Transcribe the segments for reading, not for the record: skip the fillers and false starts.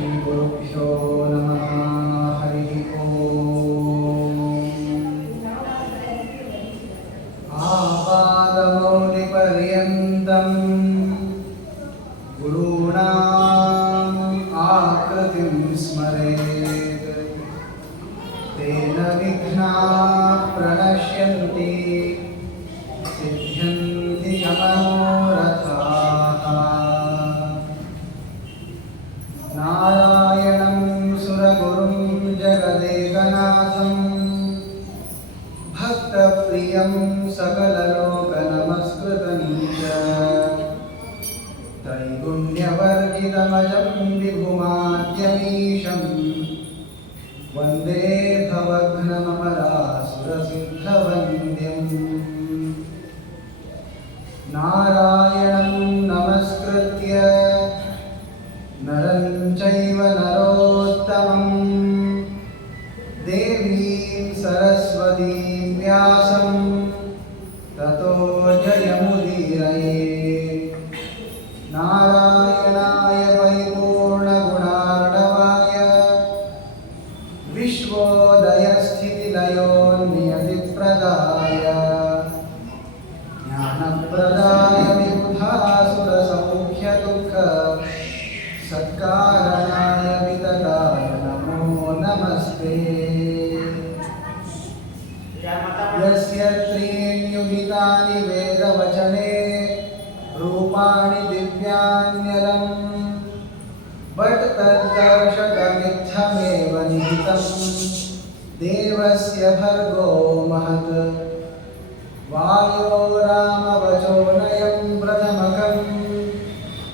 श्रीगुरुभ्यो नमः। हरिः ओम्। आपादमौलिपर्यन्तं गुरूणाम् आकृतिं स्मरेत् तेन विघ्नाः प्रणश्यन्ति सिद्ध्यन्ति च मनोरथाः। नारायणं सुरगुरुं जगदेकनाथं भक्तप्रियं सकललोकनमस्कृतं च त्रैगुण्यवर्जितमजं विभुमाद्यमीशं वन्दे भवघ्नममरासुरसिद्धवन्द्यम्। नारायणं नमस्कृत्य नरं चैव नरोत्तमं देवीं सरस्वतीं व्यासं ततो जयमुदीरये। नारायणाय परिपूर्णगुणार्णवाय विश्वोदयस्थितिलयोन्नियतिप्रदाय ज्ञानप्रदाय विबुधासुरसौख्यदुःख सत्कारणाय वितताय नमो नमस्ते। यस्य त्रीण्युदितानि वेदवचने रूपाणि दिव्यान्यलं बट् तद्दर्शकमित्थमेव निहितं देवस्य भर्गो महत्। वायो रामवचोनयं प्रथमकं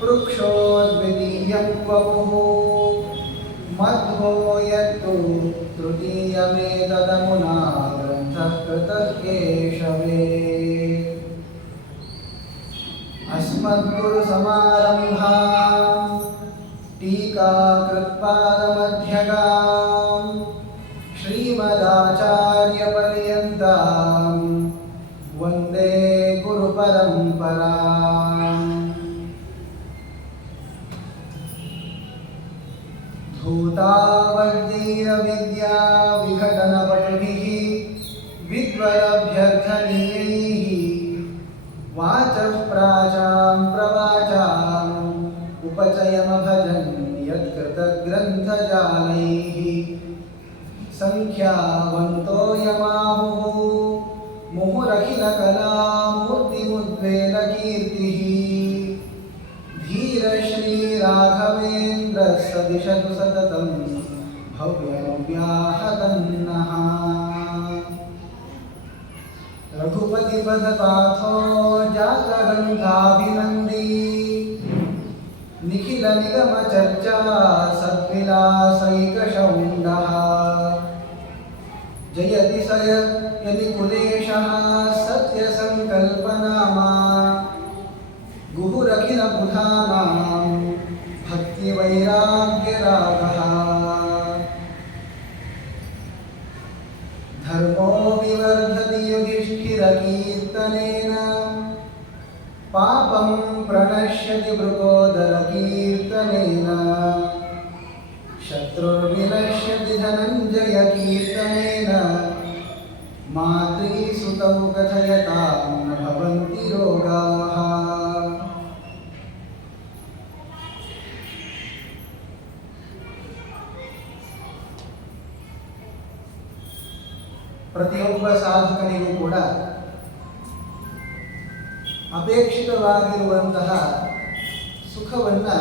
वृक्षो द्वितीयं वपुः मध्वो यत्तु तृतीयमेतदमुना ग्रन्थः कृतः केशवे। अस्मद्गुरुसमारम्भां टीकाकृत्पादमध्यगां श्रीमदाचार्यपर्यन्तां वन्दे गुरुपरम्पराम्। धूतावद्यैरविद्या विघटनपटुभिः विद्वदभ्यर्थनीयैः वाचः प्राचां प्रवाचाम् उपचयमभजन् यत्कृतग्रन्थजालैः। सङ्ख्यावन्तो यमाहुः मुहुरखिलकलामूर्तिमुद्वेलकीर्तिः धीरश्रीराघवेन्द्रः सदिशतु सततं भव्यव्याहतन्नः। रघुपतिपदपाथो जातगन्धाभिनन्दी निखिलनिगमचर्चा सद्विलासैकशौण्डः जयति स यतिकुलेशः सत्यसङ्कल्पनामा गुहुरखिलबुधानां भक्तिवैराग्यरागः। धर्मो विवर्धति युधिष्ठिरकीर्तनेन पापं प्रणश्यति मृगोदरकीर्तनेन शत्रुर्विनश्यति धनञ्जयकीर्तनेन मातृसुतौ कथयतां न भवन्ति रोगाः। ಪ್ರತಿಯೊಬ್ಬ ಸಾಧಕನಿಗೂ ಕೂಡ ಅಪೇಕ್ಷಿತವಾಗಿರುವಂತಹ ಸುಖವನ್ನು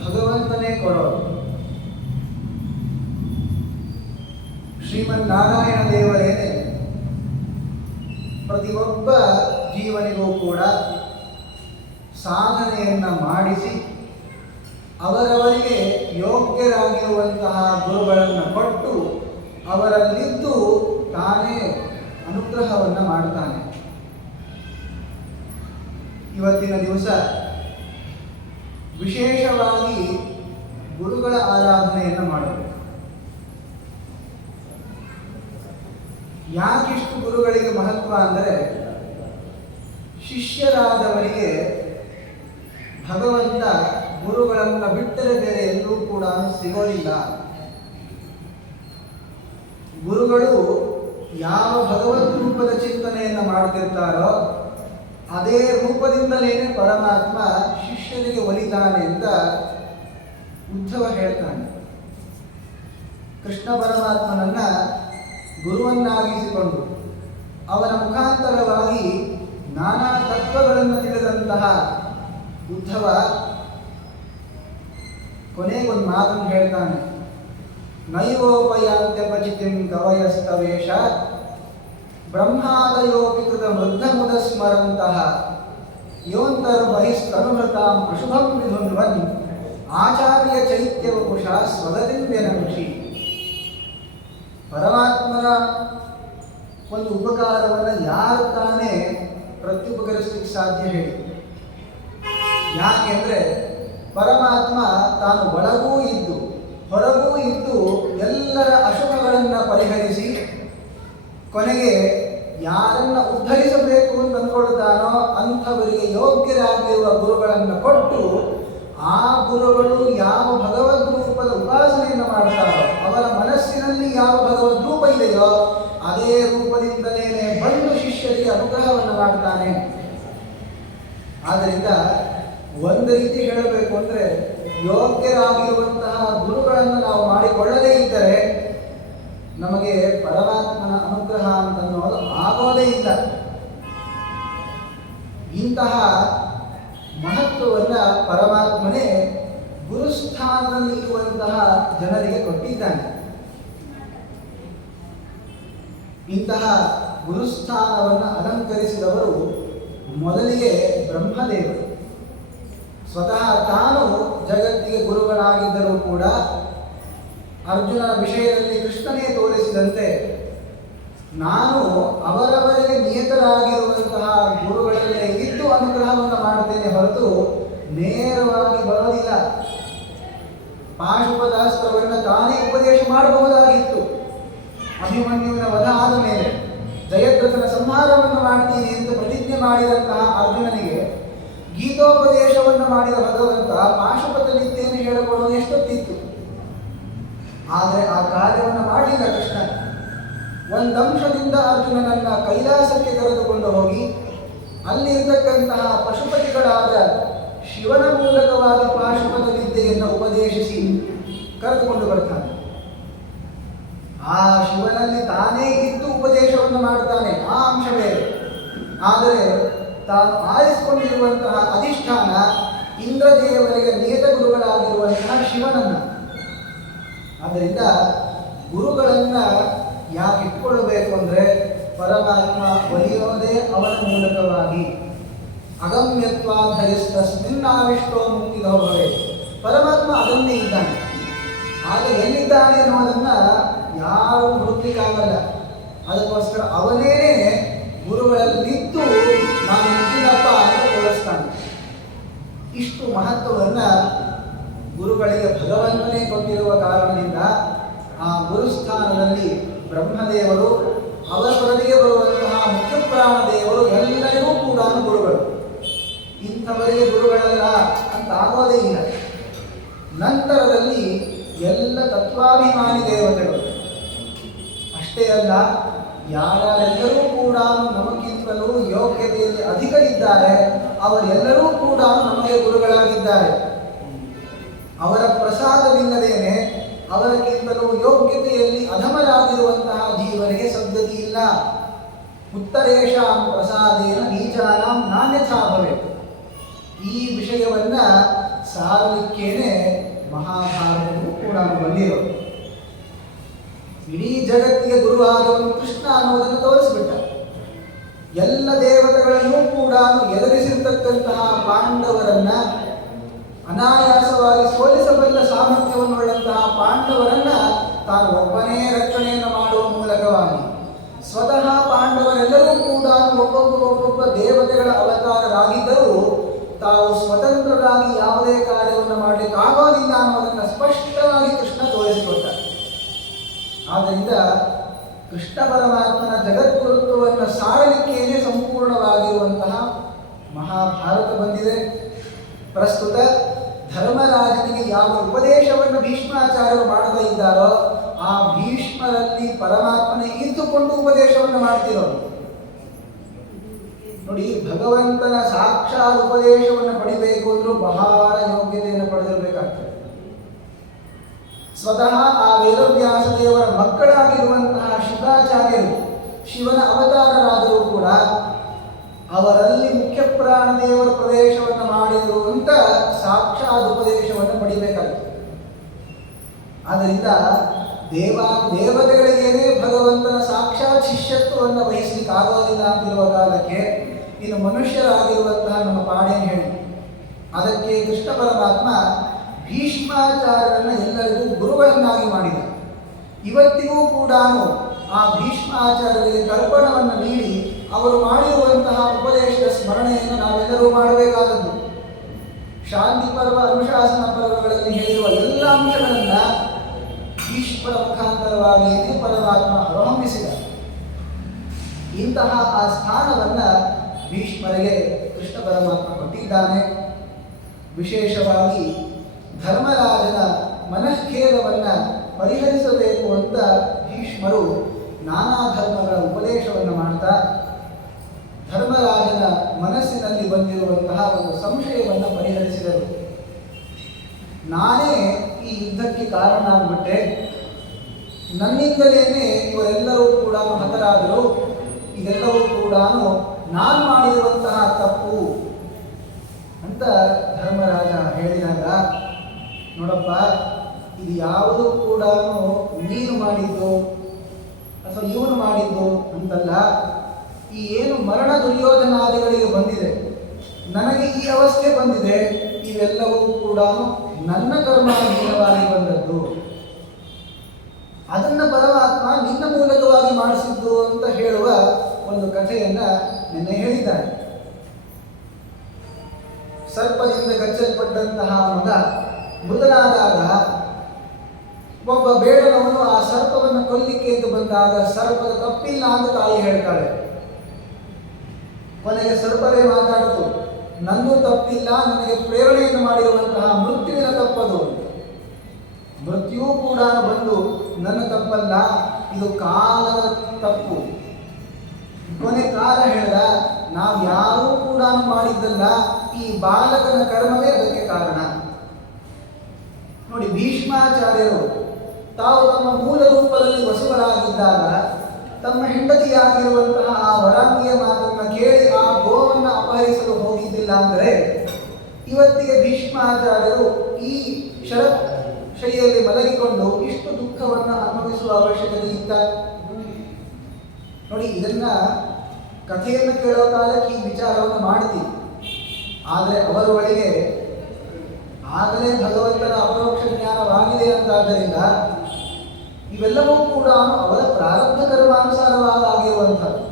ಭಗವಂತನೇ ಕೊಡೋರು. ಶ್ರೀಮನ್ನಾರಾಯಣ ದೇವರೇನೆ ಪ್ರತಿಯೊಬ್ಬ ಜೀವನಿಗೂ ಕೂಡ ಸಾಧನೆಯನ್ನು ಮಾಡಿಸಿ ಅವರವರಿಗೆ ಯೋಗ್ಯರಾಗಿರುವಂತಹ ಗುರುಗಳನ್ನು ಕೊಟ್ಟು ಅವರಲ್ಲಿದ್ದು ತಾನೇ ಅನುಗ್ರಹವನ್ನು ಮಾಡುತ್ತಾನೆ. ಇವತ್ತಿನ ದಿವಸ ವಿಶೇಷವಾಗಿ ಗುರುಗಳ ಆರಾಧನೆಯನ್ನು ಮಾಡಬೇಕು. ಯಾಕಿಷ್ಟು ಗುರುಗಳಿಗೆ ಮಹತ್ವ ಅಂದರೆ ಶಿಷ್ಯರಾದವರಿಗೆ ಭಗವಂತ ಗುರುಗಳನ್ನು ಬಿಟ್ಟರೆ ಬೇರೆ ಎಲ್ಲೂ ಕೂಡ ಸಿಗೋದಿಲ್ಲ. ಗುರುಗಳು ಯಾವ ಭಗವದ್ ರೂಪದ ಚಿಂತನೆಯನ್ನು ಮಾಡ್ತಿರ್ತಾರೋ ಅದೇ ರೂಪದಿಂದಲೇ ಪರಮಾತ್ಮ ಶಿಷ್ಯರಿಗೆ ಒಲಿತಾನೆ ಅಂತ ಉದ್ಧವ ಹೇಳ್ತಾನೆ. ಕೃಷ್ಣ ಪರಮಾತ್ಮನನ್ನ ಗುರುವನ್ನಾಗಿಸಿಕೊಂಡು ಅವನ ಮುಖಾಂತರವಾಗಿ ನಾನಾ ತತ್ವಗಳನ್ನು ತಿಳಿದಂತಹ ಉದ್ಧವ ಕೊನೆಗೊಂದು ಮಾತನ್ನು ಹೇಳ್ತಾನೆ. ನೈವೋಪಯಾಂತ್ಯಪಚಿತಿಂ ಕವಯಸ್ತವೇಶ ಬ್ರಹ್ಮಾದಯೋಪಿ ಕೃತ ವೃದ್ಧಮುದ ಸ್ಮರಂತಹ ಯೋಂತರ್ಬಹಿಸ್ತನುಹೃತಾಂ ಅಶುಭಂ ವಿಧುನ್ವನ್ ಆಚಾರ್ಯ ಚೈತ್ಯವಪುಷ ಸ್ವಗತಿಂ ವ್ಯನಂಕ್ಷಿ. ಪರಮಾತ್ಮನ ಒಂದು ಉಪಕಾರವನ್ನು ಯಾರು ತಾನೇ ಪ್ರತ್ಯುಪಕರಿಸಲಿಕ್ಕೆ ಸಾಧ್ಯ ಹೇಳಿ? ಯಾಕೆಂದ್ರೆ ಪರಮಾತ್ಮ ತಾನು ಒಳಗೂ ಇದ್ದು ಹೊರಗೂ ಇದ್ದು ಎಲ್ಲರ ಅಶುಭಗಳನ್ನು ಪರಿಹರಿಸಿ ಕೊನೆಗೆ ಯಾರನ್ನ ಉದ್ಧರಿಸಬೇಕು ಅಂತ ಅಂದ್ಕೊಳ್ತಾನೋ ಅಂಥವರಿಗೆ ಯೋಗ್ಯರಾಗಿರುವ ಗುರುಗಳನ್ನು ಕೊಟ್ಟು ಆ ಗುರುಗಳು ಯಾವ ಭಗವದ್ ರೂಪದ ಉಪಾಸನೆಯನ್ನು ಮಾಡ್ತಾರೋ ಅವರ ಮನಸ್ಸಿನಲ್ಲಿ ಯಾವ ಭಗವದ್ ರೂಪ ಇದೆಯೋ ಅದೇ ರೂಪದಿಂದಲೇ ಬಂದು ಶಿಷ್ಯರಿಗೆ ಅನುಗ್ರಹವನ್ನು ಮಾಡ್ತಾನೆ. ಆದ್ದರಿಂದ ಒಂದು ರೀತಿ ಹೇಳಬೇಕು ಅಂದರೆ ಯೋಗ್ಯರಾಗಿರುವಂತಹ ಗುರುಗಳನ್ನು ನಾವು ಮಾಡಿಕೊಳ್ಳದೇ ಇದ್ದರೆ ನಮಗೆ ಪರಮಾತ್ಮನ ಅನುಗ್ರಹ ಅಂತನ್ನೋದು ಆಗೋದೇ ಇಲ್ಲ. ಇಂತಹ ಮಹತ್ವವನ್ನು ಪರಮಾತ್ಮನೇ ಗುರುಸ್ಥಾನದಲ್ಲಿ ಇರುವಂತಹ ಜನರಿಗೆ ಕೊಟ್ಟಿದ್ದಾನೆ. ಇಂತಹ ಗುರುಸ್ಥಾನವನ್ನು ಅಲಂಕರಿಸಿದವರು ಮೊದಲಿಗೆ ಬ್ರಹ್ಮದೇವರು. ಸ್ವತಃ ತಾನು ಜಗತ್ತಿಗೆ ಗುರುಗಳಾಗಿದ್ದರೂ ಕೂಡ ಅರ್ಜುನನ ವಿಷಯದಲ್ಲಿ ಕೃಷ್ಣನೇ ತೋರಿಸಿದಂತೆ ನಾನು ಅವರವರಿಗೆ ನಿಯತರಾಗಿರುವಂತಹ ಗುರುಗಳಲ್ಲೇ ಇದ್ದು ಅನುಗ್ರಹವನ್ನು ಮಾಡುತ್ತೇನೆ ಹೊರತು ನೇರವಾಗಿ ಬರೋದಿಲ್ಲ. ಪಾಶುಪತಾಸ್ತ್ರವನ್ನು ತಾನೇ ಉಪದೇಶ ಮಾಡಬಹುದಾಗಿತ್ತು. ಅಭಿಮನ್ಯುವಿನ ವಧ ಆದ ಮೇಲೆ ಜಯದ್ರಥನ ಸಂಹಾರವನ್ನು ಮಾಡ್ತೀನಿ ಅಂತ ಪ್ರತಿಜ್ಞೆ ಮಾಡಿದಂತಹ ಅರ್ಜುನನಿಗೆ ಗೀತೋಪದೇಶವನ್ನು ಮಾಡಿದ ಭಗವಂತ ಪಾಶುಪತ ವಿದ್ಯೆಯನ್ನು ಹೇಳಿಕೊಳ್ಳೋದು ಎಷ್ಟೊತ್ತಿತ್ತು. ಆದರೆ ಆ ಕಾರ್ಯವನ್ನು ಮಾಡಲಿಲ್ಲ ಕೃಷ್ಣ. ಒಂದಂಶದಿಂದ ಅರ್ಜುನನನ್ನ ಕೈಲಾಸಕ್ಕೆ ಕರೆದುಕೊಂಡು ಹೋಗಿ ಅಲ್ಲಿರ್ತಕ್ಕಂತಹ ಪಶುಪತಿಗಳಾದ ಶಿವನ ಮೂಲಕವಾಗಿ ಪಾಶುಪತ ವಿದ್ಯೆಯನ್ನು ಉಪದೇಶಿಸಿ ಕರೆದುಕೊಂಡು ಬರ್ತಾನೆ. ಆ ಶಿವನಲ್ಲಿ ತಾನೇ ಇದ್ದು ಉಪದೇಶವನ್ನು ಮಾಡ್ತಾನೆ, ಆ ಅಂಶ ಬೇರೆ. ಆದರೆ ತಾನು ಆರಿಸಿಕೊಂಡಿರುವಂತಹ ಅಧಿಷ್ಠಾನ ಇಂದ್ರದೇವರಿಗೆ ನಿಯತ ಗುರುಗಳಾಗಿರುವಂತಹ ಶಿವನನ್ನ. ಆದ್ದರಿಂದ ಗುರುಗಳನ್ನ ಯಾಕೆ ಇಟ್ಕೊಳ್ಬೇಕು ಅಂದರೆ ಪರಮಾತ್ಮ ಒಲಿಯೋದೇ ಅವನ ಮೂಲಕವಾಗಿ. ಅಗಮ್ಯತ್ವಾಧರಿಸ್ತಸ್ಮಿನ್ನಾವಿಷ್ಟೋ ಮುಕ್ತಿದೋ ಭವೆ. ಪರಮಾತ್ಮ ಅದನ್ನೇ ಇದ್ದಾನೆ. ಆಗ ಎಲ್ಲಿದ್ದಾನೆ ಅನ್ನೋದನ್ನ ಯಾರು ಹುಡುಕ್ಲಿಕ್ಕಾಗಲ್ಲ. ಅದಕ್ಕೋಸ್ಕರ ಅವನೇನೇ ಗುರುಗಳಲ್ಲಿದ್ದು ನಾನು ಇದ್ದೀನಪ್ಪ ಅಂತ ತೋರಿಸ್ತಾನೆ. ಇಷ್ಟು ಮಹತ್ವವನ್ನು ಗುರುಗಳಿಗೆ ಭಗವಂತನೇ ಕೊಟ್ಟಿರುವ ಕಾರಣದಿಂದ ಆ ಗುರುಸ್ಥಾನದಲ್ಲಿ ಬ್ರಹ್ಮದೇವರು, ಅವರ ಹೊರಗೆ ಬರುವಂತಹ ಮುಖ್ಯಪ್ರಾಣ ದೇವರು ಎಲ್ಲರಿಗೂ ಕೂಡ ಗುರುಗಳು. ಇಂಥವರಿಗೆ ಗುರುಗಳಲ್ಲ ಅಂತ ಆಗೋದೇ ಇಲ್ಲ. ನಂತರದಲ್ಲಿ ಎಲ್ಲ ತತ್ವಾಭಿಮಾನಿ ದೇವತೆಗಳು. ಅಷ್ಟೇ ಅಲ್ಲ, ಯಾರೆಲ್ಲರೂ ಕೂಡ ನಮಗಿಂತಲೂ ಯೋಗ್ಯತೆಯಲ್ಲಿ ಅಧಿಕರಿದ್ದಾರೆ ಅವರೆಲ್ಲರೂ ಕೂಡ ನಮಗೆ ಗುರುಗಳಾಗಿದ್ದಾರೆ. ಅವರ ಪ್ರಸಾದವಿಲ್ಲದೇನೆ ಅವರಿಗಿಂತಲೂ ಯೋಗ್ಯತೆಯಲ್ಲಿ ಅಧಮರಾಗಿರುವಂತಹ ಜೀವರಿಗೆ ಸದ್ಗತಿ ಇಲ್ಲ. ಉತ್ತರೇಶಾಂ ಪ್ರಸಾದೇನ ನೀಚಾನಾಂ ನಾನ್ಯಥಾ ಭವೇತ್. ಈ ವಿಷಯವನ್ನ ಸಾರಲಿಕ್ಕೇನೆ ಮಹಾಭಾರತವು ಕೂಡ ಬಂದಿರೋ. ಇಡೀ ಜಗತ್ತಿಗೆ ಗುರುವಾದವನು ಕೃಷ್ಣ ಅನ್ನೋದನ್ನು ತೋರಿಸ್ಬಿಟ್ಟ. ಎಲ್ಲ ದೇವತೆಗಳನ್ನು ಕೂಡ ಎದುರಿಸಿರ್ತಕ್ಕಂತಹ ಪಾಂಡವರನ್ನ ಅನಾಯಾಸವಾಗಿ ಸೋಲಿಸಬಲ್ಲ ಸಾಮರ್ಥ್ಯವನ್ನುಳ್ಳಂತಹ ಪಾಂಡವರನ್ನ ತಾನು ಒಬ್ಬನೇ ರಕ್ಷಣೆಯನ್ನು ಮಾಡುವ ಮೂಲಕವಾಗಿ ಸ್ವತಃ ಪಾಂಡವರೆಲ್ಲರೂ ಕೂಡ ಒಬ್ಬೊಬ್ಬ ದೇವತೆಗಳ ಅವತಾರರಾಗಿದ್ದರೂ ತಾವು ಸ್ವತಂತ್ರರಾಗಿ ಯಾವುದೇ ಕಾರ್ಯವನ್ನು ಮಾಡಲಿಕ್ಕೆ ಆಗೋದಿಲ್ಲ ಅನ್ನೋದನ್ನು ಸ್ಪಷ್ಟವಾಗಿ ಕೃಷ್ಣ ತೋರಿಸಿಕೊಟ್ಟ. ಆದ್ದರಿಂದ ಕೃಷ್ಣ ಪರಮಾತ್ಮನ ಜಗದ್ಗುರುತ್ವವನ್ನು ಸಾರಲಿಕ್ಕೇನೆ ಸಂಪೂರ್ಣವಾಗಿರುವಂತಹ ಮಹಾಭಾರತ ಬಂದಿದೆ. ಪ್ರಸ್ತುತ ಧರ್ಮರಾಜನಿಗೆ ಯಾವ ಉಪದೇಶವನ್ನು ಭೀಷ್ಮಾಚಾರ್ಯರು ಮಾಡದೇ ಇದ್ದಾರೋ ಆ ಭೀಷ್ಮರಲ್ಲಿ ಪರಮಾತ್ಮನೇ ಇದ್ದುಕೊಂಡು ಉಪದೇಶವನ್ನು ಮಾಡ್ತಿರೋರು. ನೋಡಿ, ಭಗವಂತನ ಸಾಕ್ಷಾತ್ ಉಪದೇಶವನ್ನು ಪಡಿಬೇಕು ಅಂದ್ರೂ ಬಹಳ ಯೋಗ್ಯತೆಯನ್ನು ಪಡೆದಿರಬೇಕಾಗ್ತದೆ. ಸ್ವತಃ ಆ ವೇದವ್ಯಾಸ ದೇವರ ಮಕ್ಕಳಾಗಿರುವಂತಹ ಶುಕಾಚಾರ್ಯರು ಶಿವನ ಅವತಾರರಾದರೂ ಕೂಡ ಅವರಲ್ಲಿ ಮುಖ್ಯ ಪ್ರಾಣ ದೇವರ ಪ್ರವೇಶವನ್ನು ಮಾಡಿದರು ಅಂತ ಸಾಕ್ಷಾತ್ ಉಪದೇಶವನ್ನು ಪಡಿಬೇಕಾಗ್ತದೆ. ಆದ್ದರಿಂದ ದೇವತೆಗಳಿಗೇನೆ ಭಗವಂತನ ಸಾಕ್ಷಾತ್ ಶಿಷ್ಯತ್ವವನ್ನು ವಹಿಸಲಿಕ್ಕೆ ಆಗೋದಿಲ್ಲ ಅಂತಿರುವ ಕಾಲಕ್ಕೆ ಇನ್ನು ಮನುಷ್ಯರಾಗಿರುವಂತಹ ನಮ್ಮ ಪಾಡೇನು ಹೇಳಿ. ಅದಕ್ಕೆ ಕೃಷ್ಣ ಪರಮಾತ್ಮ ಭೀಷ್ಮಾಚಾರ್ಯರನ್ನು ಎಲ್ಲರಿಗೂ ಗುರುಗಳನ್ನಾಗಿ ಮಾಡಿದ. ಇವತ್ತಿಗೂ ಕೂಡ ಆ ಭೀಷ್ಮಾಚಾರ್ಯರಿಗೆ ತರ್ಪಣವನ್ನು ನೀಡಿ ಅವರು ಮಾಡಿರುವಂತಹ ಉಪದೇಶದ ಸ್ಮರಣೆಯನ್ನು ನಾವೆಲ್ಲರೂ ಮಾಡಬೇಕಾದದ್ದು. ಶಾಂತಿ ಪರ್ವ, ಅನುಶಾಸನ ಪರ್ವಗಳಲ್ಲಿ ಹೇಳಿರುವ ಎಲ್ಲ ಅಂಶಗಳನ್ನು ಭೀಷ್ಮರ ಮುಖಾಂತರವಾಗಿಯೇ ಪರಮಾತ್ಮ ಹೊರಹೊಮ್ಮಿಸಿದ. ಇಂತಹ ಆ ಸ್ಥಾನವನ್ನು ಭೀಷ್ಮರಿಗೆ ಕೃಷ್ಣ ಪರಮಾತ್ಮ ಕೊಟ್ಟಿದ್ದಾನೆ. ವಿಶೇಷವಾಗಿ ಧರ್ಮರಾಜನ ಮನಃಖೇದವನ್ನು ಪರಿಹರಿಸಬೇಕು ಅಂತ ಭೀಷ್ಮರು ನಾನಾ ಧರ್ಮಗಳ ಉಪದೇಶವನ್ನು ಮಾಡ್ತಾ ಧರ್ಮರಾಜನ ಮನಸ್ಸಿನಲ್ಲಿ ಬಂದಿರುವಂತಹ ಒಂದು ಸಂಶಯವನ್ನು ಪರಿಹರಿಸಿದರು. ನಾನೇ ಈ ಯುದ್ಧಕ್ಕೆ ಕಾರಣ ಆಗ್ಬಿಟ್ಟೆ, ನನ್ನಿಂದಲೇನೆ ಇವರೆಲ್ಲರೂ ಕೂಡ ಹತರಾದರು, ಇದೆಲ್ಲವೂ ಕೂಡ ನಾನು ಮಾಡಿರುವಂತಹ ತಪ್ಪು ಅಂತ ಧರ್ಮರಾಜ ಹೇಳಿದಾಗ, ನೋಡಪ್ಪ, ಇದು ಯಾವುದು ಕೂಡ ನೀನು ಮಾಡಿದ್ದು ಅಥವಾ ಇವನು ಮಾಡಿದ್ದು ಅಂತಲ್ಲ. ಈ ಏನು ಮರಣ ದುರ್ಯೋಧನಾದಿಗಳಿಗೆ ಬಂದಿದೆ, ನನಗೆ ಈ ಅವಸ್ಥೆ ಬಂದಿದೆ, ಇವೆಲ್ಲವೂ ಕೂಡ ನನ್ನ ಕರ್ಮಾನುಸಾರವಾಗಿ ಬಂದದ್ದು. ಅದನ್ನು ಪರಮಾತ್ಮ ನಿನ್ನ ಮೂಲಕವಾಗಿ ಮಾಡಿಸಿದ್ದು ಅಂತ ಹೇಳುವ ಒಂದು ಕಥೆಯನ್ನ ನಿನ್ನೆ ಹೇಳಿದ್ದಾನೆ. ಸರ್ಪದಿಂದ ಕಚ್ಚಲ್ಪಟ್ಟಂತಹ ಮಗ ಮೃತನಾದಾಗ ಒಬ್ಬ ಬೇಡನವನು ಆ ಸರ್ಪವನ್ನು ಕೊಲ್ಲಿಕ್ಕೆ ಅಂತ ಬಂದಾಗ ಸರ್ಪದ ತಪ್ಪಿಲ್ಲ ಅಂತ ತಾಯಿ ಹೇಳ್ತಾಳೆ. ಕೊನೆಗೆ ಸರ್ಪವೇ ಮಾತಾಡಿತು, ನಂದು ತಪ್ಪಿಲ್ಲ, ನನಗೆ ಪ್ರೇರಣೆಯನ್ನು ಮಾಡಿರುವಂತಹ ಮೃತ್ಯುವಿನ ತಪ್ಪದು. ಮೃತ್ಯು ಕೂಡ ಬಂದು ನನ್ನ ತಪ್ಪಲ್ಲ, ಇದು ಕಾಲದ ತಪ್ಪು. ಕೊನೆ ಕಾಲ ಹೇಳಿದ, ನಾವು ಯಾರೂ ಕೂಡ ಮಾಡಿದ್ದಲ್ಲ, ಈ ಬಾಲಕನ ಕರ್ಮವೇ ಅದಕ್ಕೆ ಕಾರಣ. ನೋಡಿ, ಭೀಷ್ಮಾಚಾರ್ಯರು ತಾವು ತಮ್ಮ ಮೂಲ ರೂಪದಲ್ಲಿ ವಸುವರಾಗಿದ್ದಾಗ ತಮ್ಮ ಹೆಂಡತಿಯಾಗಿರುವಂತಹ ಆ ವರಾಂಗಿಯ ಮಾತನ್ನು ಕೇಳಿ ಆ ಗೋವನ್ನು ಅಪಹರಿಸಲು ಹೋಗಿದ್ದಿಲ್ಲ ಅಂದರೆ ಇವತ್ತಿಗೆ ಭೀಷ್ಮಾಚಾರ್ಯರು ಈ ಶೈಲಿಯಲ್ಲಿ ಮಲಗಿಕೊಂಡು ಇಷ್ಟು ದುಃಖವನ್ನು ಅನುಭವಿಸುವ ಅವಶ್ಯಕತೆ ಇತ್ತ? ನೋಡಿ, ಇದನ್ನ ಕಥೆಯನ್ನು ಕೇಳೋ ಕಾಲಕ್ಕೆ ಈ ವಿಚಾರವನ್ನು ಮಾಡ್ತೀವಿ. ಆದರೆ ಅವರೊಳಗೆ ಆಗಲೇ ಭಗವಂತನ ಅಪರೋಕ್ಷ ಜ್ಞಾನವಾಗಿದೆ ಅಂತಾದ್ದರಿಂದ ಇವೆಲ್ಲವೂ ಕೂಡ ಅವರ ಪ್ರಾರಬ್ಧ ಕರ್ಮಾನುಸಾರವಾಗಿ ಆಗಿರುವಂಥದ್ದು.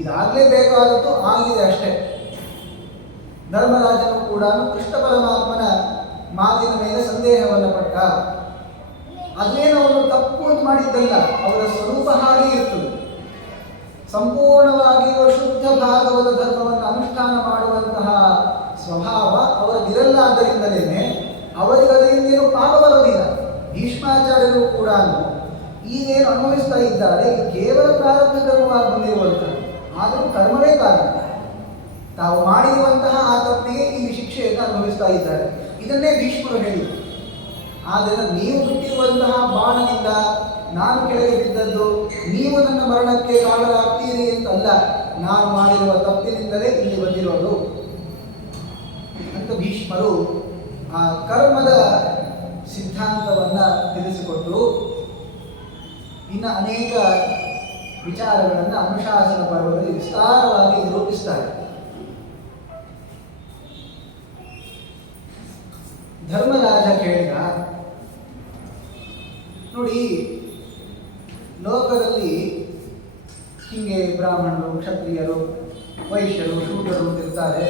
ಇದಾಗಲೇ ಬೇಕಾದದ್ದು ಆಗಿದೆ ಅಷ್ಟೇ. ಧರ್ಮರಾಜನು ಕೂಡ ಕೃಷ್ಣ ಪರಮಾತ್ಮನ ಮಾತಿನ ಮೇಲೆ ಸಂದೇಹವನ್ನು ಪಟ್ಟ. ಅದೇನು ಅವನು ತಪ್ಪು ಅಂತ ಮಾಡಿದ್ದಲ್ಲ, ಅವರ ಸ್ವರೂಪ ಹಾಗೆ ಇರ್ತದೆ. ಸಂಪೂರ್ಣವಾಗಿರುವ ಶುದ್ಧ ಭಾಗವತ ಧರ್ಮವನ್ನು ಅನುಷ್ಠಾನ ಮಾಡುವಂತಹ ಸ್ವಭಾವ ಅವರಿಗಿರಲ್ಲಾದ್ದರಿಂದಲೇ ಅವರಿಗೆ ಅದರಿಂದೇನು ಪಾಪ ಬರೋದಿಲ್ಲ. ಭೀಷ್ಮಾಚಾರ್ಯರು ಕೂಡ ಈಗೇನು ಅನುಭವಿಸ್ತಾ ಇದ್ದಾರೆ ಇದು ಕೇವಲ ಪ್ರಾರಬ್ಧ ಕರ್ಮವಾಗಿ ಬಂದಿರುವಂಥದ್ದು. ಆದರೂ ಕರ್ಮವೇ ಕಾರಣ. ತಾವು ಮಾಡಿರುವಂತಹ ಆ ತಪ್ಪಿಗೆ ಈ ಶಿಕ್ಷೆಯನ್ನು ಅನುಭವಿಸ್ತಾ ಇದ್ದಾರೆ. ಇದನ್ನೇ ಭೀಷ್ಮರು ಹೇಳಿದರು. ಆದರೆ ನೀವು ಬಿಟ್ಟಿರುವಂತಹ ಬಾಣದಿಂದ ನಾನು ಕೆಳಗೆ ಬಿದ್ದದ್ದು, ನೀವು ನನ್ನ ಮರಣಕ್ಕೆ ಕಾರಣರಾಗ್ತೀರಿ ಅಂತಲ್ಲ, ನಾನು ಮಾಡಿರುವ ತಪ್ಪಿನಿಂದಲೇ ಇಲ್ಲಿ ಬಂದಿರೋದು ಅಂತ ಭೀಷ್ಮರು ಆ ಕರ್ಮದ ಸಿದ್ಧಾಂತವನ್ನು ತಿಳಿಸಿಕೊಟ್ಟು ಇನ್ನು ಅನೇಕ ವಿಚಾರಗಳನ್ನು ಅನುಶಾಸನ ಪರ್ವದಲ್ಲಿ ವಿಸ್ತಾರವಾಗಿ ನಿರೂಪಿಸ್ತಾರೆ. ಧರ್ಮರಾಜ ಕೇಳಿದ, ನೋಡಿ, ಲೋಕದಲ್ಲಿ ಹೀಗೆ ಬ್ರಾಹ್ಮಣರು, ಕ್ಷತ್ರಿಯರು, ವೈಶ್ಯರು, ಶೂದ್ರರು ಅಂತಿರ್ತಾರೆ.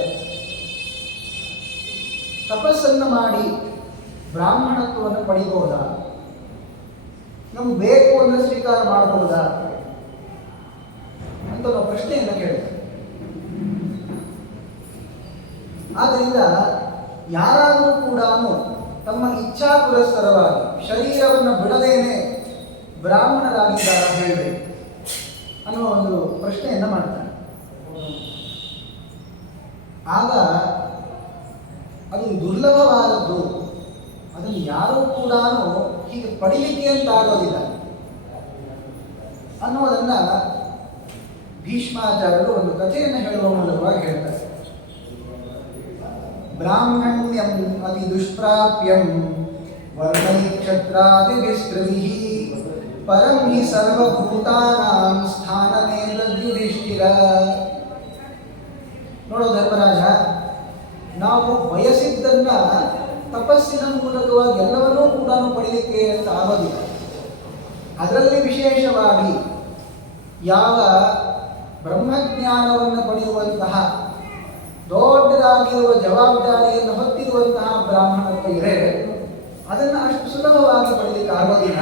ತಪಸ್ಸನ್ನು ಮಾಡಿ ಬ್ರಾಹ್ಮಣತ್ವವನ್ನು ಪಡಿಬಹುದಾ? ನಮ್ಗೆ ಬೇಕು ಅಂದರೆ ಸ್ವೀಕಾರ ಮಾಡಬಹುದಾ ಅಂತ ನಾವು ಪ್ರಶ್ನೆಯನ್ನು ಕೇಳಿದೆ. ಆದ್ದರಿಂದ ಯಾರಾದರೂ ಕೂಡ ತಮ್ಮ ಇಚ್ಛಾ ಪುರಸ್ಸರವಾಗಿ ಶರೀರವನ್ನು ಬಿಡದೇನೆ ಬ್ರಾಹ್ಮಣರಾಗಿದ್ದಾರ ಹೇಳಿ ಅನ್ನುವ ಒಂದು ಪ್ರಶ್ನೆಯನ್ನು ಮಾಡ್ತಾನೆ. ಆಗ ಅದು ದುರ್ಲಭವಾದದ್ದು, ಅದನ್ನು ಯಾರೂ ಕೂಡ ಹೀಗೆ ಪಡಿಲಿಕ್ಕೆ ಅಂತ ಆಗೋದಿಲ್ಲ ಅನ್ನೋದನ್ನ ಭೀಷ್ಮಾಚಾರ್ಯರು ಒಂದು ಕಥೆಯನ್ನು ಹೇಳುವ ಮೂಲಕವಾಗಿ ಹೇಳ್ತಾರೆ. ಬ್ರಾಹ್ಮಣ್ಯಂ ಅತಿ ದುಷ್ಪ್ರಾಪ್ಯಂ ವರ್ಣೈ ಕ್ಷತ್ರಾದಿಭಿಸ್ತ್ರಿಭಿಃ ಪರಂ ಹಿ ಸರ್ವಭೂತಾನಾಂ ಸ್ಥಾನಮೇತದ್ಯುಧಿಷ್ಠಿರ. ನೋಡೋ ಧರ್ಮರಾಜ, ನಾವು ಬಯಸಿದ್ದನ್ನ ತಪಸ್ಸಿನ ಮೂಲಕವಾಗಿ ಎಲ್ಲವನ್ನೂ ಕೂಡ ಪಡೆಯಲಿಕ್ಕೆ ಅಂತ ಆಗೋದಿಲ್ಲ. ಅದರಲ್ಲಿ ವಿಶೇಷವಾಗಿ ಯಾವ ಬ್ರಹ್ಮಜ್ಞಾನವನ್ನು ಪಡೆಯುವಂತಹ ದೊಡ್ಡದಾಗಿರುವ ಜವಾಬ್ದಾರಿಯನ್ನು ಹೊತ್ತಿರುವಂತಹ ಬ್ರಾಹ್ಮಣತ್ವ ಇದೆ, ಅದನ್ನು ಅಷ್ಟು ಸುಲಭವಾಗಿ ಪಡೆಯಲಿಕ್ಕೆ ಆಗೋದಿಲ್ಲ.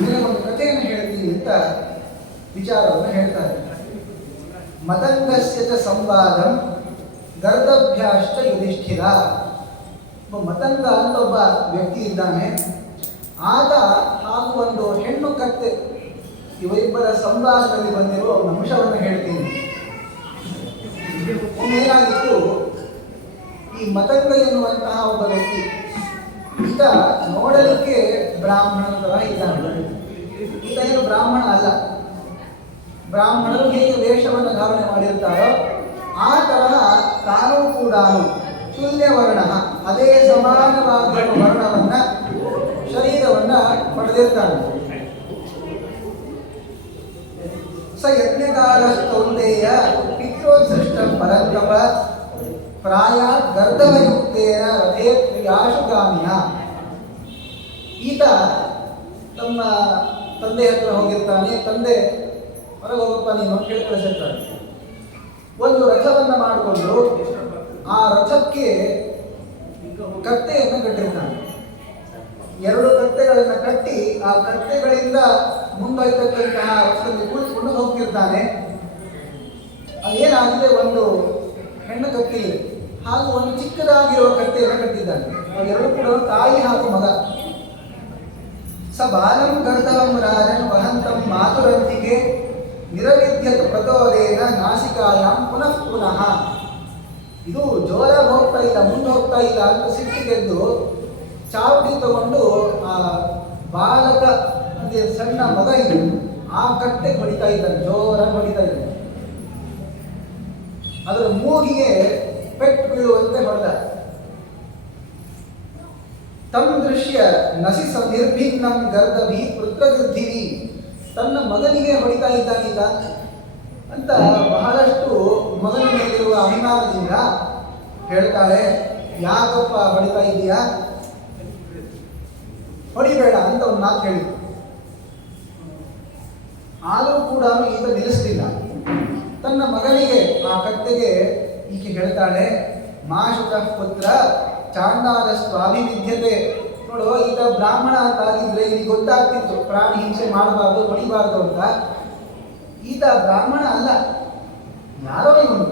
ಇದರ ಒಂದು ಕಥೆಯನ್ನು ಹೇಳ್ತೀನಿ ಅಂತ ವಿಚಾರವನ್ನು ಹೇಳ್ತಾರೆ. ಮತಂಗಸ್ಯ ಚ ಸಂವಾದಂ ಗರ್ದಭ್ಯಾಶ್ಚ ಯುಧಿಷ್ಠಿರ. ಮತಂಗ ಅಂತ ಒಬ್ಬ ವ್ಯಕ್ತಿ ಇದ್ದಾನೆ. ಆತ ಹಾಗೂ ಒಂದು ಹೆಣ್ಣು ಕತ್ತೆ, ಇವರಿಬ್ಬರ ಸಂವಾದದಲ್ಲಿ ಬಂದಿರುವ ಒಂದು ಅಂಶವನ್ನು ಹೇಳ್ತೀನಿ. ಏನಾಗಿತ್ತು, ಈ ಮತಂಗ ಎನ್ನುವಂತಹ ಒಬ್ಬ ವ್ಯಕ್ತಿ ಈತ ನೋಡಲಿಕ್ಕೆ ಬ್ರಾಹ್ಮಣನ ತರ ಇದ್ದಾನೆ. ಈತ ಏನು ಬ್ರಾಹ್ಮಣ ಅಲ್ಲ. ಬ್ರಾಹ್ಮಣರು ಹೇಗೆ ವೇಷವನ್ನು ಧಾರಣೆ ಮಾಡಿರ್ತಾರೋ ಆ ತರಹ ತಾನೂ ಕೂಡ ತುಲ್ಯ ವರ್ಣ, ಅದೇ ಸಮಾನವಾದ ವರ್ಣವನ್ನ ಶರೀರವನ್ನ ಪಡೆದಿರ್ತಾನೆ. ಸ ಯಜ್ಞಕಾಲ ಕೌಂತೆಯ ಪಿತ್ರೋತ್ಸೃಷ್ಟ ಪರಂತಪ ಪ್ರಾಯ ಗರ್ಧವಯುಕ್ತೇನ ರಥೇಯಾಶುಗಾಮಿನ. ಈತ ತಮ್ಮ ತಂದೆ ಹತ್ರ ಹೋಗಿರ್ತಾನೆ. ತಂದೆ ಹೊರಗೆ ಹೋಗಪ್ಪ ನೀನು ಕೇಳಿ ಕಳಿಸಿರ್ತಾನೆ. ಒಂದು ರಥವನ್ನು ಮಾಡಿಕೊಂಡು ಆ ರಥಕ್ಕೆ ಕತ್ತೆಯನ್ನು ಕಟ್ಟಿರ್ತಾನೆ. ಎರಡು ಕತ್ತೆಗಳನ್ನು ಕಟ್ಟಿ ಆ ಕತ್ತೆಗಳಿಂದ ಮುಂದೊಯ್ತಕ್ಕಂತಹ ರಥದಲ್ಲಿ ಕುಳಿತುಕೊಂಡು ಹೋಗ್ತಿರ್ತಾನೆ. ಅದೇನಾಗಿದೆ, ಒಂದು ಹೆಣ್ಣು ಕತ್ತೆ ಇದೆ ಹಾಗೂ ಒಂದು ಚಿಕ್ಕದಾಗಿರುವ ಕತ್ತೆಯನ್ನು ಕಟ್ಟಿದ್ದಾನೆ. ಅವೆರಡು ಕೂಡ ತಾಯಿ ಹಾಗೂ ಮಗ. ಸ ಬಾಲಂ ಗರ್ಧವಂ ರಾಜನ್ ವಹಂತಂ ಮಾತುರಂತಿಗೆ ನಿರವಿದ್ಯತ್ ಪ್ರತೋದೇನ ನಾಸಿಕಾಯಾಂ ಪುನಃ ಪುನಃ. ಇದು ಜೋರಾಗಿ ಹೋಗ್ತಾ ಇಲ್ಲ, ಮುಂದೆ ಹೋಗ್ತಾ ಇಲ್ಲ ಅಂತ ಸಿಟ್ಟಿಗೆದ್ದು ಚಾವಟಿ ತಗೊಂಡು ಆ ಬಾಲಕ ಅಂದ್ರೆ ಸಣ್ಣ ಮಗ ಇದೆ ಆ ಕಟ್ಟೆ ಹೊಡಿತಾ ಇದ್ದಾನೆ, ಜೋರಾಗಿ ಹೊಡಿತಾ ಇದ್ದಾನೆ. ಅದರ ಮೂಗಿಗೆ ಪೆಟ್ಟು ಬೀಳುವಂತೆ ಹೊಡೆದ. ತಮ್ಮ ದೃಶ್ಯ ನಸಿ ನಿರ್ಭಿನ್ನಂ ಗರ್ಧಭಿ ಪುತ್ರಗೃದ್ಧಿವಿ. ತನ್ನ ಮಗನಿಗೆ ಹೊಡಿತಾ ಇದ್ದಾನೀಗ ಅಂತ ಬಹಳಷ್ಟು ಮಗನ ಮೇಲಿರುವ ಅಭಿಮಾನದಿಂದ ಹೇಳ್ತಾಳೆ, ಯಾಕಪ್ಪ ಹೊಡಿತಾ ಇದೀಯಾ, ಹೊಡಿಬೇಡ ಅಂತ ಒಂದು ಮಾತು ಹೇಳಿದ್ರು. ಆದರೂ ಕೂಡ ಈತ ನಿಲ್ಲಿಸ್ತಿಲ್ಲ. ತನ್ನ ಮಗನಿಗೆ ಆ ಕತ್ತೆಗೆ ಈಕೆ ಹೇಳ್ತಾಳೆ, ಮಾಶುತ ಪುತ್ರ ಚಾಂಡಾಲ ಸ್ವಾಭಿವಿದ್ಯತೆ. ನೋಡುವ, ಈತ ಬ್ರಾಹ್ಮಣ ಅಂತ ಆಗಿದ್ರೆ ಇಲ್ಲಿ ಗೊತ್ತಾಗ್ತಿತ್ತು ಪ್ರಾಣಿ ಹಿಂಸೆ ಮಾಡಬಾರ್ದು, ಹೊಡಿಬಾರ್ದು ಅಂತ. ಈತ ಬ್ರಾಹ್ಮಣ ಅಲ್ಲ, ಯಾರೋ ಇವನು.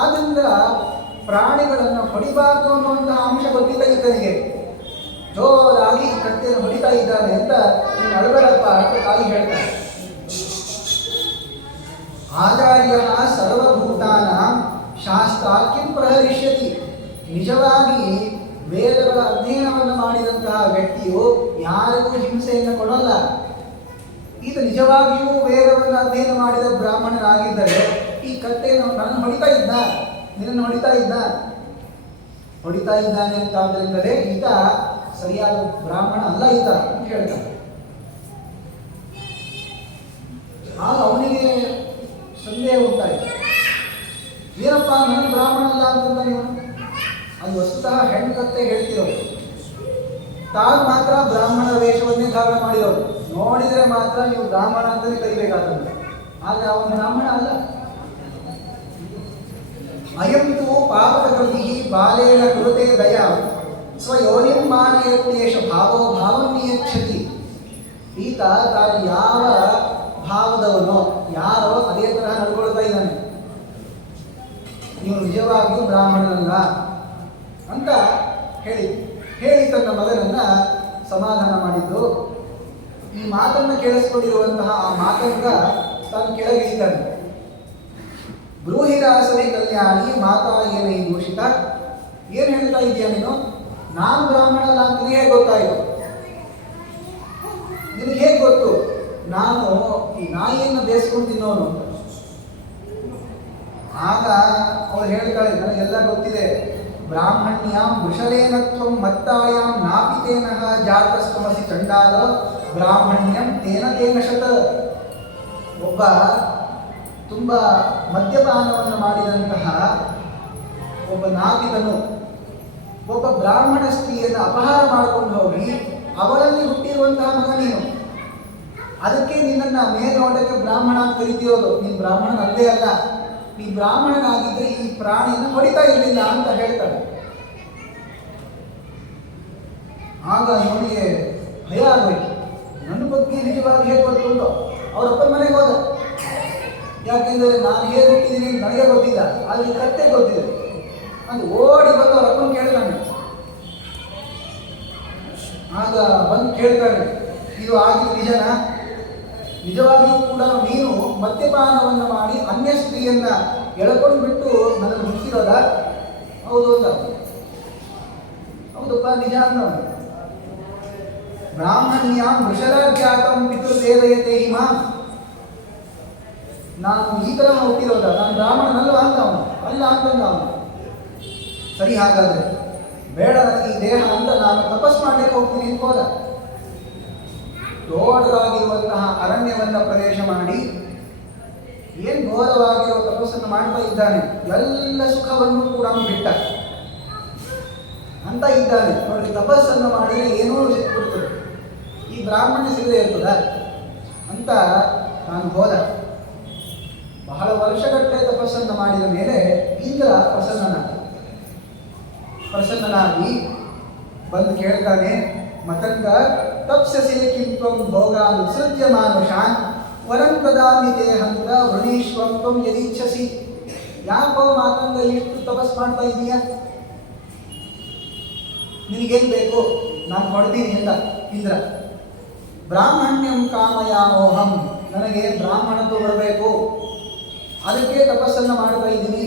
ಆದ್ರಿಂದ ಪ್ರಾಣಿಗಳನ್ನು ಹೊಡಿಬಾರ್ದು ಅನ್ನುವಂತಹ ಅಂಶ ಗೊತ್ತಿಲ್ಲ ಈತನಿಗೆ. ಜೋರಾಗಿ ಕತ್ತೆಯನ್ನು ಹೊಡಿತಾ ಇದ್ದಾನೆ ಅಂತ ನೀನು ಅಳಬೇಡಪ್ಪ ಅಂತ ತಾಯಿ ಹೇಳ್ತಾರೆ. ಆಚಾರ್ಯ ಸರ್ವಭೂತಾನ ಶಾಸ್ತ್ರ ಕಿಂ ಪ್ರಹರಿಷ್ಯತಿ. ನಿಜವಾಗಿ ವೇದಗಳ ಅಧ್ಯಯನವನ್ನು ಮಾಡಿದಂತಹ ವ್ಯಕ್ತಿಯು ಯಾರಿಗೂ ಹಿಂಸೆಯನ್ನು ಕೊಡಲ್ಲ. ಈತ ನಿಜವಾಗಿಯೂ ವೇದವನ್ನು ಅಧ್ಯಯನ ಮಾಡಿದ ಬ್ರಾಹ್ಮಣನಾಗಿದ್ದರೆ ಈ ಕತ್ತೆಯನ್ನು ನನ್ನ ಹೊಡಿತಾ ಇದ್ದ, ನಿನ್ನನ್ನು ಹೊಡಿತಾ ಇದ್ದಾನೆ ಅಂತ ಆದ್ದರಿಂದಲೇ ಈತ ಸರಿಯಾದ ಬ್ರಾಹ್ಮಣ ಅಲ್ಲ ಈತ ಅಂತ ಹೇಳ್ತಾನೆ. ಆಗ ಅವನಿಗೆ ಸಂದೇಹ ಉಂಟಾಯಿತು, ಏನಪ್ಪ ನನ್ನ ಬ್ರಾಹ್ಮಣ ಅಲ್ಲ ಅಂತಂದ ನೀವು? ಅದು ವಸ್ತುತಃ ಹೆಣ್ಣು ಕತ್ತೆ ಹೇಳ್ತಿರೋದು. ತಾನು ಮಾತ್ರ ಬ್ರಾಹ್ಮಣ ವೇಷವನ್ನೇ ಧಾರಣ ಮಾಡಿರೋದು. ನೋಡಿದರೆ ಮಾತ್ರ ನೀವು ಬ್ರಾಹ್ಮಣ ಅಂತಲೇ ಕರಿಬೇಕಾದಂತೆ. ಆದರೆ ಅವನ ಬ್ರಾಹ್ಮಣ ಅಲ್ಲ. ಅಯಂತು ಪಾಪಕೃತಿ ಬಾಲೇನ ಕೃತೆ ದಯಾ ಸ್ವಯೋನಿಂ ಮಾನಯತ್ಯೇಷ ಭಾವೋ ಭಾವಂ ನಿಯಚ್ಛತಿ. ಈತ ತಾನು ಯಾವ ಭಾವದವನೋ ಯಾರೋ ಅದೇ ತರಹ ನಡ್ಕೊಳ್ತಾ ಇದ್ದಾನೆ. ನೀವು ನಿಜವಾಗಿಯೂ ಬ್ರಾಹ್ಮಣನಲ್ಲ ಅಂತ ಹೇಳಿ ತನ್ನ ಮಗನನ್ನ ಸಮಾಧಾನ ಮಾಡಿದ್ದು. ಈ ಮಾತನ್ನು ಕೇಳಿಸ್ಕೊಂಡಿರುವಂತಹ ಆ ಮಾತಂಗ ತಾನು ಕೆಳಗಿಳಿತಾನೆ. ಬ್ರೂಹಿರಾಸವಿ ಕಲ್ಯಾಣಿ ಮಾತಾ ಏನೇ ದೂಷಿತ, ಏನು ಹೇಳ್ತಾ ಇದೀಯ ನೀನು? ನಾನು ಬ್ರಾಹ್ಮಣ ಅಂತ ಹೇಗೆ ಗೊತ್ತಾಯಿತು? ನಿನಗೆ ಹೇಗೆ ಗೊತ್ತು ನಾನು ಈ ನಾಯಿಯನ್ನು ಬೇಯಿಸ್ಕೊಂಡು ತಿನ್ನೋನು? ಆಗ ಅವ್ರು ಹೇಳ್ತಾಳೆ, ನನಗೆಲ್ಲ ಗೊತ್ತಿದೆ. ಬ್ರಾಹ್ಮಣ್ಯಾಂ ವೃಷಲೇನತ್ವಂ ಮತ್ತಾಯಾಂ ನಾಪಿತೇನಃ ಜಾತಸ್ತಮಸಿ ಚಂಡಾಲ ಬ್ರಾಹ್ಮಣ್ಯಂ ತೇನ ತೇನ ಶತ. ಒಬ್ಬ ತುಂಬ ಮದ್ಯಪಾನವನ್ನು ಮಾಡಿದಂತಹ ಒಬ್ಬ ನಾಪಿತನು ಒಬ್ಬ ಬ್ರಾಹ್ಮಣ ಸ್ತ್ರೀಯನ್ನು ಅಪಹಾರ ಮಾಡಿಕೊಂಡು ಹೋಗಿ ಅವಳಲ್ಲಿ ಹುಟ್ಟಿರುವಂತಹ ಮಗ ನೀನು. ಅದಕ್ಕೆ ನಿನ್ನನ್ನು ಮೇಲ್ನೋಟಕ್ಕೆ ಬ್ರಾಹ್ಮಣ ಅಂತ ಕರಿತಿರೋದು. ನೀನು ಬ್ರಾಹ್ಮಣನಲ್ಲೇ ಅಲ್ಲ. ನೀ ಬ್ರಾಹ್ಮಣನಾಗಿದ್ರೆ ಈ ಪ್ರಾಣಿಯನ್ನು ಹೊಡಿತಾ ಇರಲಿಲ್ಲ ಅಂತ ಹೇಳ್ತಾಳೆ. ಆಗ ಇವನಿಗೆ ಭಯ ಆಗಬೇಕು. ನನ್ನ ಬಗ್ಗೆ ನಿಜವಾಗಿ ಹೇಗೆ ಗೊತ್ತು ಉಂಟು? ಅವರಪ್ಪನ ಮನೆಗೆ ಹೋದ. ಯಾಕೆಂದರೆ ನಾನು ಹೇಗೆ ಹುಟ್ಟಿದ್ದೀನಿ ನನಗೆ ಗೊತ್ತಿಲ್ಲ, ಆದರೆ ಈ ಕತ್ತೆ ಗೊತ್ತಿದೆ ಅಂತ ಓಡಿ ಬಂದು ಅವರಪ್ಪನ ಕೇಳ್ತಾನೆ. ಆಗ ಬಂದು ಕೇಳ್ತಾನೆ, ಇದು ಆಗಿದ್ದು ನಿಜನಾ? ನಿಜವಾಗಿಯೂ ಕೂಡ ನೀನು ಮದ್ಯಪಾನವನ್ನು ಮಾಡಿ ಅನ್ಯ ಸ್ತ್ರೀಯನ್ನ ಎಳ್ಕೊಂಡು ಬಿಟ್ಟು ನನ್ನನ್ನು ಮುಗಿಸಿರೋದ? ಹೌದು ಅಂತ. ಹೌದಪ್ಪ, ನಿಜ ಅಂದ. ಬ್ರಾಹ್ಮಣ್ಯಾಂ ವೃಷರಾಜ್ಯಾತಂ ಪಿತೃದೇವಯತೆ ಹಿಮಾಂ. ನಾನು ಈ ಥರ ಹುಟ್ಟಿರೋದ? ನಾನು ಬ್ರಾಹ್ಮಣನಲ್ವ ಅಂತ ಅವನು. ಅಲ್ಲ ಅಂತಂದ ಅವನು. ಸರಿ, ಹಾಗಾದ್ರೆ ಬೇಡ ನನಗೆ ಈ ದೇಹ ಅಂತ ನಾನು ತಪಸ್ ಮಾಡಲಿಕ್ಕೆ ಹೋಗ್ತೀನಿ ಅಂತ ಹೋದ. ದೊಡ್ಡದಾಗಿರುವಂತಹ ಅರಣ್ಯವನ್ನು ಪ್ರವೇಶ ಮಾಡಿ ಏನು ಘೋರವಾಗಿರುವ ತಪಸ್ಸನ್ನು ಮಾಡ್ತಾ ಇದ್ದಾನೆ. ಎಲ್ಲ ಸುಖವನ್ನು ಕೂಡ ಬಿಟ್ಟ ಅಂತ ಇದ್ದಾನೆ. ನೋಡಿ, ತಪಸ್ಸನ್ನು ಮಾಡಿದರೆ ಏನೋ ಸಿಕ್ಬಿಡ್ತದೆ, ಈ ಬ್ರಾಹ್ಮಣ್ಯ ಸಿಗದೆ ಇರ್ತದ ಅಂತ ನಾನು ಹೋದ. ಬಹಳ ವರ್ಷಗಟ್ಟಲೆ ತಪಸ್ಸನ್ನು ಮಾಡಿದ ಮೇಲೆ ಇಂದ್ರ ಪ್ರಸನ್ನನಾಗಿ ಬಂದು ಕೇಳ್ತಾನೆ, ಮತಂಗ ತಪ್ಸಸೆ ಕಿಂತ್ವಂ ಭೋಗಾನ್ ಉತ್ಸೃಜ್ಯ ಮಾನುಷಾನ್ ವರಂ ದದಾಮಿ ತೇ ಹಂತ ವೃಣೀಶ್ವಂ ತ್ವಂ ಯದೀಚ್ಛಸಿ. ಯಾಕೋ ಮಾತಂಗ ಎಷ್ಟು ತಪಸ್ ಮಾಡ್ತಾ ಇದೀಯ? ನಿನಗೇನು ಬೇಕು? ನಾನು ಕೊಡ್ತೀನಿ ಅಂತ ಇಂದ್ರ. ಬ್ರಾಹ್ಮಣ್ಯಂ ಕಾಮಯಾಮೋಹಂ, ನನಗೆ ಬ್ರಾಹ್ಮಣತ್ವ ಬರಬೇಕು, ಅದಕ್ಕೆ ತಪಸ್ಸನ್ನು ಮಾಡ್ತಾ ಇದ್ದೀನಿ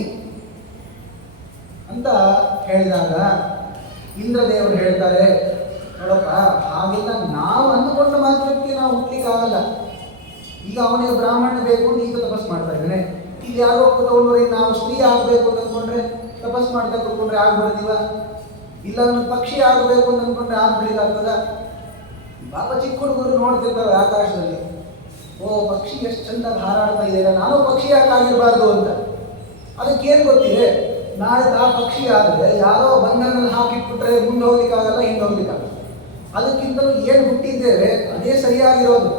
ಅಂತ ಹೇಳಿದಾಗ ಇಂದ್ರದೇವರು ಹೇಳ್ತಾರೆ, ನೋಡಪ್ಪ, ಹಾಗೆಲ್ಲ ನಾವು ಅಂದುಕೊಂಡ ಮಾತ್ರಕ್ಕೆ ನಾವು ಹುಟ್ಟಲಿಕ್ಕಾಗಲ್ಲ. ಈಗ ಅವನಿಗೆ ಬ್ರಾಹ್ಮಣ ಬೇಕು ಅಂತ ಈಗ ತಪಸ್ ಮಾಡ್ತಾ ಇದ್ದಾನೆ. ಈಗ ಯಾರೋ ಕೂತ್ಕೊಂಡ್ರೆ ನಾವು ಸ್ತ್ರೀ ಆಗಬೇಕು ಅಂತ ಅಂದ್ಕೊಂಡ್ರೆ ತಪಸ್ ಮಾಡ್ತಾ ಕೂತ್ಕೊಂಡ್ರೆ ಆಗ್ಬಿಡ್ತೀವ? ಇಲ್ಲ ನನ್ನ ಪಕ್ಷಿ ಆಗಬೇಕು ಅಂತ ಅಂದ್ಕೊಂಡ್ರೆ ಆಗ್ಬಿಡ್ಲಿಕ್ಕಾಗ್ತದ? ಪಾಪ ಚಿಕ್ಕ ಹುಡುಗರು ನೋಡ್ತಿರ್ತಾವೆ ಆಕಾಶದಲ್ಲಿ, ಓ ಪಕ್ಷಿ ಎಷ್ಟು ಚಂದಾಗಿ ಹಾರಾಡ್ತಾ ಇದೆ, ನಾನು ಪಕ್ಷಿ ಯಾಕಾಗಿರಬಾರ್ದು ಅಂತ. ಅದಕ್ಕೇನು ಗೊತ್ತಿದೆ? ನಾಳೆ ಆ ಪಕ್ಷಿ ಆದರೆ ಯಾರೋ ಬಂಧನಲ್ಲಿ ಹಾಕಿಟ್ಬಿಟ್ರೆ ಮುಂದೆ ಹೋಗ್ಲಿಕ್ಕಾಗಲ್ಲ, ಹಿಂದೆ ಹೋಗ್ಲಿಕ್ಕಾಗಲ್ಲ. ಅದಕ್ಕಿಂತಲೂ ಏನು ಹುಟ್ಟಿದ್ದೇವೆ ಅದೇ ಸರಿಯಾಗಿರೋದು.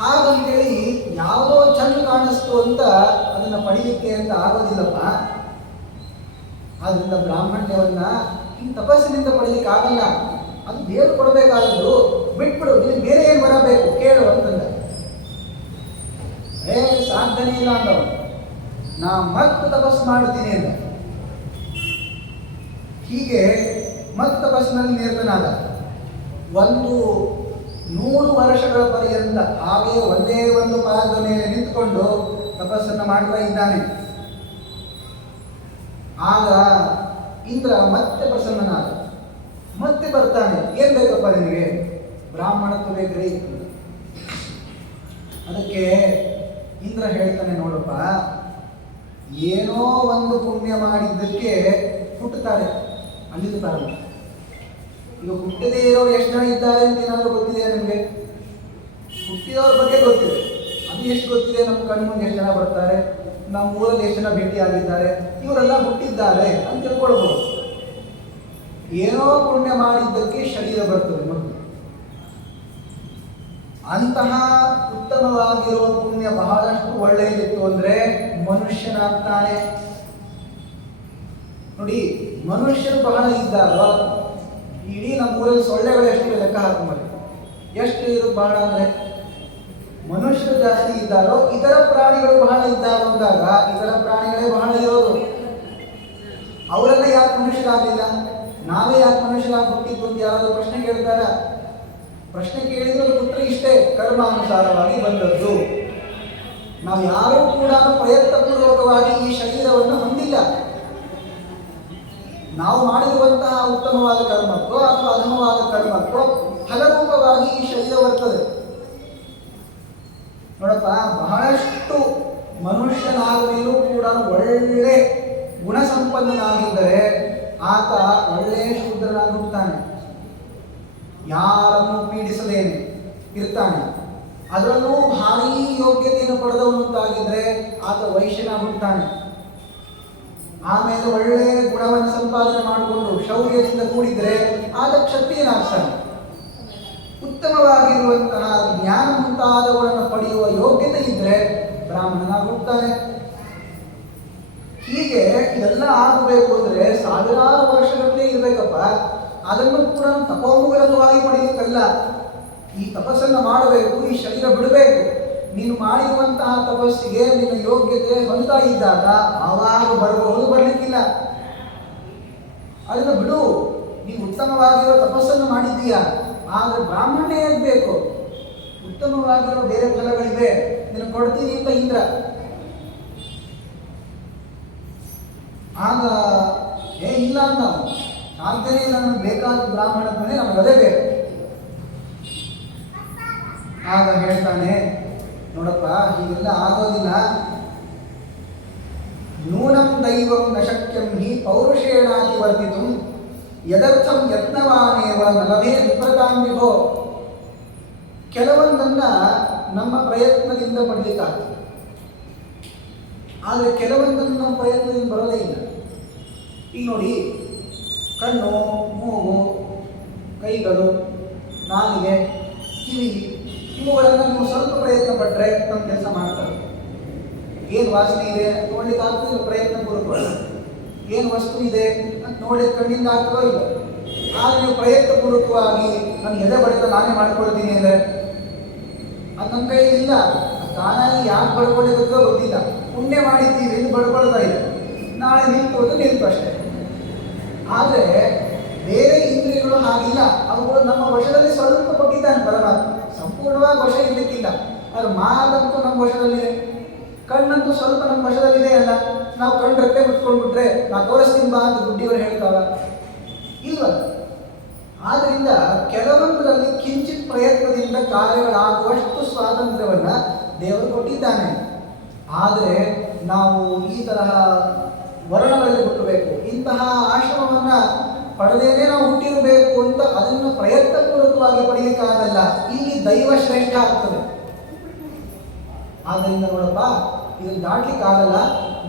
ಹಾಗಂತೇಳಿ ಯಾವುದೋ ಚಂದ ಕಾಣಿಸ್ತು ಅಂತ ಅದನ್ನು ಪಡಿಲಿಕ್ಕೆ ಅಂತ ಆಗೋದಿಲ್ಲಪ್ಪ. ಆದ್ರಿಂದ ಬ್ರಾಹ್ಮಣ್ಯವನ್ನ ಈ ತಪಸ್ಸಿನಿಂದ ಪಡಿಲಿಕ್ಕೆ ಆಗಲ್ಲ, ಅದು ದೇವರು ಕೊಡಬೇಕಾದದ್ದು. ಬಿಟ್ಬಿಡು, ನಿನಗೆ ಬೇರೆ ಏನು ಬರಬೇಕು ಕೇಳು ಅಂತಂದ. ಸಾಧ್ಯನೇ ಇಲ್ಲ ಅಂದವನು. ನಾ ಮತ್ತೆ ತಪಸ್ಸು ಮಾಡುತ್ತೀನಿ ಅಂತ. ಹೀಗೆ ಮತ್ತೆ ತಪಸ್ಸಿನಲ್ಲಿ ನಿರತನಾದ. 100 ವರ್ಷಗಳ ಪರ್ಯಂತ ಹಾಗೆ ಒಂದೇ ಒಂದು ಪಾದದ ಮೇಲೆ ನಿಂತುಕೊಂಡು ತಪಸ್ಸನ್ನು ಮಾಡ್ತಾ ಇದ್ದಾನೆ. ಆಗ ಇಂದ್ರ ಮತ್ತೆ ಪ್ರಸನ್ನನಾದ. ಮತ್ತೆ ಬರ್ತಾನೆ, ಏನ್ ಬೇಕಪ್ಪ ನಿನಗೆ? ಬ್ರಾಹ್ಮಣತ್ವ ಬೇಕ್ರಿ. ಅದಕ್ಕೆ ಇಂದ್ರ ಹೇಳ್ತಾನೆ, ನೋಡಪ್ಪ, ಏನೋ ಒಂದು ಪುಣ್ಯ ಮಾಡಿದ್ದಕ್ಕೆ ಹುಟ್ಟುತ್ತಾರೆ, ಅಲ್ಲಿಂದ ಪ್ರಾರಂಭ. ಈಗ ಹುಟ್ಟದೇ ಇರೋರು ಎಷ್ಟು ಜನ ಇದ್ದಾರೆ ಅಂತ ಏನಾದರೂ ಗೊತ್ತಿದೆ ನಿಮಗೆ? ಹುಟ್ಟಿದವ್ರ ಬಗ್ಗೆ ಗೊತ್ತಿದೆ, ಅದು ಎಷ್ಟು ಗೊತ್ತಿದೆ? ನಮ್ಮ ಕಣ್ಮುಂದೆ ಎಷ್ಟು ಜನ ಬರ್ತಾರೆ, ನಮ್ಮ ಊರಲ್ಲಿ ಎಷ್ಟು ಜನ ಭೇಟಿಯಾಗಿದ್ದಾರೆ, ಇವರೆಲ್ಲ ಹುಟ್ಟಿದ್ದಾರೆ ಅಂತ ತಿಳ್ಕೊಳ್ಬೋದು. ಏನೋ ಪುಣ್ಯ ಮಾಡಿದ್ದಕ್ಕೆ ಶರೀರ ಬರ್ತದೆ ಮತ್ತು ಅಂತಹ ಉತ್ತಮವಾಗಿರುವ ಪುಣ್ಯ ಬಹಳಷ್ಟು ಒಳ್ಳೆಯದಿತ್ತು ಅಂದ್ರೆ ಮನುಷ್ಯನಾಗ್ತಾನೆ. ನೋಡಿ, ಮನುಷ್ಯರು ಬಹಳ ಇದ್ದಾರ. ಇಡೀ ನಮ್ಮ ಊರಲ್ಲಿ ಸೊಳ್ಳೆಗಳು ಎಷ್ಟು ಲೆಕ್ಕ ಹಾಕೊಂಬಲ್ಲಿ ಎಷ್ಟು ಇದು ಬಹಳ ಅಂದ್ರೆ ಮನುಷ್ಯರು ಜಾಸ್ತಿ ಇದ್ದಾರೋ ಇತರ ಪ್ರಾಣಿಗಳು ಬಹಳ ಇದ್ದಾವಂದಾಗ ಇತರ ಪ್ರಾಣಿಗಳೇ ಬಹಳ ಇರೋದು. ಅವರೆಲ್ಲ ಯಾಕೆ ಮನುಷ್ಯರಾಗಲಿಲ್ಲ, ನಾವೇ ಯಾಕೆ ಮನುಷ್ಯರಾಗಿ ಹುಟ್ಟಿದ್ದು ಅಂತ ಯಾರಾದರೂ ಪ್ರಶ್ನೆ ಕೇಳ್ತಾರ? ಪ್ರಶ್ನೆ ಕೇಳಿದ್ರೆ ಉತ್ತರ ಇಷ್ಟೇ, ಕರ್ಮಾನುಸಾರವಾಗಿ ಬಂದದ್ದು. ನಾವು ಯಾರೂ ಕೂಡ ಪ್ರಯತ್ನಪೂರ್ವಕವಾಗಿ ಈ ಶರೀರವನ್ನು ಹೊಂದಿಲ್ಲ. ನಾವು ಮಾಡಿರುವಂತಹ ಉತ್ತಮವಾದ ಕರ್ಮಕ್ಕೋ ಅಥವಾ ಅಧಮವಾದ ಕರ್ಮಕ್ಕೋ ಫಲರೂಪವಾಗಿ ಈ ಶರೀರ ಬರ್ತದೆ. ನೋಡಪ್ಪ, ಬಹಳಷ್ಟು ಮನುಷ್ಯನಾಗಲೂ ಕೂಡ ಒಳ್ಳೆ ಗುಣಸಂಪನ್ನನಾಗಿದ್ದರೆ ಆತ ಒಳ್ಳೆ ಶೂದ್ರನಾಗುತ್ತಾನೆ, ಯಾರನ್ನು ಪೀಡಿಸದೇನೆ ಇರ್ತಾನೆ. ಅದರಲ್ಲೂ ಭಾರೀ ಯೋಗ್ಯತೆಯನ್ನು ಪಡೆದವನು ಅಂತಾಗಿದ್ರೆ ಆತ ವೈಶ್ಯನಾಗುತ್ತಾನೆ. ಆಮೇಲೆ ಒಳ್ಳೆ ಗುಣವನ್ನು ಸಂಪಾದನೆ ಮಾಡಿಕೊಂಡು ಶೌರ್ಯದಿಂದ ಕೂಡಿದ್ರೆ ಆತ ಕ್ಷತ್ರಿಯನಾಗ್ತಾನೆ. ಉತ್ತಮವಾಗಿರುವಂತಹ ಜ್ಞಾನ ಮುಂತಾದವುಗಳನ್ನು ಪಡೆಯುವ ಯೋಗ್ಯತೆ ಇದ್ರೆ ಬ್ರಾಹ್ಮಣನಾಗುತ್ತಾನೆ. ಹೀಗೆ ಇದೆಲ್ಲ ಆಗಬೇಕು ಅಂದ್ರೆ ಸಾವಿರಾರು ವರ್ಷಗಟ್ಟಲೆ ಇರಬೇಕಪ್ಪ. ಅದನ್ನು ಕೂಡ ತಪೋಮೂಲಕವಾಗಿ ಪಡೆಯಲಿಕ್ಕಲ್ಲ. ಈ ತಪಸ್ಸನ್ನು ಮಾಡಬೇಕು, ಈ ಶರೀರ ಬಿಡಬೇಕು. ನೀನು ಮಾಡಿರುವಂತಹ ತಪಸ್ಸಿಗೆ ನಿನ್ನ ಯೋಗ್ಯತೆ ಹೊಂದ್ತಾ ಇದ್ದಾಗ ಆವಾಗ ಬರಬಹುದು, ಬರಲಿಕ್ಕಿಲ್ಲ. ಅದನ್ನು ಬಿಡು. ನೀನು ಉತ್ತಮವಾಗಿರೋ ತಪಸ್ಸನ್ನು ಮಾಡಿದ್ದೀಯಾ, ಆದರೆ ಬ್ರಾಹ್ಮಣನೇ ಆಗಬೇಕು. ಉತ್ತಮವಾಗಿರೋ ಬೇರೆ ಫಲಗಳಿವೆ, ನೀನು ಕೊಡ್ತೀನಿ ಅಂತ ಇಂದ್ರ. ಆಗ ಇಲ್ಲ ಅಂತ ನಾವು ಸಾಧ್ಯನೇ ಇಲ್ಲ, ನಮ್ಗೆ ಬೇಕಾದ ಬ್ರಾಹ್ಮಣತ್ವನೇ ನಮಗೆ ಅದೇ ಬೇಕು. ಆಗ ಹೇಳ್ತಾನೆ, ನೋಡಪ್ಪ, ಹೀಗೆಲ್ಲ ಆಗೋದಿಲ್ಲ. ನೂನಂ ದೈವಂ ನ ಶಕ್ಯಂ ಹಿ ಪೌರುಷೇಣಾತಿ ವರ್ತಿತು ಯದರ್ಥಂ ಯತ್ನವಾನೇವ ನಲಭೇ ವಿಪ್ರತಾಂ ವಿಭೋ. ಕೆಲವೊಂದನ್ನ ನಮ್ಮ ಪ್ರಯತ್ನದಿಂದ ಪಡಲಿಕ್ಕಾಗ್ತದೆ, ಆದರೆ ಕೆಲವೊಂದನ್ನು ನಮ್ಮ ಪ್ರಯತ್ನದಿಂದ ಬರೋದೇ ಇಲ್ಲ. ಈಗ ನೋಡಿ, ಕಣ್ಣು, ಮೂಗು, ಕೈಗಳು, ನಾಲಿಗೆ, ಕಿವಿ, ಇವುಗಳನ್ನು ನೀವು ಸ್ವಲ್ಪ ಪ್ರಯತ್ನ ಪಟ್ಟರೆ ನಮ್ಮ ಕೆಲಸ ಮಾಡ್ತಾರೆ. ಏನು ವಾಸನೆ ಇದೆ ನೋಡ್ಲಿಕ್ಕೆ ಆಗ್ತದೆ, ಪ್ರಯತ್ನ ಪೂರ್ವಕವಾಗಿ. ಏನು ವಸ್ತು ಇದೆ ಅಂತ ನೋಡ್ಲಿಕ್ಕೆ ಕಣ್ಣಿಂದ ಆಗ್ತದೋ ಇಲ್ಲ. ಆದರೆ ನೀವು ಪ್ರಯತ್ನ ಪೂರ್ವಕವಾಗಿ ನಾನು ಎದೆ ಬಡಿತ ನಾನೇ ಮಾಡ್ಕೊಳ್ತೀನಿ ಅಂದರೆ ಅದು ನಮ್ಮ ಕೈಯಲ್ಲಿ ಇಲ್ಲ. ತಾನಾಗಿ ಯಾಕೆ ಬಡ್ಕೊಳ್ಳಿಕ್ಕೋ ಗೊತ್ತಿಲ್ಲ. ಪುಣ್ಯ ಮಾಡಿದ್ದೀವಿ ಎಂದು ಬಡ್ಕೊಳ್ತಾ ಇದೆ, ನಾಳೆ ನಿಂತು ನಿಂತು ಅಷ್ಟೇ. ಆದರೆ ಬೇರೆ ಇಂದ್ರಿಯಗಳು ಹಾಗಿಲ್ಲ. ಅವುಗಳು ನಮ್ಮ ವಶದಲ್ಲಿ ಸ್ವಲ್ಪ ಕೊಟ್ಟಿದ್ದಾನೆ ಪರಮಾತ್ಮ, ಸಂಪೂರ್ಣವಾಗಿ ವಶ ಇರಲಿಕ್ಕಿಲ್ಲ. ಆದರೆ ಮಾತಂತೂ ನಮ್ಮ ವಶದಲ್ಲಿದೆ, ಕಣ್ಣಂತೂ ಸ್ವಲ್ಪ ನಮ್ಮ ವಶದಲ್ಲಿದೆ ಅಲ್ಲ. ನಾವು ಕಣ್ಣು ರೆಕ್ಕೆ ಮುಚ್ಕೊಂಡ್ಬಿಟ್ರೆ ನಾ ತೋರಿಸ್ತೀನಿ ಬಾ ಅಂತ ದುಡ್ಡಿಯವರು ಹೇಳ್ತಾವ ಇಲ್ವಲ್ಲ. ಆದ್ದರಿಂದ ಕೆಲವೊಂದರಲ್ಲಿ ಕಿಂಚಿತ್ ಪ್ರಯತ್ನದಿಂದ ಕಾರ್ಯಗಳಾಗುವಷ್ಟು ಸ್ವಾತಂತ್ರ್ಯವನ್ನು ದೇವರು ಕೊಟ್ಟಿದ್ದಾನೆ. ಆದರೆ ನಾವು ಈ ತರಹ ವರ್ಣಗಳಲ್ಲಿ ಹುಟ್ಟಬೇಕು, ಇಂತಹ ಆಶ್ರಮವನ್ನು ಪಡೆದೇನೆ ನಾವು ಹುಟ್ಟಿರಬೇಕು ಅಂತ ಅದನ್ನು ಪ್ರಯತ್ನಪೂರ್ವಕವಾಗಿ ಪಡೆಯಲಿಕ್ಕಾಗಲ್ಲ. ಇಲ್ಲಿ ದೈವ ಶ್ರೇಷ್ಠ ಆಗ್ತದೆ. ಆದ್ದರಿಂದ ನೋಡಪ್ಪ, ಇದನ್ನು ದಾಟ್ಲಿಕ್ಕಾಗಲ್ಲ,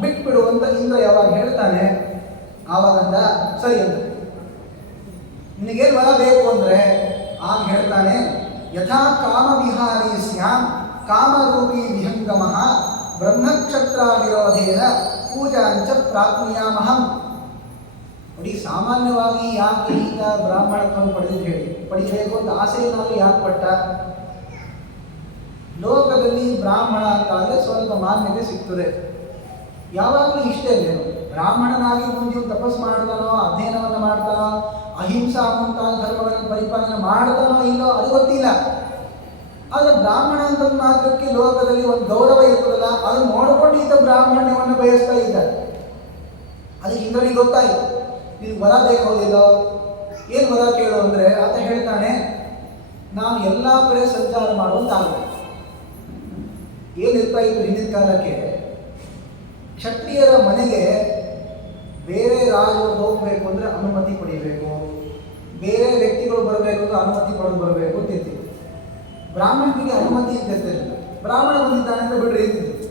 ಬಿಟ್ಬಿಡು ಅಂತ ಇಂದ್ರ ಯಾವಾಗ ಹೇಳ್ತಾನೆ, ಆವಾಗಂದ ಸರಿ ಅಂತ. ನಿನಗೇನು ವರ ಬೇಕು ಅಂದರೆ ಆಗ ಹೇಳ್ತಾನೆ, ಯಥಾ ಕಾಮ ವಿಹಾರಿ ಸ್ಯಾಂ ಕಾಮರೂಪಿ ವಿಹಂಗಮಃ ಬ್ರಹ್ಮಕ್ಷತ್ರ ವಿರೋಧೇನ ಪೂಜಾಂಚ ಪ್ರಾಪ್ನುಯಾಮಹಂ. ನೋಡಿ, ಸಾಮಾನ್ಯವಾಗಿ ಯಾಕೆ ಈಗ ಬ್ರಾಹ್ಮಣತ್ವವನ್ನು ಪಡೆದಿದ್ದು ಹೇಳಿ, ಪಡಿಬೇಕು ಅಂತ ಆಸೆ ಏನಾದರೂ ಯಾಕೆ ಪಟ್ಟ? ಲೋಕದಲ್ಲಿ ಬ್ರಾಹ್ಮಣ ಅಂತ ಅಂದರೆ ಸ್ವಲ್ಪ ಮಾನ್ಯತೆ ಸಿಗ್ತದೆ. ಯಾವಾಗಲೂ ಇಷ್ಟೇ ಅಲ್ಲೇನು, ಬ್ರಾಹ್ಮಣನಾಗಿ ಮುಂದೆ ತಪಸ್ ಮಾಡ್ತಾನೋ, ಅಧ್ಯಯನವನ್ನು ಮಾಡ್ತಾನೋ, ಅಹಿಂಸಾ ಮುಂತಾದ ಧರ್ಮಗಳನ್ನು ಪರಿಪಾಲನೆ ಮಾಡ್ತಾನೋ ಇಲ್ಲೋ ಅದು ಗೊತ್ತಿಲ್ಲ. ಆದರೆ ಬ್ರಾಹ್ಮಣ ಅಂತ ಮಾತ್ರಕ್ಕೆ ಲೋಕದಲ್ಲಿ ಒಂದು ಗೌರವ ಇರ್ತದಲ್ಲ, ಅದನ್ನು ನೋಡಿಕೊಂಡು ಈತ ಬ್ರಾಹ್ಮಣ್ಯವನ್ನು ಬಯಸ್ತಾ ಇದ್ದಾರೆ. ಅದಕ್ಕೆ ಇಂದ್ರನಿಗೆ ಗೊತ್ತಾಯಿತು, ನೀನು ವರ ಬೇಕಾಗೋದಿಲ್ಲ. ಏನು ವರ ಕೇಳು ಅಂದರೆ ಆತ ಹೇಳ್ತಾನೆ, ನಾನು ಎಲ್ಲ ಕಡೆ ಸಂಚಾರ ಮಾಡುವಂತಾಗಬೇಕು. ಏನಿರ್ತಾ ಇತ್ತು ಹಿಂದಿನ ಕಾಲಕ್ಕೆ, ಕ್ಷತ್ರಿಯರ ಮನೆಗೆ ಬೇರೆ ರಾಜರು ಹೋಗಬೇಕು ಅಂದರೆ ಅನುಮತಿ ಪಡಿಬೇಕು, ಬೇರೆ ವ್ಯಕ್ತಿಗಳು ಬರಬೇಕು ಅಂದರೆ ಅನುಮತಿ ಪಡೆದು ಬರಬೇಕು ಅಂತ ಇರ್ತಿತ್ತು. ಬ್ರಾಹ್ಮಣನಿಗೆ ಅನುಮತಿ ಇರ್ತಿರಲಿಲ್ಲ. ಬ್ರಾಹ್ಮಣ ಬಂದಿದ್ದಾನೆ ಅಂತ ಬಿಡ್ರಿ ಇರ್ತಿದ್ರು.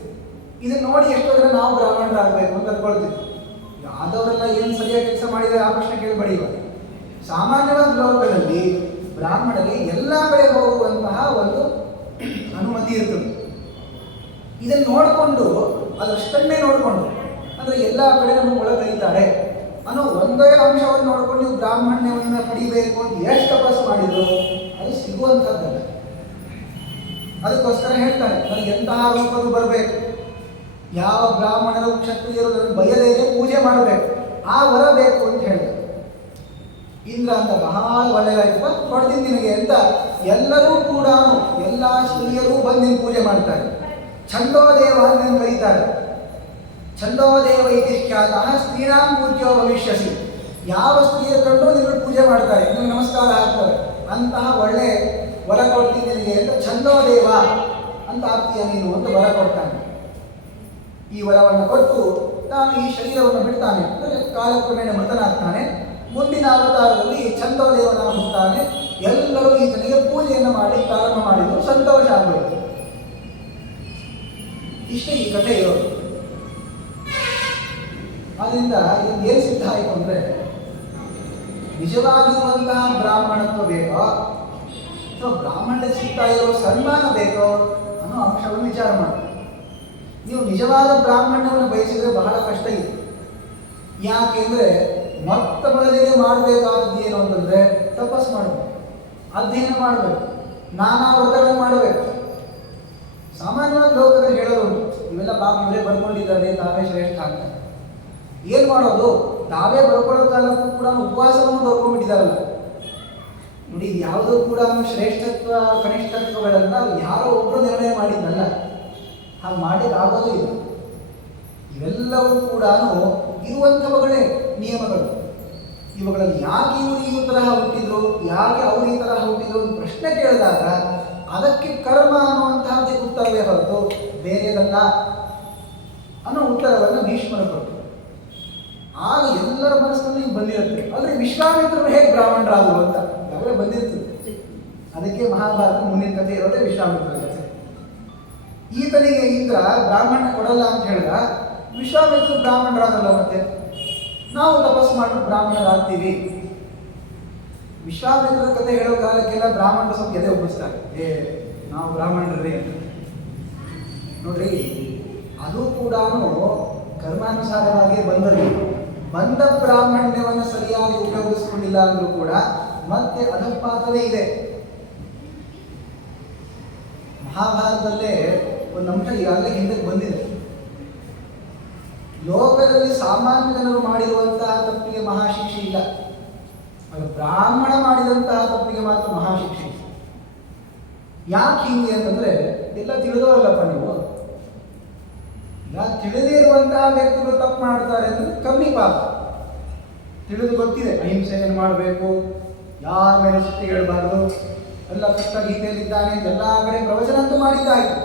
ಇದನ್ನು ನೋಡಿ ಎಷ್ಟೋದ್ರೆ ನಾವು ಬ್ರಾಹ್ಮಣರಾಗಬೇಕು ಅಂತ ಅಂದ್ಕೊಳ್ತಿದ್ವಿ. ಆದವರೆಲ್ಲ ಏನು ಸರಿಯಾಗಿ ಕೆಲಸ ಮಾಡಿದರೆ ಆ ಪ್ರಶ್ನೆ ಕೇಳಬೇಡಿ. ಇವಾಗ ಸಾಮಾನ್ಯವಾದ ಲೋಕದಲ್ಲಿ ಬ್ರಾಹ್ಮಣರಿಗೆ ಎಲ್ಲ ಕಡೆ ಹೋಗುವಂತಹ ಒಂದು ಅನುಮತಿ ಇರ್ತದೆ. ಇದನ್ನು ನೋಡಿಕೊಂಡು ಅದರಷ್ಟನ್ನೇ ನೋಡಿಕೊಂಡು, ಅಂದರೆ ಎಲ್ಲ ಕಡೆ ನಮಗೆ ಒಳಗರಿತಾರೆ ಅನ್ನೋ ಒಂದೇ ಅಂಶವನ್ನು ನೋಡ್ಕೊಂಡು ನೀವು ಬ್ರಾಹ್ಮಣ್ಯವನ್ನು ಪಡಿಬೇಕು ಅಂತ ಎಷ್ಟು ತಪಸ್ಸು ಮಾಡಿದ್ರು ಅದು ಸಿಗುವಂಥದ್ದಲ್ಲ. ಅದಕ್ಕೋಸ್ಕರ ಹೇಳ್ತಾನೆ ನನಗೆ ಎಂತಹ ರೂಪದ್ದು ಬರಬೇಕು, ಯಾವ ಬ್ರಾಹ್ಮಣರು ಕ್ಷತ್ರಿಯರು ನನಗೆ ಬಯದೇನೆ ಪೂಜೆ ಮಾಡಬೇಕು, ಆ ವರ ಬೇಕು ಅಂತ ಹೇಳ್ತಾರೆ. ಇಂದ್ರ ಅಂತ ಬಹಳ ಒಳ್ಳೆಯದಾಯ್ತಪ್ಪ, ಕೊಡ್ತೀನಿ ನಿನಗೆ ಅಂತ ಎಲ್ಲರೂ ಕೂಡ ಎಲ್ಲ ಸ್ತ್ರೀಯರು ಬಂದು ನಿನ್ನ ಪೂಜೆ ಮಾಡ್ತಾರೆ. ಛಂದೋದೇವ ಅಂತ ಕರೀತಾರೆ. ಛಂದೋದೇವ ಇತಿ ಖ್ಯಾತಃ ಸ್ತ್ರೀನಾಂ ಪೂಜ್ಯೋ ಭವಿಷ್ಯಸಿ. ಯಾವ ಸ್ತ್ರೀಯರು ಕಂಡು ನಿನ್ನ ಪೂಜೆ ಮಾಡ್ತಾರೆ, ನಿಮಗೆ ನಮಸ್ಕಾರ ಹಾಕ್ತಾರೆ, ಅಂತಹ ಒಳ್ಳೆ ವರ ಕೊಡ್ತೀನಿ ನಿನಗೆ ಅಂತ ಛಂದೋದೇವ ಅಂತ ಆಗ್ತೀಯ ನೀನು ಅಂತ ವರ ಕೊಡ್ತಾನೆ. ಈ ವರವನ್ನು ಕೊಟ್ಟು ತಾನು ಈ ಶರೀರವನ್ನು ಬಿಡ್ತಾನೆ, ಅಂದರೆ ಕಾಲಕ್ರಮೇಣ ಮೃತನಾಗ್ತಾನೆ. ಮುಂದಿನ ಅವತಾರದಲ್ಲಿ ಛಂದೋದೇವನಾಗುತ್ತಾನೆ. ಎಲ್ಲರೂ ಈತನಿಗೆ ಪೂಜೆಯನ್ನು ಮಾಡಿ ಪ್ರಾರಂಭ ಮಾಡಿದ್ದು ಸಂತೋಷ ಆಗಬೇಕು. ಇಷ್ಟೇ ಈ ಕಥೆ ಇರೋದು. ಆದ್ದರಿಂದ ಇದನ್ನು ಏನು ಸಿದ್ಧ ಆಯಿತು ಅಂದರೆ, ನಿಜವಾಗಿರುವಂತಹ ಬ್ರಾಹ್ಮಣತ್ವ ಬೇಕೋ ಅಥವಾ ಬ್ರಾಹ್ಮಣಕ್ಕೆ ಸಿಗ್ತಾ ಇರೋ ಸನ್ಮಾನ ಬೇಕೋ ಅನ್ನೋ ಅಂಶವನ್ನು ವಿಚಾರ ಮಾಡಿ. ನೀವು ನಿಜವಾದ ಬ್ರಾಹ್ಮಣ್ಯವನ್ನು ಬಯಸಿದರೆ ಬಹಳ ಕಷ್ಟ ಇದೆ. ಯಾಕೆಂದರೆ ಮೊತ್ತ ಮೊದಲಿಗೆ ಮಾಡಬೇಕಾದದ್ದು ಏನು ಅಂತಂದರೆ ತಪಸ್ಸು ಮಾಡಬೇಕು, ಅಧ್ಯಯನ ಮಾಡಬೇಕು, ನಾನಾ ವ್ರತಗಳನ್ನು ಮಾಡಬೇಕು. ಸಾಮಾನ್ಯವಾಗಿ ಲೋಕದಲ್ಲಿ ಹೇಳೋದು ಇವೆಲ್ಲ ಪಾಪ ಇವರೇ ಬರ್ಕೊಂಡಿದ್ದಾರೆ, ತಾವೇ ಶ್ರೇಷ್ಠ ಅಂತ. ಏನು ಮಾಡೋದು, ತಾವೇ ಬರ್ಕೊಳ್ಳೋ ಕಾಲಕ್ಕೂ ಕೂಡ ಉಪವಾಸವನ್ನು ಬರ್ಕೊಂಡ್ಬಿಟ್ಟಿದ್ದಾರಲ್ಲ. ನೋಡಿ, ಇದು ಯಾವುದೂ ಕೂಡ ಶ್ರೇಷ್ಠತ್ವ ಕನಿಷ್ಠತ್ವಗಳೆಲ್ಲ ಯಾರೋ ಒಬ್ಬರು ನಿರ್ಣಯ ಮಾಡಿದ್ದಲ್ಲ, ಹಾಗೆ ಮಾಡಲಿಕ್ಕೆ ಆಗೋದು ಇಲ್ಲ. ಇವೆಲ್ಲವೂ ಕೂಡ ಇರುವಂಥವುಗಳೇ ನಿಯಮಗಳು. ಇವುಗಳಲ್ಲಿ ಯಾಕೆ ಇವರು ಈ ತರಹ ಹುಟ್ಟಿದ್ರು, ಯಾಕೆ ಅವರು ಈ ತರಹ ಹುಟ್ಟಿದ್ರು ಅಂತ ಪ್ರಶ್ನೆ ಕೇಳಿದಾಗ ಅದಕ್ಕೆ ಕರ್ಮ ಅನ್ನುವಂತಹದ್ದೇ ಉತ್ತರವೇ ಹೊರತು ಬೇರೆದಲ್ಲ ಅನ್ನೋ ಉತ್ತರವನ್ನು ಭೀಷ್ಮರು ಕೊಟ್ಟರು. ಆಗ ಎಲ್ಲರ ಮನಸ್ಸಿನಲ್ಲಿ ಬಂದಿರುತ್ತೆ, ಆದರೆ ವಿಶ್ವಾಮಿತ್ರರು ಹೇಗೆ ಬ್ರಾಹ್ಮಣರಾದರು ಅಂತ ಯಾವಾಗಲೇ ಬಂದಿರ್ತದೆ. ಅದಕ್ಕೆ ಮಹಾಭಾರತ ಮುಂದಿನ ಕಥೆ ಇರೋದೇ ವಿಶ್ವಾಮಿತ್ರರ ಕಥೆ. ಈತನಿಗೆ ಇಂದ್ರ ಬ್ರಾಹ್ಮಣ ಕೊಡಲ್ಲ ಅಂತ ಹೇಳಿದ, ವಿಶ್ವಾಮಿತ್ರರು ಬ್ರಾಹ್ಮಣರಾದಲ್ಲ, ಮತ್ತೆ ನಾವು ತಪಸ್ಸು ಮಾಡಿ ಬ್ರಾಹ್ಮಣರಾಗ್ತೀವಿ. ವಿಶ್ವಾಮಿತ್ರರ ಕಥೆ ಹೇಳೋ ಕಾಲಕ್ಕೆಲ್ಲ ಬ್ರಾಹ್ಮಣರು ಸ್ವಲ್ಪ ಎದೆ ಒಪ್ಪಿಸ್ತಾರೆ, ನಾವು ಬ್ರಾಹ್ಮಣರೇ ಅಂತ. ನೋಡ್ರಿ, ಅದು ಕೂಡ ಕರ್ಮಾನುಸಾರವಾಗಿ ಬಂದ ಬ್ರಾಹ್ಮಣ್ಯವನ್ನು ಸರಿಯಾಗಿ ಉಪಯೋಗಿಸ್ಕೊಂಡಿಲ್ಲ ಅಂದ್ರೂ ಕೂಡ ಮತ್ತೆ ಅಧಪಾತವೇ ಇದೆ. ಮಹಾಭಾರತದಲ್ಲೇ ಒಂದು ಅಂಶ ಈಗಾಗಲೇ ಹಿಂದಕ್ಕೆ ಬಂದಿದೆ. ಲೋಕದಲ್ಲಿ ಸಾಮಾನ್ಯ ಜನರು ಮಾಡಿರುವಂತಹ ತಪ್ಪಿಗೆ ಮಹಾಶಿಕ್ಷೆ ಇಲ್ಲ, ಅದು ಬ್ರಾಹ್ಮಣ ಮಾಡಿದಂತಹ ತಪ್ಪಿಗೆ ಮಾತ್ರ ಮಹಾಶಿಕ್ಷೆ. ಯಾಕೆ ಹಿಂಗೆ ಅಂತಂದ್ರೆ, ಎಲ್ಲ ತಿಳಿದವರಲ್ಲಪ್ಪ ನೀವು. ಈಗ ತಿಳಿದೇ ಇರುವಂತಹ ವ್ಯಕ್ತಿಗಳು ತಪ್ಪು ಮಾಡ್ತಾರೆ ಅಂದ್ರೆ ಕಮ್ಮಿ ಪಾಪ. ತಿಳಿದು ಗೊತ್ತಿದೆ ಅಹಿಂಸೆಯನ್ನು ಮಾಡಬೇಕು, ಯಾರ ಮೇಲೆ ಸಿಟ್ಟು ಹೇಳಬಾರ್ದು, ಎಲ್ಲ ಕೃಷ್ಣ ಗೀತೆಯಲ್ಲಿದ್ದಾನೆ ಎಲ್ಲ ಕಡೆ ಪ್ರವಚನ ಅಂತೂ ಮಾಡಿದ್ದಾಯ್ತು,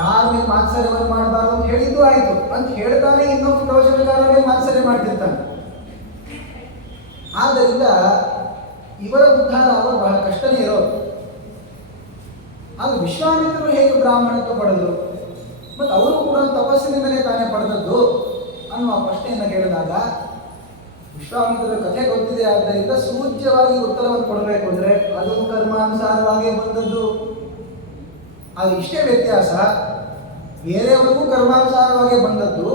ಯಾರ ಮೇಲೆ ಮಾತ್ಸರ್ಯವನ್ನು ಮಾಡಬಾರ್ದು ಅಂತ ಹೇಳಿದ್ದು ಆಯಿತು ಅಂತ ಹೇಳ್ತಾನೆ, ಇನ್ನೊಬ್ಬ ಪ್ರವಚನಕಾರರೇ ಮಾತ್ಸರ್ಯ ಮಾಡ್ತಿರ್ತಾನೆ. ಆದ್ದರಿಂದ ಇವರ ಉದ್ಧಾರ ಅವರು ಬಹಳ ಕಷ್ಟನೇ ಇರೋದು. ಆಗ ವಿಶ್ವಾಮಿತ್ರರು ಹೇಗೆ ಬ್ರಾಹ್ಮಣತ್ವ ಪಡೆದರು ಮತ್ತು ಅವರು ಕೂಡ ತಪಸ್ಸಿನಿಂದಲೇ ತಾನೇ ಪಡೆದದ್ದು ಅನ್ನುವ ಪ್ರಶ್ನೆಯನ್ನು ಕೇಳಿದಾಗ ವಿಶ್ವಾಮಿತ್ರರ ಕಥೆ ಗೊತ್ತಿದೆ. ಆದ್ದರಿಂದ ಸೂಚ್ಯವಾಗಿ ಉತ್ತರವನ್ನು ಕೊಡಬೇಕು ಅಂದರೆ ಅದು ಕರ್ಮಾನುಸಾರವಾಗಿ ಬಂದದ್ದು. ಅದು ಇಷ್ಟೇ ವ್ಯತ್ಯಾಸ, ಬೇರೆಯವರಿಗೂ ಕರ್ಮಾನುಸಾರವಾಗಿ ಬಂದದ್ದು,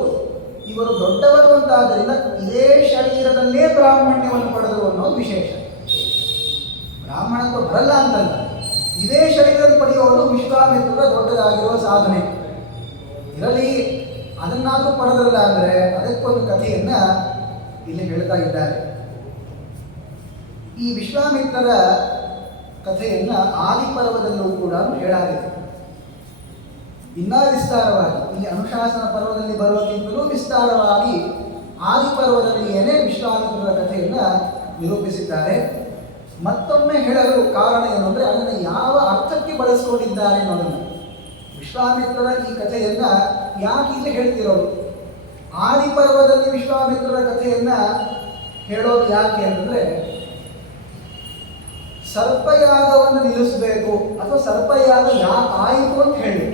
ಇವರು ದೊಡ್ಡವರು ಅಂತಾದ್ದರಿಂದ ಇದೇ ಶರೀರದಲ್ಲೇ ಬ್ರಾಹ್ಮಣ್ಯವನ್ನು ಪಡೆದರು ಅನ್ನೋದು ವಿಶೇಷ. ಬ್ರಾಹ್ಮಣತ್ವ ಬರಲ್ಲ ಅಂತಲ್ಲ, ಇದೇ ಶರೀರದಲ್ಲಿ ಪಡೆಯುವುದು ವಿಶ್ವಾಮಿತ್ರರ ದೊಡ್ಡದಾಗಿರುವ ಸಾಧನೆ. ಇರಲಿ, ಅದನ್ನಾದರೂ ಪಡೆದಲ್ಲ ಅಂದರೆ ಅದಕ್ಕೊಂದು ಕಥೆಯನ್ನ ಇಲ್ಲಿ ಹೇಳ್ತಾ ಇದ್ದಾರೆ. ಈ ವಿಶ್ವಾಮಿತ್ರರ ಕಥೆಯನ್ನ ಆದಿಪರ್ವದಲ್ಲೂ ಕೂಡ ಹೇಳಾಗಿದೆ. ಇನ್ನೂ ವಿಸ್ತಾರವಾಗಿ ಇಲ್ಲಿ ಅನುಶಾಸನ ಪರ್ವದಲ್ಲಿ ಬರೋಕ್ಕಿಂತಲೂ ವಿಸ್ತಾರವಾಗಿ ಆದಿಪರ್ವದಲ್ಲಿಯೇ ವಿಶ್ವಾಮಿತ್ರರ ಕಥೆಯನ್ನ ನಿರೂಪಿಸಿದ್ದಾರೆ. ಮತ್ತೊಮ್ಮೆ ಹೇಳಲು ಕಾರಣ ಏನು ಅಂದರೆ ಅದನ್ನು ಯಾವ ಅರ್ಥಕ್ಕೆ ಬಳಸಿಕೊಂಡಿದ್ದಾರೆ ಅನ್ನೋದನ್ನು. ವಿಶ್ವಾಮಿತ್ರರ ಈ ಕಥೆಯನ್ನ ಯಾಕೆ ಇಲ್ಲಿ ಹೇಳ್ತಿರೋದು, ಆದಿಪರ್ವದಲ್ಲಿ ವಿಶ್ವಾಮಿತ್ರರ ಕಥೆಯನ್ನ ಹೇಳೋದು ಯಾಕೆ ಅಂತಂದ್ರೆ, ಸರ್ಪಯಾಗವನ್ನು ನಿಲ್ಲಿಸಬೇಕು ಅಥವಾ ಸರ್ಪಯಾಗ ಯಾಕೆ ಆಯಿತು ಅಂತ ಹೇಳಿ.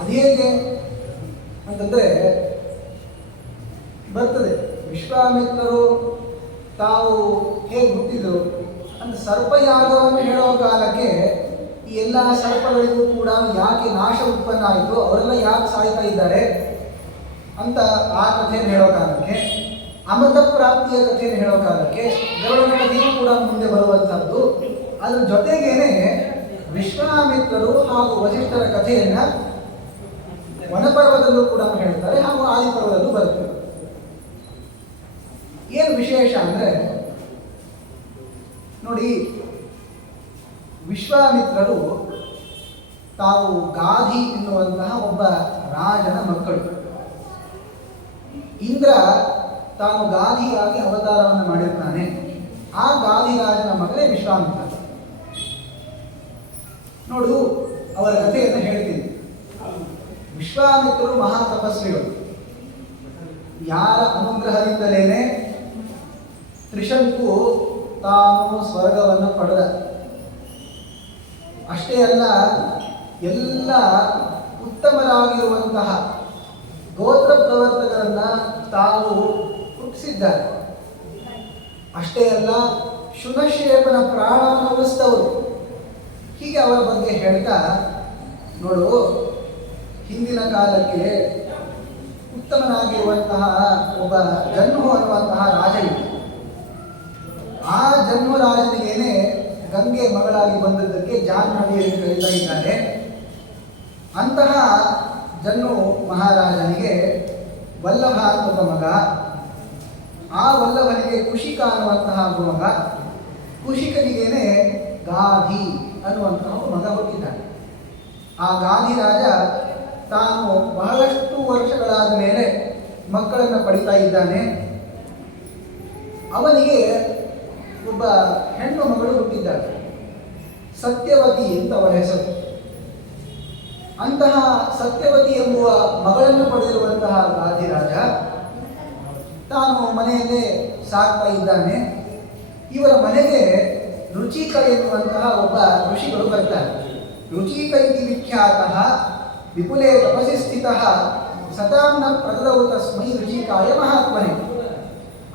ಅದೇಗೆ ಅಂತಂದ್ರೆ ಬರ್ತದೆ, ವಿಶ್ವಾಮಿತ್ರರು ತಾವು ಹೇಗೆ ಹುಟ್ಟಿದ್ರು ಅಂತ ಸರ್ಪಯಾಗವನ್ನು ಹೇಳೋ ಕಾಲಕ್ಕೆ ಈ ಎಲ್ಲ ಸರ್ಪಗಳಿಗೂ ಕೂಡ ಯಾಕೆ ನಾಶ ಉತ್ಪನ್ನ ಆಯಿತು, ಅವರೆಲ್ಲ ಯಾಕೆ ಸಾಯ್ತಾ ಇದ್ದಾರೆ ಅಂತ ಆ ಕಥೆಯನ್ನು ಹೇಳೋ ಕಾಲಕ್ಕೆ, ಅಮೃತ ಪ್ರಾಪ್ತಿಯ ಕಥೆಯನ್ನು ಹೇಳೋ ಕಾಲಕ್ಕೆ ಗರುಡನ ಕಥೆಯೂ ಕೂಡ ಮುಂದೆ ಬರುವಂಥದ್ದು. ಅದ್ರ ಜೊತೆಗೇನೆ ವಿಶ್ವಾಮಿತ್ರರು ಹಾಗೂ ವಸಿಷ್ಠರ ಕಥೆಯನ್ನ ವನಪರ್ವದಲ್ಲೂ ಕೂಡ ಹೇಳ್ತಾರೆ ಹಾಗೂ ಆದಿಪರ್ವದಲ್ಲೂ ಬರುತ್ತೆ. ಏನು ವಿಶೇಷ ಅಂದ್ರೆ ನೋಡಿ, ವಿಶ್ವಾಮಿತ್ರರು ತಾವು ಗಾಧಿ ಎನ್ನುವಂತಹ ಒಬ್ಬ ರಾಜನ ಮಕ್ಕಳು. ಇಂದ್ರ ತಾನು ಗಾಧಿಯಾಗಿ ಅವತಾರವನ್ನು ಮಾಡಿರ್ತಾನೆ. ಆ ಗಾಧಿರಾಜನ ಮಗನೇ ವಿಶ್ವಾಮಿತ್ರ. ನೋಡು, ಅವರ ಕಥೆಯನ್ನು ಹೇಳ್ತೀನಿ. ವಿಶ್ವಾಮಿತ್ರರು ಮಹಾ ತಪಸ್ವಿಗಳು. ಯಾರ ಅನುಗ್ರಹದಿಂದಲೇನೆ ತ್ರಿಶಂಕು ತಾನು ಸ್ವರ್ಗವನ್ನು ಪಡೆದ. ಅಷ್ಟೇ ಅಲ್ಲ, ಎಲ್ಲ ಉತ್ತಮರಾಗಿರುವಂತಹ ಗೋತ್ರ ಪ್ರವರ್ತಕರನ್ನ ತಾವು ಹುಟ್ಟಿಸಿದ್ದಾರೆ. ಅಷ್ಟೇ ಅಲ್ಲ, ಶುನಶೇಪನ ಪ್ರಾಣವನ್ನು ಉಳಿಸಿದವರು. ಹೀಗೆ ಅವರ ಬಗ್ಗೆ ಹೇಳ್ತಾ, ನೋಡು, ಹಿಂದಿನ ಕಾಲಕ್ಕೆ ಉತ್ತಮನಾಗಿರುವಂತಹ ಒಬ್ಬ ಜನ್ಮು ಅನ್ನುವಂತಹ ರಾಜ ಇತ್ತು. ಆ ಜನ್ಮರಾಜನಿಗೇನೆ ಗಂಗೆ ಮಗಳಾಗಿ ಬಂದದ್ದಕ್ಕೆ ಜಾಹ್ನವಿ ಎಂದು ಕರೀತಾ ಇದ್ದಾರೆ. ಅಂತಹ ಜನ್ನು ಮಹಾರಾಜನಿಗೆ ವಲ್ಲಭ ಒಬ್ಬ ಮಗ. ಆ ವಲ್ಲಭನಿಗೆ ಕುಶಿಕ ಅನ್ನುವಂತಹ ಒಬ್ಬ ಮಗ. ಕುಶಿಕನಿಗೇನೆ ಗಾಧಿ ಅನ್ನುವಂತಹ ಮಗ ಹುಟ್ಟಿದ್ದಾನೆ. ಆ ಗಾಧಿ ರಾಜ ತಾನು ಬಹಳಷ್ಟು ವರ್ಷಗಳಾದ ಮೇಲೆ ಮಕ್ಕಳನ್ನು ಪಡಿತಾ ಇದ್ದಾನೆ. ಅವನಿಗೆ ಒಬ್ಬ ಹೆಣ್ಣು ಮಗಳು ಹುಟ್ಟಿದ್ದಾಳೆ, ಸತ್ಯವತಿ ಅಂತ ಅವಳ ಹೆಸರು. ಅಂತಹ ಸತ್ಯವತಿ ಎಂಬುವ ಮಗಳನ್ನು ಪಡೆದಿರುವಂತಹ ಗಾಧಿರಾಜ ತಾನು ಮನೆಯಲ್ಲೇ ಸಾಕ್ತಾ ಇದ್ದಾನೆ. ಇವರ ಮನೆಗೆ ರುಚಿಕ ಎನ್ನುವಂತಹ ಒಬ್ಬ ಋಷಿಗಳು ಬರ್ತಾರೆ. ರುಚಿಕ ಇತಿ ವಿಖ್ಯಾತಃ ವಿಪುಲೇ ತಪಸಿ ಸ್ಥಿತಃ ಸತಾಂನ ಪ್ರದದೌ ತಸ್ಮೈ ರುಚಿಕಾಯ ಮಹಾತ್ಮನೆ.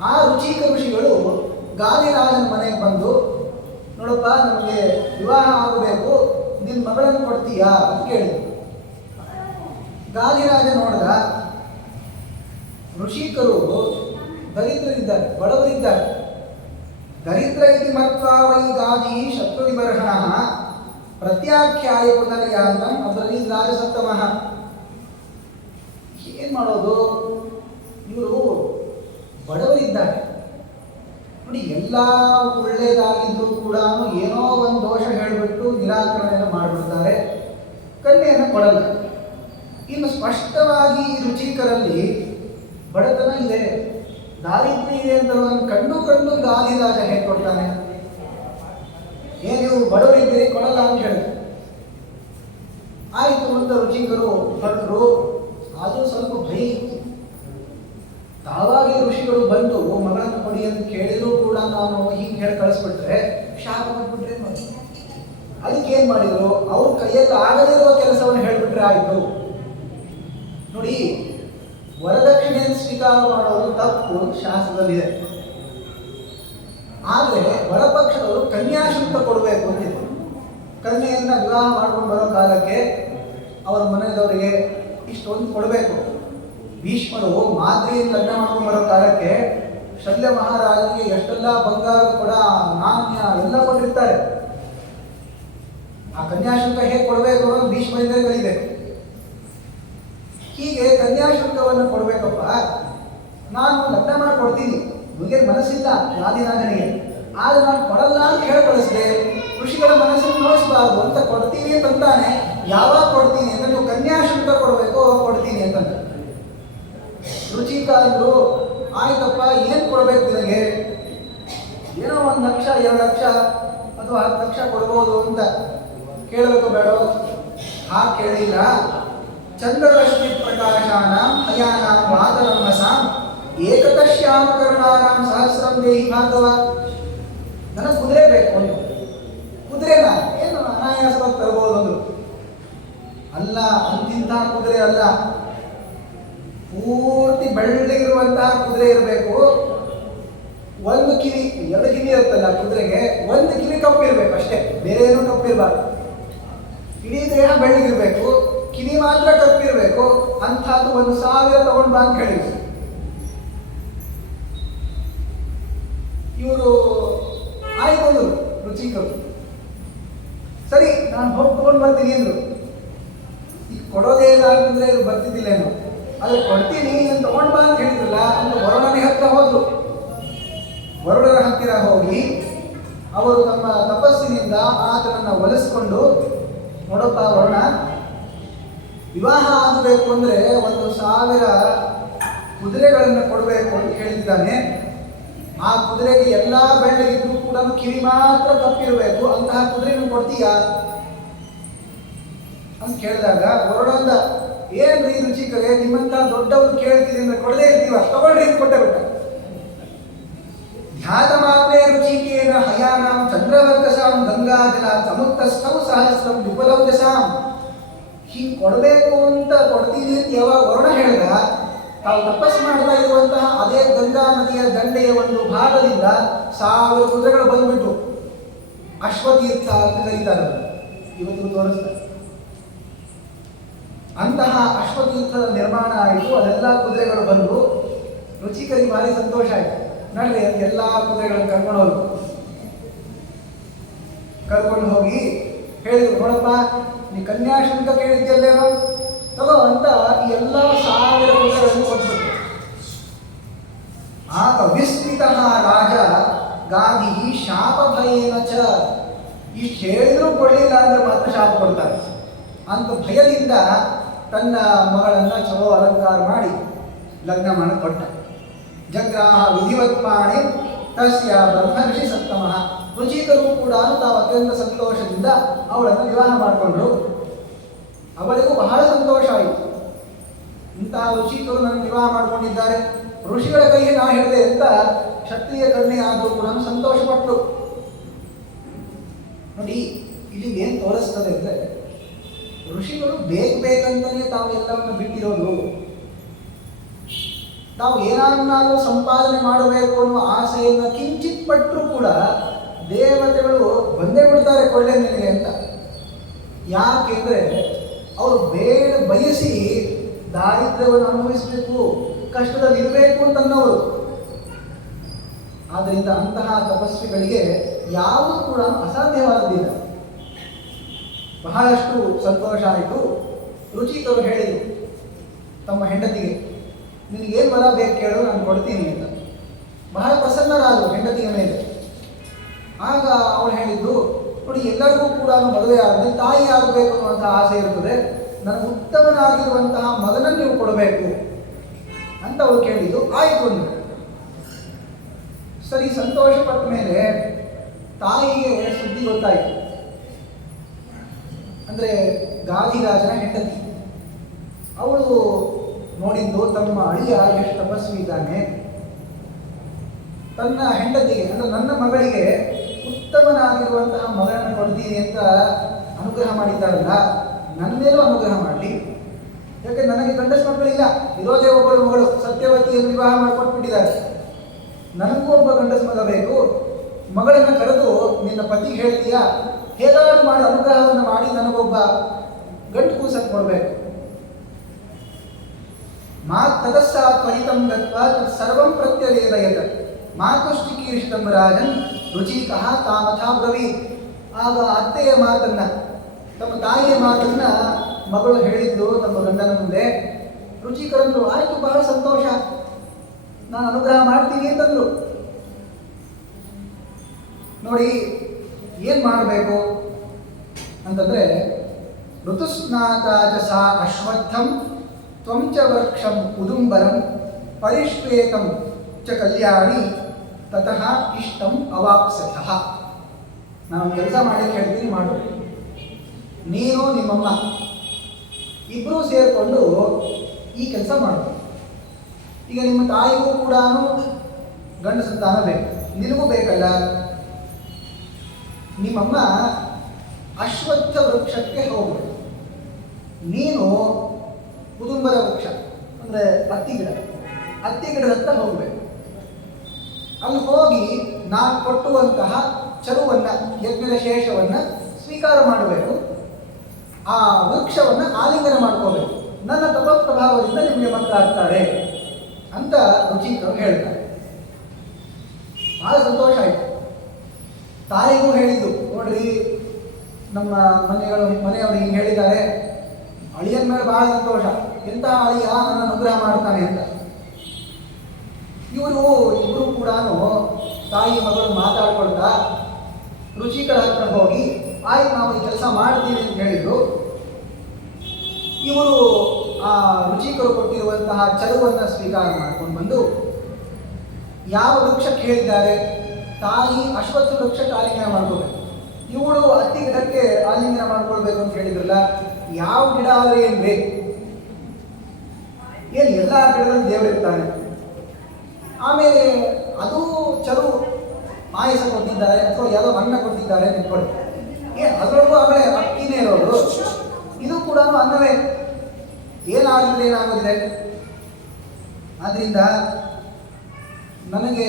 ಆ ರುಚಿಕ ಋಷಿಗಳು ಗಾಧಿರಾಜನ ಮನೆಗೆ ಬಂದು, ನೋಡಪ್ಪ, ನಮಗೆ ವಿವಾಹ ಆಗಬೇಕು, ನಿನ್ನ ಮಗಳನ್ನು ಕೊಡ್ತೀಯಾ ಅಂತ ಕೇಳಿದ್ರು. ಗಾಧಿರಾಜ ನೋಡಿದ, ಋಷಿಕರು ದರಿದ್ರರಿದ್ದಾರೆ, ಬಡವರಿದ್ದಾರೆ. ದರಿದ್ರ ಇತಿ ಮತ್ವಾ ವೈ ಗಾಧಿ ಶತ್ರುವಿಬರ್ಹಣ ಪ್ರತ್ಯಾಖ್ಯಾಯ ಪುನರ್ಯಾಂತಂ ಅದರಲ್ಲಿ ರಾಜಸತ್ತಮಃ. ಏನ್ ಮಾಡೋದು? ಇವರು ಬಡವರಿದ್ದಾರೆ. ನೋಡಿ, ಎಲ್ಲ ಒಳ್ಳೆಯದಾಗಿದ್ರೂ ಕೂಡ ಏನೋ ಒಂದು ದೋಷ ಹೇಳಿಬಿಟ್ಟು ನಿರಾಕರಣೆಯನ್ನು ಮಾಡಿಬಿಡ್ತಾರೆ, ಕನ್ಯೆಯನ್ನು ಕೊಡಲ್ಲ. ಇನ್ನು ಸ್ಪಷ್ಟವಾಗಿ ಈ ರುಚಿಕರಲ್ಲಿ ಬಡತನ ಇದೆ, ದಾರಿದ್ರ್ಯ ಇದೆ ಅಂತ ಕಂಡು ಗಾಧಿರಾಜ ಹೇಗೆ ಕೊಡ್ತಾನೆ? ಏನು ನೀವು ಬಡವರಿದ್ದೀರಿ, ಕೊಡಲ್ಲ ಅಂತ ಹೇಳಿದ್ರು. ಆಯಿತು ಅಂತ ರುಚಿಕರು ಹೊರಟರು. ಅದು ಸ್ವಲ್ಪ ಭಯ ಇತ್ತು. ತಾವಾಗಿ ಋಷಿಗಳು ಬಂದು ಮಗಳನ್ನು ಕೊಡಿ ಅಂತ ಕೇಳಿದ್ರು ಕೂಡ ನಾವು ಹೀಗೆ ಹೇಳಿ ಕಳಿಸ್ಬಿಟ್ರೆ ಶಾಪ ಕೊಟ್ಬಿಟ್ರೆ ಮಾಡಿ. ಅದಕ್ಕೆ ಏನ್ ಮಾಡಿದ್ರು? ಅವ್ರ ಕೈಯಲ್ಲಿ ಆಗದಿರುವ ಕೆಲಸವನ್ನು ಹೇಳ್ಬಿಟ್ರೆ ಆಯಿತು. ನೋಡಿ, ವರದಕ್ಷಿಣೆಯನ್ನು ಸ್ವೀಕಾರ ಮಾಡೋದು ತಪ್ಪು ಶಾಸ್ತ್ರದಲ್ಲಿದೆ. ಆದರೆ ವರಪಕ್ಷದವರು ಕನ್ಯಾಶುಲ್ಕ ಕೊಡಬೇಕು ಅಂತಿದೆ. ಕನ್ಯೆಯನ್ನ ವಿವಾಹ ಮಾಡ್ಕೊಂಡು ಬರೋ ಕಾಲಕ್ಕೆ ಅವರ ಮನೆಯದವರಿಗೆ ಇಷ್ಟೊಂದು ಕೊಡಬೇಕು. ಭೀಷ್ಮರು ಮಾದ್ರಿಯನ್ನು ಲಗ್ನ ಮಾಡ್ಕೊಂಡು ಬರೋ ಕಾಲಕ್ಕೆ ಶಲ್ಯ ಮಹಾರಾಜನಿಗೆ ಎಷ್ಟೆಲ್ಲ ಬಂಗಾರ ಕೂಡ ನಾಣ್ಯ ಎಲ್ಲ ಕೊಟ್ಟಿರ್ತಾರೆ. ಆ ಕನ್ಯಾಶುಲ್ಕ ಹೇಗೆ ಕೊಡಬೇಕು ಅನ್ನೋದು ಭೀಷ್ಮರಿಂದ ಕಲಿಬೇಕು. ಹೀಗೆ ಕನ್ಯಾಶುಲ್ಕವನ್ನು ಕೊಡಬೇಕಪ್ಪ. ನಾನು ಲಗ್ನ ಮಾಡಿ ಕೊಡ್ತೀನಿ, ನಿಮಗೆ ಮನಸ್ಸಿಲ್ಲ ಗಾಧಿರಾಜನಿಗೆ, ಆದ್ರೆ ನಾನು ಕೊಡಲ್ಲ ಅಂತ ಹೇಳಿ ಕಳಿಸಿದೆ. ಋಷಿಗಳ ಮನಸ್ಸನ್ನು ನೋಯಿಸಬಾರ್ದು ಅಂತ ಕೊಡ್ತೀನಿ ಅಂತಂತಾನೆ. ಯಾವಾಗ ಕೊಡ್ತೀನಿ ಅಂತ, ನೀವು ಕನ್ಯಾಶುಲ್ಕ ಕೊಡಬೇಕು, ಅವಾಗ ಕೊಡ್ತೀನಿ ಅಂತಂದ. ರುಚಿಕ ಅಂದ್ರು, ಆಯ್ತಪ್ಪ, ಏನು ಕೊಡಬೇಕು ನಿನಗೆ? ಏನೋ 1 ಲಕ್ಷ 2 ಲಕ್ಷ ಅಥವಾ 10 ಲಕ್ಷ ಕೊಡ್ಬೋದು ಅಂತ ಕೇಳಬೇಕು ಬೇಡ? ಹಾಗೆ ಕೇಳಿಲ್ಲ. ಚಂದ್ರರಶ್ಮಿ ಪ್ರಕಾಶಾನಾಂ ಹಯಾನಾಂ ವಾತರಮಸಾಂ ಏಕತಶ್ಯಾಮಕರ್ಣಾನಾಂ ಸಹಸ್ರಂ ದೇಹಿ ಭಾರ್ಗವ. ನನಗೆ ಕುದುರೆ ಬೇಕು, ಒಂದು ಕುದುರೆನ ಏನು ಅನಾಯಾಸವಾಗಿ ತರಬಹುದು ಒಂದು. ಅಲ್ಲ, ಅಂತಿಂತ ಕುದುರೆ ಅಲ್ಲ, ಪೂರ್ತಿ ಬೆಳ್ಳಗಿರುವಂತಹ ಕುದುರೆ ಇರಬೇಕು. 1 ಕಿವಿ, 2 ಕಿವಿ ಇರುತ್ತಲ್ಲ ಕುದುರೆಗೆ, 1 ಕಿವಿ ಕಪ್ಪಿರ್ಬೇಕು ಅಷ್ಟೇ, ಬೇರೆ ಏನೂ ಕಪ್ಪಿರ್ಬಾರ್ದು. ಇಡೀ ದೇಹ ಬೆಳ್ಳಗಿರ್ಬೇಕು, ಕಿವಿ ಮಾತ್ರ ಕಪ್ಪಿರ್ಬೇಕು. ಅಂಥದ್ದು 1,000 ತಗೊಂಡು ಬಾ ಅಂತ ಹೇಳಿದ್ರು. ಇವರು ಆಯ್ತು ರುಚಿಕರು. ಸರಿ, ನಾನು ಹೋಗಿ ತಗೊಂಡು ಬರ್ತೀನಿ ಅಂದರು. ಈಗ ಕೊಡೋದೇ ಇಲ್ಲ ಅಂತಂದ್ರೆ ಇವ್ರು ಬರ್ತಿದ್ದಿಲ್ಲೇನು, ಅದು ಕೊಡ್ತೀನಿ ನೀನು ತಗೊಂಡು ಬಾ ಅಂತ ಹೇಳಿದ್ರಲ್ಲ ಅಂತ ವರುಣನೇ ಹತ್ತಿರ ಹೋದ್ರು. ವರುಣನ ಹತ್ತಿರ ಹೋಗಿ ಅವರು ತಮ್ಮ ತಪಸ್ಸಿನಿಂದ ಆತನನ್ನು ಒಲಿಸ್ಕೊಂಡು, ನೋಡಪ್ಪ ವರುಣ, ವಿವಾಹ ಆಗಬೇಕು ಅಂದರೆ 1,000 ಕುದುರೆಗಳನ್ನು ಕೊಡಬೇಕು ಅಂತ ಹೇಳಿದ್ದಾನೆ. ಆ ಕುದುರೆಗೆ ಎಲ್ಲ ಬೆಳ್ಳಗಿದ್ರು ಕೂಡ ಕಿವಿ ಮಾತ್ರ ಕಪ್ಪಿರಬೇಕು, ಅಂತಹ ಕುದುರೆಯನ್ನು ಕೊಡ್ತೀಯಾ ಅಂತ ಕೇಳಿದಾಗ ವರುಣಂದ, ಏನ್ರಿ ರುಚಿಕರೇ, ನಿಮ್ಮಂತ ದೊಡ್ಡವರು ಕೇಳ್ತೀರಿ ಅಂದ್ರೆ ಕೊಡದೇ ಇರ್ತೀವ, ತಗೊಳ್ರಿ ಕೊಟ್ಟೆ ಬಿಟ್ಟ. ಧ್ಯಾತ ಮಾತ್ರೇ ರುಚಿಕೇನ ಹಯಾನಾಂ ಚಂದ್ರವರ್ಗಸಾಂ ಗಂಗಾಜಲ ಸಮುತ್ತಸ್ಥಂ ಸಹಸ್ರಂ ವಿಪಲೌಜಸಾಂ. ಹೀಗೆ ಕೊಡಬೇಕು ಅಂತ ಕೊಡ್ತೀನಿ ಅಂತ ಯಾವಾಗ ವರುಣ ಹೇಳಿದ, ತಾವು ತಪಸ್ಸು ಮಾಡ್ತಾ ಇರುವಂತಹ ಅದೇ ಗಂಗಾ ನದಿಯ ದಂಡೆಯ ಒಂದು ಭಾಗದಿಂದ 1000 ಕುದುರೆಗಳು ಬಂದ್ಬಿಟ್ಟು ಅಶ್ವತೀರ್ಥ ಅಂತ ಕರೀತಾರೆ, ಇವತ್ತು ತೋರಿಸ್ತಾರೆ. ಅಂತಹ ಅಶ್ವತೀರ್ಥದ ನಿರ್ಮಾಣ ಆಯಿತು. ಅದೆಲ್ಲ ಕುದುರೆಗಳು ಬಂದು ರುಚಿಕರಿಗೆ ಭಾರಿ ಸಂತೋಷ ಆಯಿತು. ನಡ್ರಿ ಅಂತ ಎಲ್ಲ ಕುದುರೆಗಳನ್ನು ಕರ್ಕೊಂಡು ಹೋಗಿ ಹೇಳಿದ್ರು, ನೋಡಪ್ಪ ನೀ ಕನ್ಯಾಶುಲ್ಕ ಕೇಳಿದ್ಯಲ್ಲೇನೋ ತಗೋ ಅಂತ ಈ ಎಲ್ಲ 1000 ಕುದುರೆಗಳನ್ನು ಕೊಟ್ಬಿಟ್ಟು. ಆಗ ವಿಸ್ಮಿತ ರಾಜ ಗಾದಿ ಶಾಪ ಭಯೇನ ಚ. ಇಷ್ಟು ಹೇಳಿದ್ರು ಕೊಡಲಿಲ್ಲ ಅಂದ್ರೆ ಮಾತ್ರ ಶಾಪ ಕೊಡ್ತಾರೆ ಅಂತ ಭಯದಿಂದ ತನ್ನ ಮಗಳನ್ನ ಚಲೋ ಅಲಂಕಾರ ಮಾಡಿ ಲಗ್ನ ಮಾಡಿ ಕೊಟ್ಟ. ಜಗ್ರಾಹ ವಿಧಿವತ್ಪಾಣಿ ತಸ್ಯ ಬ್ರಹ್ಮರ್ಷಿ ಸಪ್ತಮಃ. ರುಚಿಕರು ಕೂಡ ತಾವು ಅತ್ಯಂತ ಸಂತೋಷದಿಂದ ಅವಳನ್ನು ವಿವಾಹ ಮಾಡಿಕೊಂಡ್ರು. ಅವಳಿಗೂ ಬಹಳ ಸಂತೋಷ ಆಯಿತು. ಇಂತಹ ರುಚಿಕರು ನನ್ನ ವಿವಾಹ ಮಾಡಿಕೊಂಡಿದ್ದಾರೆ, ಋಷಿಗಳ ಕೈಗೆ ನಾ ಹೇಳಿದೆ ಅಂತ ಕ್ಷತ್ರಿಯ ಕನ್ಯೆ ಆದರೂ ಕೂಡ ಸಂತೋಷಪಟ್ಟರು. ನೋಡಿ ಇಲ್ಲಿ ಏನು ತೋರಿಸ್ತದೆ ಅಂದರೆ, ಋಷಿಗಳು ಬೇಕಂತಲೇ ತಾವು ಎಲ್ಲವನ್ನು ಬಿಟ್ಟಿರೋದು. ತಾವು ಏನಾದರೂ ಸಂಪಾದನೆ ಮಾಡಬೇಕು ಅನ್ನೋ ಆಸೆಯನ್ನು ಕಿಂಚಿತ್ ಪಟ್ಟರೂ ಕೂಡ ದೇವತೆಗಳು ಬಂದೇ ಬಿಡ್ತಾರೆ ಕೊಳ್ಳೆ ನಿನಗೆ ಅಂತ. ಯಾಕೆಂದರೆ ಅವರು ಬೇಡ ಬಯಸಿ ದಾರಿದ್ರ್ಯವನ್ನು ಅನುಭವಿಸಬೇಕು, ಕಷ್ಟದಲ್ಲಿ ಇರಬೇಕು ಅಂತನ್ನೋರು. ಆದ್ದರಿಂದ ಅಂತಹ ತಪಸ್ವಿಗಳಿಗೆ ಯಾವುದೂ ಕೂಡ ಅಸಾಧ್ಯವಾದದ್ದಿಲ್ಲ. ಬಹಳಷ್ಟು ಸಂತೋಷ ಆಯಿತು. ರುಚಿಕರು ಹೇಳಿದರು ತಮ್ಮ ಹೆಂಡತಿಗೆ, ನಿನಗೇನು ವರ ಬೇಕು ಕೇಳು, ನಾನು ಕೊಡ್ತೀನಿ ಅಂತ. ಬಹಳ ಪ್ರಸನ್ನರಾದರು ಹೆಂಡತಿಯ ಮೇಲೆ. ಆಗ ಅವಳು ಹೇಳಿದ್ದು, ನೋಡಿ ಎಲ್ಲರಿಗೂ ಕೂಡ ಮದುವೆ ಆಗಲಿ ತಾಯಿ ಆಗಬೇಕು ಅನ್ನುವಂತಹ ಆಸೆ ಇರ್ತದೆ, ನನಗೆ ಉತ್ತಮನಾಗಿರುವಂತಹ ಮಗನನ್ನು ನೀವು ಕೊಡಬೇಕು ಅಂತ ಅವಳು ಕೇಳಿದ್ದು. ಆಯಿತು ಅಂದರು. ಸರಿ, ಸಂತೋಷ ಪಟ್ಟ ಮೇಲೆ ತಾಯಿಗೆ ಸುದ್ದಿ ಗೊತ್ತಾಯಿತು. ಅಂದರೆ ಗಾಧಿರಾಜನ ಹೆಂಡತಿ ಅವಳು ನೋಡಿದ್ದು ತಮ್ಮ ಅಳಿಯ ಎಷ್ಟು ತಪಸ್ವಿ ಇದ್ದಾನೆ, ತನ್ನ ಹೆಂಡತಿಗೆ ಅಂದರೆ ನನ್ನ ಮಗಳಿಗೆ ಉತ್ತಮನಾಗಿರುವಂತಹ ಮಗನನ್ನು ಕೊಡ್ತೀನಿ ಅಂತ ಅನುಗ್ರಹ ಮಾಡಿದ್ದಾರಲ್ಲ, ನನ್ನ ಮೇಲೂ ಅನುಗ್ರಹ ಮಾಡಲಿ. ಯಾಕೆ ನನಗೆ ಗಂಡಸ ಮಕ್ಕಳಿಲ್ಲ, ಇರೋದೇ ಒಬ್ಬಳು ಮಗಳು ಸತ್ಯವತಿಯನ್ನು ವಿವಾಹ ಮಾಡಿಕೊಟ್ಬಿಟ್ಟಿದ್ದಾರೆ. ನನಗೂ ಒಬ್ಬ ಗಂಡಸ ಮಗ ಬೇಕು. ಮಗಳನ್ನು ಕರೆದು ನಿನ್ನ ಪತಿಗೆ ಹೇಳ್ತೀಯಾ, ಹೇಗಾದರೂ ಮಾಡಿ ಅನುಗ್ರಹವನ್ನು ಮಾಡಿ ನನಗೊಬ್ಬ ಗಂಟು ಕೂಸನ್ನು ಕೊಡಬೇಕು. ತತಸ್ಸಾತ್ ಪರಿತಂ ಗತ್ವಾ ಸರ್ವಂ ಪ್ರತ್ಯವೇದಯತ ಮಾತುಷ್ಟಿಕೀರ್ಷಿತಂ ರಾಜನ್ ರುಚಿಕಃ ತಾಮಥಾ ಬ್ರವೀತ್. ಆಗ ಅತ್ತೆಯ ಮಾತನ್ನ, ತಮ್ಮ ತಾಯಿಯ ಮಾತನ್ನ ಮಗಳು ಹೇಳಿದ್ದು ತಮ್ಮ ಗಂಡನ ಮುಂದೆ. ರುಚಿಕರಂದ್ರು, ಆಯ್ತು ಬಹಳ ಸಂತೋಷ, ನಾನು ಅನುಗ್ರಹ ಮಾಡ್ತೀನಿ ಅಂತಂದ್ರು. ನೋಡಿ ಏನು ಮಾಡಬೇಕು ಅಂತಂದರೆ, ಋತುಸ್ನಾತಾಚ ಸಾ ಅಶ್ವತ್ಥಂ ತ್ವಂಚ ವೃಕ್ಷಂ ಉದುಂಬರಂ ಪರಿಶ್ವೇತಂ ಚ ಕಲ್ಯಾಣಿ ತತಃ ಇಷ್ಟಂ ಅವಾಪ್ಸತಃ. ನಾನು ಕೆಲಸ ಮಾಡಲಿಕ್ಕೆ ಹೇಳ್ತೀನಿ, ಮಾಡು. ನೀನು ನಿಮ್ಮಮ್ಮ ಇಬ್ಬರೂ ಸೇರಿಕೊಂಡು ಈ ಕೆಲಸ ಮಾಡು. ಈಗ ನಿಮ್ಮ ತಾಯಿಗೂ ಕೂಡ ಗಂಡ ಸಂತಾನ ಬೇಕು, ನಿನಗೂ ಬೇಕಲ್ಲ. ನಿಮ್ಮಮ್ಮ ಅಶ್ವತ್ಥ ವೃಕ್ಷಕ್ಕೆ ಹೋಗಬೇಕು, ನೀನು ಉದುಂಬರ ವೃಕ್ಷ ಅಂದರೆ ಹತ್ತಿ ಗಿಡದ ಹತ್ತ ಹೋಗಬೇಕು. ಅಲ್ಲಿ ಹೋಗಿ ನಾನು ಕೊಟ್ಟುವಂತಹ ಚರುವನ್ನು, ಯಜ್ಞದ ಶೇಷವನ್ನು ಸ್ವೀಕಾರ ಮಾಡಬೇಕು. ಆ ವೃಕ್ಷವನ್ನು ಆಲಿಂಗನ ಮಾಡ್ಕೋಬೇಕು. ನನ್ನ ತಪಪ್ರಭಾವದಿಂದ ನಿಮಗೆ ಮಕ್ಕಳಾಗ್ತಾರೆ ಅಂತ ರುಚಿಕರು ಹೇಳ್ತಾರೆ. ಬಹಳ ಸಂತೋಷ ಆಯಿತು. ತಾಯಿಗೂ ಹೇಳಿದ್ದು, ನೋಡ್ರಿ ನಮ್ಮ ಮನೆಯವರಿಗೆ ಹೇಳಿದ್ದಾರೆ, ಅಳಿಯನ ಮೇಲೆ ಬಹಳ ಸಂತೋಷ, ಎಂಥ ಅಳಿಯ ನನ್ನ ಅನುಗ್ರಹ ಮಾಡ್ತಾನೆ ಅಂತ. ಇವರು ಇಬ್ಬರು ಕೂಡ ತಾಯಿ ಮಗಳು ಮಾತಾಡ್ಕೊಳ್ತಾ ರುಚಿಕರ ಹತ್ರ ಹೋಗಿ ಆಯ್ತು ನಾವು ಈ ಕೆಲಸ ಮಾಡ್ತೀವಿ ಅಂತ ಹೇಳಿದ್ರು. ಇವರು ಆ ರುಚಿಕರು ಕೊಟ್ಟಿರುವಂತಹ ಚಲುವನ್ನು ಸ್ವೀಕಾರ ಮಾಡ್ಕೊಂಡು ಬಂದು ಯಾವ ವೃಕ್ಷಕ್ಕೆ ಹೇಳಿದ್ದಾರೆ, ತಾಯಿ ಅಶ್ವತ್ಥ ವೃಕ್ಷಕ್ಕೆ ಆಲಿಂಗನ ಮಾಡ್ಕೋಬೇಕು, ಇವಳು ಹತ್ತಿ ಗಿಡಕ್ಕೆ ಆಲಿಂಗನ ಮಾಡ್ಕೊಳ್ಬೇಕು ಅಂತ ಹೇಳಿದ್ರಲ್ಲ, ಯಾವ ಗಿಡ ಆದರೆ ಏನು ಬೇಕು, ಏನು ಎಲ್ಲ ಗಿಡದಲ್ಲಿ ದೇವರಿರ್ತಾನೆ. ಆಮೇಲೆ ಅದು ಚಲು ಪಾಯಸ ಕೊಟ್ಟಿದ್ದಾರೆ ಅಥವಾ ಯಾವುದೋ ಅನ್ನ ಕೊಟ್ಟಿದ್ದಾರೆ ನಿಂತ್ಕೊಳ್ಳಿ, ಅದರೊಳಗೂ ಆಮೇಲೆ ಅಕ್ಕಿನೇ ಇರೋದು, ಇದು ಕೂಡ ಅನ್ನವೇ, ಏನಾಗಿದೆ ಏನಾಗೋದಿದೆ. ಆದ್ದರಿಂದ ನನಗೆ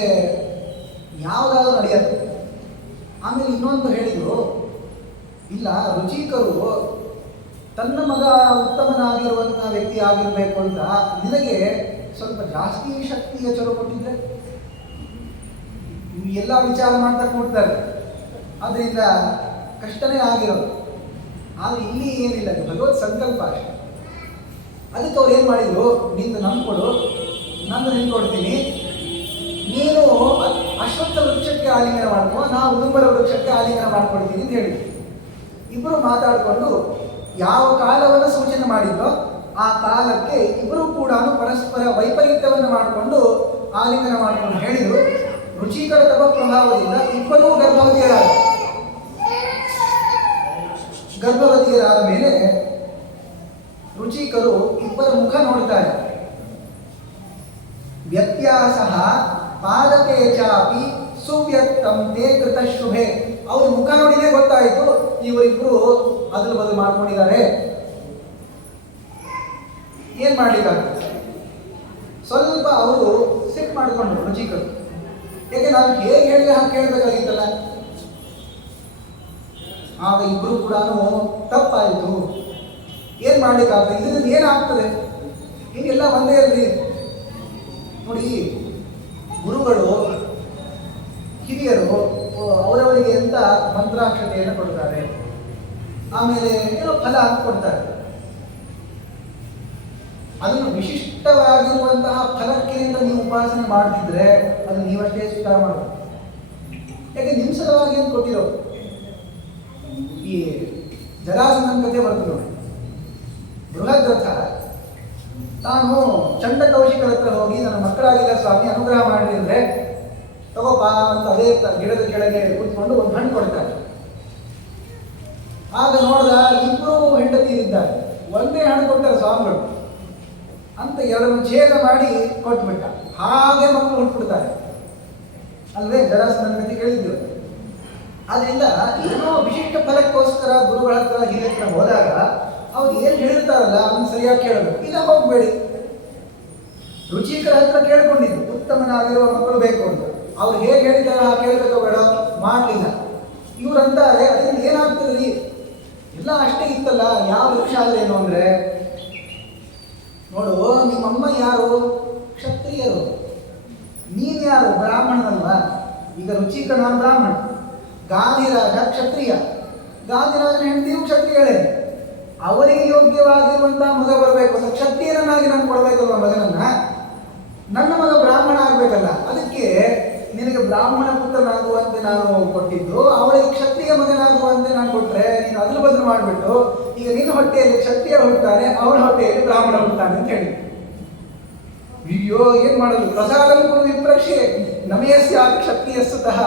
ಯಾವುದಾದ್ರೂ ನಡೆಯುತ್ತೆ. ಆಮೇಲೆ ಇನ್ನೊಂದು ಹೇಳಿದರು, ಇಲ್ಲ ರುಚಿಕರು ತನ್ನ ಮಗ ಉತ್ತಮನಾಗಿರುವಂತಹ ವ್ಯಕ್ತಿ ಆಗಿರಬೇಕು ಅಂತ ನಿನಗೆ ಸ್ವಲ್ಪ ಜಾಸ್ತಿ ಶಕ್ತಿಯ ಚಲೋ ಕೊಟ್ಟಿದ್ರೆ ಎಲ್ಲ ವಿಚಾರ ಮಾಡ್ತಾ ಕೊಡ್ತಾರೆ, ಅದರಿಂದ ಕಷ್ಟನೇ ಆಗಿರೋದು. ಆದರೆ ಇಲ್ಲಿ ಏನಿಲ್ಲ, ಭಗವತ್ ಸಂಕಲ್ಪ ಅಷ್ಟೆ. ಅದಕ್ಕೆ ಅವ್ರು ಏನು ಮಾಡಿದ್ರು, ನಿಂದು ನಂಬ್ಕೊಡು, ನಂದು ನಿಂಗೆ ಕೊಡ್ತೀನಿ, ನೀನು ಅಶ್ವತ್ಥ ವೃಕ್ಷಕ್ಕೆ ಆಲಿಂಗನ ಮಾಡ್ಕೊ, ನಾವು ಉದುಂಬರ ವೃಕ್ಷಕ್ಕೆ ಆಲಿಂಗನ ಮಾಡ್ಕೊಡ್ತೀನಿ ಅಂತ ಹೇಳಿದ್ರು. ಇಬ್ಬರು ಮಾತಾಡಿಕೊಂಡು ಯಾವ ಕಾಲವನ್ನು ಸೂಚನೆ ಮಾಡಿದ್ದೋ ಆ ಕಾಲಕ್ಕೆ ಇಬ್ಬರು ಕೂಡ ಪರಸ್ಪರ ವೈಪರೀತ್ಯವನ್ನು ಮಾಡಿಕೊಂಡು ಆಲಿಂಗನ ಮಾಡಿಕೊಂಡು ಹೇಳಿದರು. ರುಚಿಕರ ತಪ ಪ್ರಭಾವದಿಂದ ಇಬ್ಬರೂ ಗರ್ಭವತಿಯರಾದ ಮೇಲೆ ರುಚಿಕರು ಇಬ್ಬರ ಮುಖ ನೋಡ್ತಾರೆ. ವ್ಯತ್ಯಾಸ ಪಾದಕೆ ಚಾಪಿ ಸುವ್ಯಕ್ತಂ ತೇ ಕೃತ ಶುಭೆ. ಅವ್ರ ಮುಖ ನೋಡಿನೇ ಗೊತ್ತಾಯಿತು ಇವರಿಬ್ರು ಅದಲು ಬದಲು ಮಾಡ್ಕೊಂಡಿದ್ದಾರೆ. ಏನ್ ಮಾಡ್ಲಿಕ್ಕಾಗ್ತದೆ, ಸ್ವಲ್ಪ ಅವರು ಸಿಟ್ ಮಾಡಿಕೊಂಡ್ರು ರುಚಿಕರು. ಯಾಕೆ ನಾವು ಹೇಗೆ ಹೇಳಿದ್ರೆ ಹಾಗೆ ಕೇಳಬೇಕಾಗಿತ್ತಲ್ಲ. ಆಗ ಇಬ್ರು ಕೂಡ ತಪ್ಪಾಯಿತು, ಏನ್ ಮಾಡ್ಲಿಕ್ಕಾಗ್ತದೆ, ಇದರಿಂದ ಏನಾಗ್ತದೆ, ಹೀಗೆಲ್ಲ ಒಂದೇ ಇರಲಿ. ನೋಡಿ, ಗುರುಗಳು ಹಿರಿಯರು ಅವರವರಿಗೆ ಅಂತ ಮಂತ್ರಾಕ್ಷತೆಯನ್ನು ಕೊಡ್ತಾರೆ, ಆಮೇಲೆ ಏನೋ ಫಲ ಅಂತ ಕೊಡ್ತಾರೆ. ಅದನ್ನು ವಿಶಿಷ್ಟವಾಗಿರುವಂತಹ ಫಲಕ್ಕೆ ಅಂತ ನೀವು ಉಪಾಸನೆ ಮಾಡ್ತಿದ್ರೆ ಅದು ನೀವಷ್ಟೇ ಸ್ವೀಕಾರ ಮಾಡಬೇಕು. ಯಾಕೆ ನಿಮ್ಮ ಸಲುವಾಗಿ ಅಂತ ಕೊಟ್ಟಿರೋ. ಈ ಜರಾಸಂಧನ ಕಥೆ ಬರ್ತದೆ ನೋಡಿ. ಬೃಹದ್ರಥ ತಾನು ಚಂಡ ಕೌಶಿಕರ ಹತ್ರ ಹೋಗಿ ನನ್ನ ಮಕ್ಕಳಾಗಿಲ್ಲ ಸ್ವಾಮಿ ಅನುಗ್ರಹ ಮಾಡಿದ್ರೆ ತಗೋಪ ಅಂತ ಅದೇ ಗಿಡದ ಕೆಳಗೆ ಕೂತ್ಕೊಂಡು ಒಂದು ಹಣ್ಣು ಕೊಡ್ತಾರೆ. ಆಗ ನೋಡ್ದ ಇಬ್ಬರು ಹೆಂಡತಿಯರಿದ್ದಾರೆ, ಒಂದೇ ಹಣ್ಣು ಕೊಡ್ತಾರೆ ಸ್ವಾಮಿಗಳು ಅಂತ ಎರಡನ್ನು ಛೇದ ಮಾಡಿ ಕೊಟ್ಬಿಟ್ಟ. ಹಾಗೆ ಮಕ್ಕಳು ಹುಟ್ಟುಬಿಡ್ತಾರೆ ಅಲ್ವೇ, ಜರಾಸಂಧನ ಕಥೆ ಕೇಳಿದ್ದೀವಿ. ಆದ್ರಿಂದ ಏನೋ ವಿಶಿಷ್ಟ ಫಲಕ್ಕೋಸ್ಕರ ಗುರುಗಳ ಹತ್ರ ಹಿರಿಯ ಹತ್ರ ಹೋದಾಗ ಅವ್ರು ಏನು ಹೇಳಿರ್ತಾರಲ್ಲ ಅದನ್ನು ಸರಿಯಾಗಿ ಕೇಳಬೇಕು. ಇಲ್ಲ ಹೋಗ್ಬೇಡಿ. ರುಚಿಕರ ಹತ್ರ ಕೇಳ್ಕೊಂಡಿದ್ದು ಉತ್ತಮನಾಗಿರುವ ಮಕ್ಕಳು ಬೇಕು ಅಂತ, ಅವ್ರು ಹೇಗೆ ಹೇಳಿದಾರ ಹಾಗೆ ಕೇಳಬೇಕೋ ಬೇಡ, ಮಾಡಲಿಲ್ಲ. ಇವ್ರಂತಾರೆ ಅದರಿಂದ ಏನಾಗ್ತದ್ರಿ, ಎಲ್ಲ ಅಷ್ಟೇ ಇತ್ತಲ್ಲ, ಯಾವ ವೃಕ್ಷ ಆದ್ರೆ ಏನು ಅಂದ್ರೆ, ನೋಡು ನಿಮ್ಮಮ್ಮ ಯಾರು, ಕ್ಷತ್ರಿಯರು, ನೀನ್ ಯಾರು, ಬ್ರಾಹ್ಮಣನಲ್ವಾ. ಈಗ ರುಚಿಕ ನಾನು ಬ್ರಾಹ್ಮಣ, ಗಾಂಧಿರಾಜ ಕ್ಷತ್ರಿಯ, ಗಾಂಧಿರಾಜನ ಹೆಂಡತಿಯು ಕ್ಷತ್ರಿಯಳೇ. ಅವರಿಗೆ ಯೋಗ್ಯವಾಗಿರುವಂತಹ ಮಗ ಬರಬೇಕು ಅಂತ ಕ್ಷತ್ರಿಯರನ್ನಾಗಿ ನಾನು ಕೊಡಬೇಕಲ್ವ ಮಗನನ್ನ. ನನ್ನ ಮಗ ಬ್ರಾಹ್ಮಣ ಆಗ್ಬೇಕಲ್ಲ, ಅದಕ್ಕೆ ನಿನಗೆ ಬ್ರಾಹ್ಮಣ ಪುತ್ರನಾಗುವಂತೆ ನಾನು ಕೊಟ್ಟಿದ್ದು, ಅವಳಿಗೆ ಕ್ಷತ್ರಿಯ ಮಗನಾಗುವಂತೆ ನಾನು ಕೊಟ್ರೆ ನೀನು ಅದ್ರ ಬದಲು ಮಾಡಿಬಿಟ್ಟು ಈಗ ನಿನ್ನ ಹೊಟ್ಟೆಯಲ್ಲಿ ಕ್ಷತ್ರಿಯ ಹುಡ್ತಾನೆ, ಅವಳ ಹೊಟ್ಟೆಯಲ್ಲಿ ಬ್ರಾಹ್ಮಣ ಹುಡ್ತಾನೆ ಅಂತ ಹೇಳಿ. ಅಯ್ಯೋ ಏನ್ ಮಾಡೋದು, ಪ್ರಸಾದಂ ಕುರು ವಿಪ್ರಕ್ಷೆ ನಮಯಸ್ಯ ಕ್ಷತ್ರಿಯಸ್ತಃ.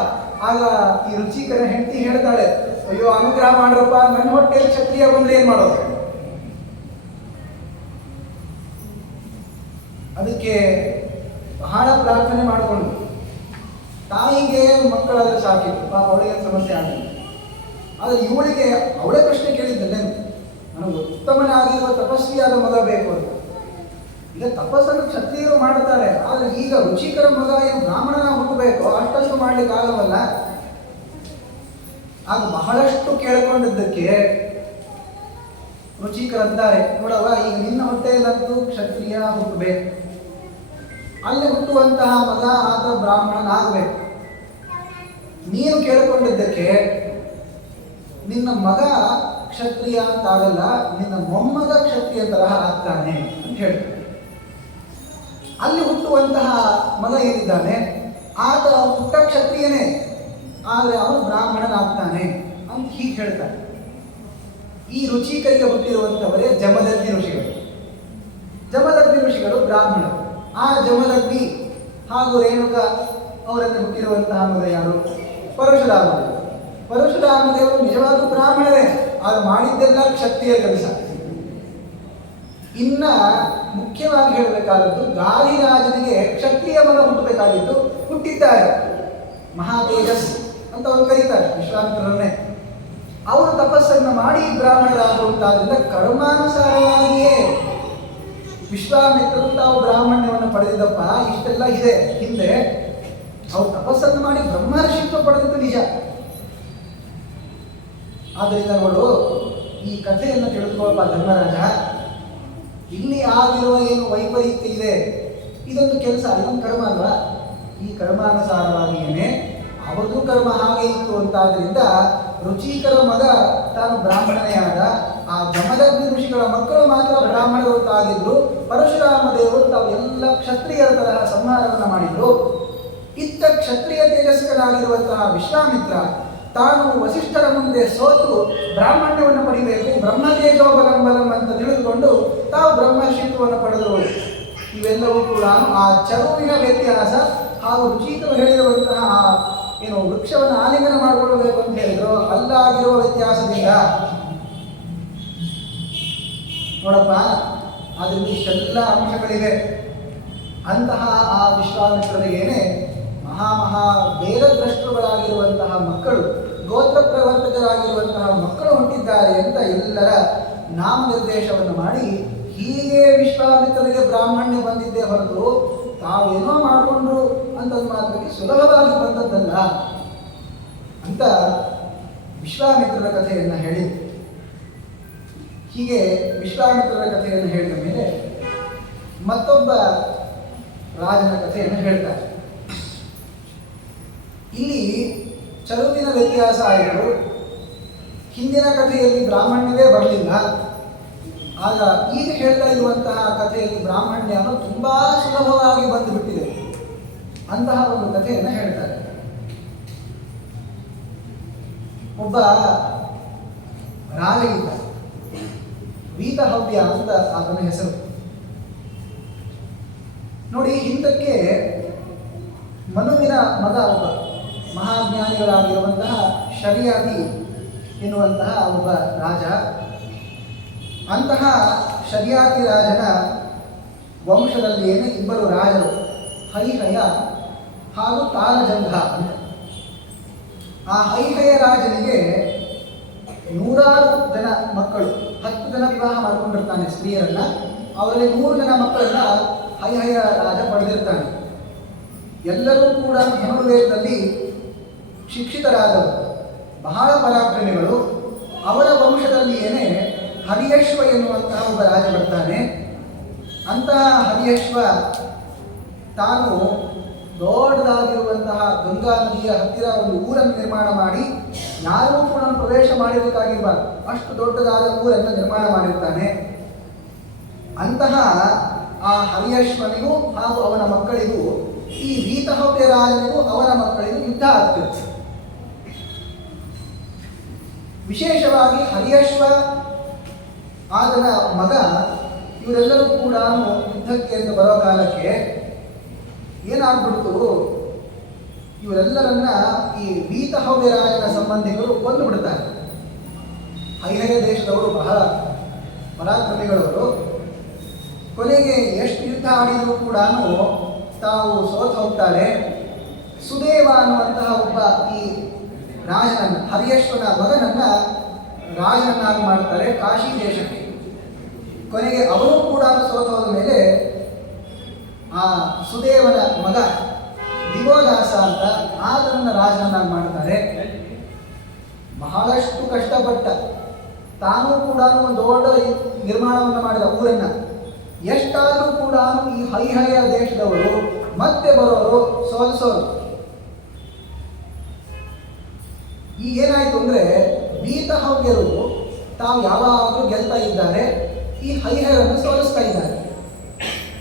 ಆಗ ಈ ರುಚಿಕರ ಹೆಂಡತಿ ಹೇಳ್ತಾಳೆ, ಅಯ್ಯೋ ಅನುಗ್ರಹ ಮಾಡ್ರಪ್ಪ, ನನ್ನ ಹೊಟ್ಟೆಯಲ್ಲಿ ಕ್ಷತ್ರಿಯ ಬಂದ್ರೆ ಏನ್ ಮಾಡೋದು. ಅದಕ್ಕೆ ಬಹಳ ಪ್ರಾರ್ಥನೆ ಮಾಡಿಕೊಂಡು ತಾಯಿಗೆ ಮಕ್ಕಳಾದ್ರೆ ಸಾಕಿತ್ತು, ಪಾಪ ಅವಳಿಗೆ ಸಮಸ್ಯೆ ಆಗಿಲ್ಲ. ಆದರೆ ಇವಳಿಗೆ ಅವಳೇ ಪ್ರಶ್ನೆ ಕೇಳಿದ್ದಲ್ಲೇ, ನನಗೆ ಉತ್ತಮನಾಗಿರುವ ತಪಸ್ವಿಯಾದ ಮಗ ಬೇಕು ಅಂತ. ಈಗ ತಪಸ್ಸನ್ನು ಕ್ಷತ್ರಿಯರು ಮಾಡ್ತಾರೆ, ಆದರೆ ಈಗ ರುಚಿಕರ ಮಗ ಏನು ಬ್ರಾಹ್ಮಣನ ಹುಟ್ಟಬೇಕು, ಅಷ್ಟಷ್ಟು ಮಾಡ್ಲಿಕ್ಕೆ ಆಗವಲ್ಲ. ಆಗ ಬಹಳಷ್ಟು ಕೇಳಿಕೊಂಡಿದ್ದಕ್ಕೆ ರುಚಿಕರಂತಾರೆ, ನೋಡವ ಈಗ ನಿನ್ನ ಹೊಟ್ಟೆಯಲ್ಲಂತೂ ಕ್ಷತ್ರಿಯ ಹುಟ್ಟಬೇಕು, ಅಲ್ಲಿ ಹುಟ್ಟುವಂತಹ ಮಗ ಆತ ಬ್ರಾಹ್ಮಣನಾಗಬೇಕು. ನೀನು ಕೇಳಿಕೊಂಡಿದ್ದಕ್ಕೆ ನಿನ್ನ ಮಗ ಕ್ಷತ್ರಿಯ ಅಂತಾಗಲ್ಲ, ನಿನ್ನ ಮೊಮ್ಮಗ ಕ್ಷತ್ರಿಯ ತರಹ ಆಗ್ತಾನೆ ಅಂತ ಹೇಳ್ತಾರೆ. ಅಲ್ಲಿ ಹುಟ್ಟುವಂತಹ ಮಗ ಏನಿದ್ದಾನೆ ಆತ ಪುಟ್ಟ ಕ್ಷತ್ರಿಯನೇ, ಆದರೆ ಅವನು ಬ್ರಾಹ್ಮಣನಾಗ್ತಾನೆ ಅಂತ ಹೀಗೆ ಹೇಳ್ತಾರೆ. ಈ ರುಚಿಕರಿಗೆ ಹುಟ್ಟಿರುವಂಥವರೇ ಜಮದಗ್ನಿ ಋಷಿಗಳು. ಜಮದಗ್ನಿ ಋಷಿಗಳು ಬ್ರಾಹ್ಮಣರು. ಆ ಜಮದಗ್ನಿ ಹಾಗೂ ರೇಣುಕ ಅವರಲ್ಲಿ ಹುಟ್ಟಿರುವಂತಹ ಮಗ ಯಾರು? ಪರಶುರಾಮದೇವರು. ಪರಶುರಾಮದೇವರು ನಿಜವಾದ ಬ್ರಾಹ್ಮಣರೇ, ಅವರು ಮಾಡಿದ್ದೆಲ್ಲ ಕ್ಷತ್ರಿಯ ಕೆಲಸ. ಇನ್ನ ಮುಖ್ಯವಾಗಿ ಹೇಳಬೇಕಾದದ್ದು, ಗಾಳಿರಾಜನಿಗೆ ಕ್ಷತ್ರಿಯ ಮಗ ಹುಟ್ಟಬೇಕಾಗಿದ್ದು, ಹುಟ್ಟಿದ್ದಾರೆ. ಮಹಾತೇಜಸ್ ಅಂತ ಅವರು ಕರೀತಾರೆ ವಿಶ್ವಾಮಿತ್ರರನ್ನೇ. ಅವರು ತಪಸ್ಸನ್ನು ಮಾಡಿ ಬ್ರಾಹ್ಮಣರಾಗುವಂತಾದ್ರಿಂದ ಕರ್ಮಾನುಸಾರವಾಗಿಯೇ ವಿಶ್ವಾಮಿತ್ರರು ತಾವು ಬ್ರಾಹ್ಮಣ್ಯವನ್ನು ಪಡೆದಿದ್ದಪ್ಪ. ಇಷ್ಟೆಲ್ಲ ಇದೆ ಹಿಂದೆ. ಅವರು ತಪಸ್ಸನ್ನು ಮಾಡಿ ಬ್ರಹ್ಮರ್ಷಿತ್ವ ಪಡೆದಿದ್ದು ನಿಜ. ಆದ್ದರಿಂದ ನೋಡು, ಈ ಕಥೆಯನ್ನು ತಿಳಿದುಕೊಳ್ಳಪ್ಪ ಧರ್ಮರಾಜ. ಇಲ್ಲಿ ಆಗಿರುವ ಏನು ವೈಪರೀತ್ಯ ಇದೆ, ಇದೊಂದು ಕೆಲಸ, ಇದೊಂದು ಕರ್ಮ ಅಲ್ವಾ? ಈ ಕರ್ಮಾನುಸಾರವಾಗಿಯೇ ಅವರದು ಕರ್ಮ ಹಾಗೆ ಇತ್ತು ಅಂತಾದ್ರಿಂದ ರುಚಿಕರ ಮಗ ತಾನು ಬ್ರಾಹ್ಮಣನೇ ಆದ. ಆ ಜಮದಗ್ನಿ ಋಷಿಗಳ ಮಕ್ಕಳು ಮಾತ್ರ ಬ್ರಾಹ್ಮಣರು ಅಂತಾಗಿದ್ರು. ಪರಶುರಾಮ ದೇವರು ತಾವು ಎಲ್ಲ ಕ್ಷತ್ರಿಯರ ತರಹ ಸಂಹಾರವನ್ನು ಮಾಡಿದ್ರು. ಇತ್ತ ಕ್ಷತ್ರಿಯ ತೇಜಸ್ಕನಾಗಿರುವಂತಹ ವಿಶ್ವಾಮಿತ್ರ ತಾನು ವಸಿಷ್ಠರ ಮುಂದೆ ಸೋತು ಬ್ರಾಹ್ಮಣ್ಯವನ್ನು ಪಡಿಬೇಕು, ಬ್ರಹ್ಮತೇಜೋ ಬಲಂ ಬಲಂ ಅಂತ ತಿಳಿದುಕೊಂಡು ತಾವು ಬ್ರಹ್ಮರ್ಷಿತ್ವವನ್ನು ಪಡೆದರು. ಇವೆಲ್ಲವೂ ಕೂಡ ಆ ಚರುವಿನ ವ್ಯತ್ಯಾಸ ಹಾಗೂ ರುಚಿಕರು ಹೇಳಿರುವಂತಹ ಏನು ವೃಕ್ಷವನ್ನು ಆಲಿಂಗನ ಮಾಡಿಕೊಳ್ಳಬೇಕು ಅಂತ ಹೇಳಿದ್ರು, ಅಲ್ಲಾಗಿರುವ ವ್ಯತ್ಯಾಸದಿಂದ ನೋಡಪ್ಪ. ಅದರಿಂದ ಇಷ್ಟೆಲ್ಲ ಅಂಶಗಳಿವೆ. ಅಂತಹ ಆ ವಿಶ್ವಾಮಿತ್ರರಿಗೇನೆ ಮಹಾ ವೇದದ್ರಷ್ಟರುಗಳಾಗಿರುವಂತಹ ಮಕ್ಕಳು, ಗೋತ್ರ ಪ್ರವರ್ತಕರಾಗಿರುವಂತಹ ಮಕ್ಕಳು ಹುಟ್ಟಿದ್ದಾರೆ ಅಂತ ಎಲ್ಲರ ನಾಮನಿರ್ದೇಶವನ್ನು ಮಾಡಿ, ಹೀಗೆ ವಿಶ್ವಾಮಿತ್ರರಿಗೆ ಬ್ರಾಹ್ಮಣ್ಯ ಬಂದಿದ್ದೇ ಹೊರತು ತಾವೇನೋ ಮಾಡಿಕೊಂಡ್ರು ಅಂತಂದು ಮಾತ್ರಕ್ಕೆ ಸುಲಭವಾಗಿ ಬಂದದ್ದಲ್ಲ ಅಂತ ವಿಶ್ವಾಮಿತ್ರರ ಕಥೆಯನ್ನು ಹೇಳಿ, ಹೀಗೆ ವಿಶ್ವಾಮಿತ್ರರ ಕಥೆಯನ್ನು ಹೇಳಿದ ಮೇಲೆ ಮತ್ತೊಬ್ಬ ರಾಜನ ಕಥೆಯನ್ನು ಹೇಳ್ತಾರೆ. ಇಲ್ಲಿ ಚರುವಿನ ವ್ಯತ್ಯಾಸ ಆಯಿತು. ಹಿಂದಿನ ಕಥೆಯಲ್ಲಿ ಬ್ರಾಹ್ಮಣ್ಯವೇ ಬರಲಿಲ್ಲ. ಆಗ ಈಗ ಹೇಳ್ತಾ ಇರುವಂತಹ ಕಥೆಯಲ್ಲಿ ಬ್ರಾಹ್ಮಣ್ಯನು ತುಂಬಾ ಸುಲಭವಾಗಿ ಬಂದುಬಿಟ್ಟಿದೆ. ಅಂತಹ ಒಂದು ಕಥೆಯನ್ನು ಹೇಳ್ತಾರೆ. ಒಬ್ಬ ರಾಜ ಇದ್ದ, ವೀತಹವ್ಯ ಅಂತ ಆತನ ಹೆಸರು. ನೋಡಿ, ಹಿಂದಕ್ಕೆ ಮನುವಿನ ಮಗ ಒಬ್ಬ ಮಹಾಜ್ಞಾನಿಗಳಾಗಿರುವಂತಹ ಶರ್ಯಾತಿ ಎನ್ನುವಂತಹ ಒಬ್ಬ ರಾಜ. ಅಂತಹ ಶರ್ಯಾತಿ ರಾಜನ ವಂಶದಲ್ಲಿ ಇಬ್ಬರು ರಾಜರು, ಹೈಹಯ ಹಾಗೂ ತಾಲಜಂಘ ಅಂತ. ಆ ಹೈಹಯ ರಾಜನಿಗೆ 100 ಜನ ಮಕ್ಕಳು, 10 ಜನ ವಿವಾಹ ಮಾಡಿಕೊಂಡಿರ್ತಾನೆ ಸ್ತ್ರೀಯರನ್ನ. ಅವರಲ್ಲಿ 100 ಜನ ಮಕ್ಕಳನ್ನ ಹೈಹಯ ರಾಜ ಪಡೆದಿರ್ತಾನೆ. ಎಲ್ಲರೂ ಕೂಡ ಧನುರ್ವೇದದಲ್ಲಿ ಶಿಕ್ಷಿತರಾದವರು, ಬಹಳ ಪರಾಕ್ರಮಿಗಳು. ಅವರ ವಂಶದಲ್ಲಿ ಹರಿಯಶ್ವ ಎನ್ನುವಂತಹ ಒಬ್ಬ ರಾಜ ಬರ್ತಾನೆ. ಅಂತಹ ಹರಿಯಶ್ವ ತಾನು ದೊಡ್ಡದಾಗಿರುವಂತಹ ಗಂಗಾ ನದಿಯ ಹತ್ತಿರ ಒಂದು ಊರನ್ನು ನಿರ್ಮಾಣ ಮಾಡಿ, ಯಾರೂ ಕೂಡ ಪ್ರವೇಶ ಮಾಡಿರಬೇಕಾಗಿರಬಾರ್ದು, ಅಷ್ಟು ದೊಡ್ಡದಾದ ಊರನ್ನು ನಿರ್ಮಾಣ ಮಾಡಿರ್ತಾನೆ. ಅಂತಹ ಆ ಹರಿಯಶ್ವನಿಗೂ ಹಾಗೂ ಅವನ ಮಕ್ಕಳಿಗೂ, ಈ ವೀತಹವ್ಯ ರಾಜನಿಗೂ ಅವನ ಮಕ್ಕಳಿಗೂ ಯುದ್ಧ ಆಗ್ತಿತ್ತು. ವಿಶೇಷವಾಗಿ ಹರಿಯಶ್ವ ಆತನ ಮಗ ಇವರೆಲ್ಲರೂ ಕೂಡ ಯುದ್ಧಕ್ಕೆ ಅಂತ ಬರೋ ಕಾಲಕ್ಕೆ ಏನಾಗ್ಬಿಡ್ತು, ಇವರೆಲ್ಲರನ್ನ ಈ ವೀತಹವ್ಯ ರಾಜನ ಸಂಬಂಧಿಕರು ಕೊಂದು ಬಿಡ್ತಾರೆ. ಹೈಹಯ ದೇಶದವರು ಬಹಳ ಪರಾಕ್ರಮಿಗಳವರು. ಕೊನೆಗೆ ಎಷ್ಟು ಯುದ್ಧ ಆಡಿದರೂ ಕೂಡ ತಾವು ಸೋತು ಹೋಗ್ತಾರೆ. ಸುದೇವ ಅನ್ನುವಂತಹ ಒಬ್ಬ ಈ ರಾಜನನ್ನ, ಹರಿಯಶ್ವನ ಮಗನನ್ನ ರಾಜನನ್ನಾಗಿ ಮಾಡ್ತಾರೆ ಕಾಶಿ ದೇಶಕ್ಕೆ. ಕೊನೆಗೆ ಅವರು ಕೂಡ ಸೋತು ಹೋದ ಮೇಲೆ ಆ ಸುದೇವನ ಮಗ ದಿವೋದಾಸ ಅಂತ ಆತನನ್ನ ರಾಜನನ್ನಾಗಿ ಮಾಡ್ತಾರೆ. ಬಹಳಷ್ಟು ಕಷ್ಟಪಟ್ಟ, ತಾನೂ ಕೂಡ ಒಂದು ದೊಡ್ಡ ನಿರ್ಮಾಣವನ್ನು ಮಾಡಿದ ಊರನ್ನ. ಎಷ್ಟಾದರೂ ಕೂಡ ಈ ಹೈಹಯ ದೇಶದವರು ಮತ್ತೆ ಬರೋರು ಸೋಲಿಸೋರು. ಈಗೇನಾಯ್ತು ಅಂದ್ರೆ ವೀತಹವ್ಯರು ತಾವು ಯಾವಾಗಲೂ ಗೆಲ್ತಾ ಇದ್ದಾರೆ, ಈ ಹರಿಹರನ್ನು ಸೋಲಿಸ್ತಾ ಇದ್ದಾರೆ.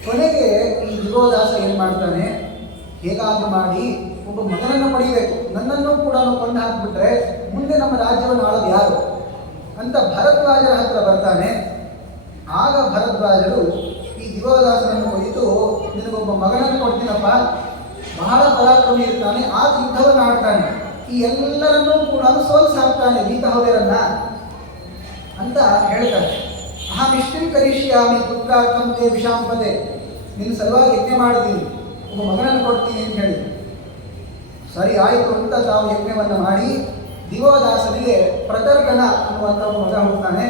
ಕೊನೆಗೆ ಈ ದಿವೋದಾಸ ಏನು ಮಾಡ್ತಾನೆ, ಹೇಗಾದ್ರೂ ಮಾಡಿ ಒಬ್ಬ ಮಗನನ್ನು ಪಡಿಬೇಕು, ನನ್ನನ್ನು ಕೂಡ ಕೊಂಡು ಹಾಕಿಬಿಟ್ರೆ ಮುಂದೆ ನಮ್ಮ ರಾಜ್ಯವನ್ನು ಆಳೋದು ಯಾರು ಅಂತ ಭರದ್ವಾಜರ ಹತ್ರ ಬರ್ತಾನೆ. ಆಗ ಭರದ್ವಾಜರು ಈ ದಿವೋದಾಸನನ್ನು ಕುರಿತು, ನಿನಗೊಬ್ಬ ಮಗನನ್ನು ಕೊಡ್ತೀನಪ್ಪ, ಬಹಳ ಪರಾಕ್ರಮಿ ಇರ್ತಾನೆ, ಆತ ಯುದ್ಧವನ್ನು ಆಡ್ತಾನೆ, ಈ ಎಲ್ಲರನ್ನೂ ಕೂಡ ಸೋಲಿಸಾಕ್ತಾನೆ ವೀತಹವ್ಯರನ್ನ ಅಂತ ಹೇಳ್ತಾರೆ. ಅಹಮಿಷ್ಟಿಂ ಕರಿಷ್ಯಾಮಿ ಪುತ್ರಾರ್ಥಂ ತೇ ವಿಷಾಂಪದೆ, ನಿನ್ನ ಸಲುವಾಗಿ ಯಜ್ಞ ಮಾಡಿದ್ದೀನಿ, ಒಬ್ಬ ಮಗನನ್ನು ಕೊಡ್ತೀನಿ ಅಂತ ಹೇಳಿ. ಸರಿ ಆಯಿತು ಅಂತ ತಾವು ಯಜ್ಞವನ್ನು ಮಾಡಿ ದಿವೋದಾಸನಿಗೆ ಪ್ರತರ್ಧನ ಅನ್ನುವಂಥ ಒಬ್ಬ ಮಗ ಹುಡ್ತಾನೆ.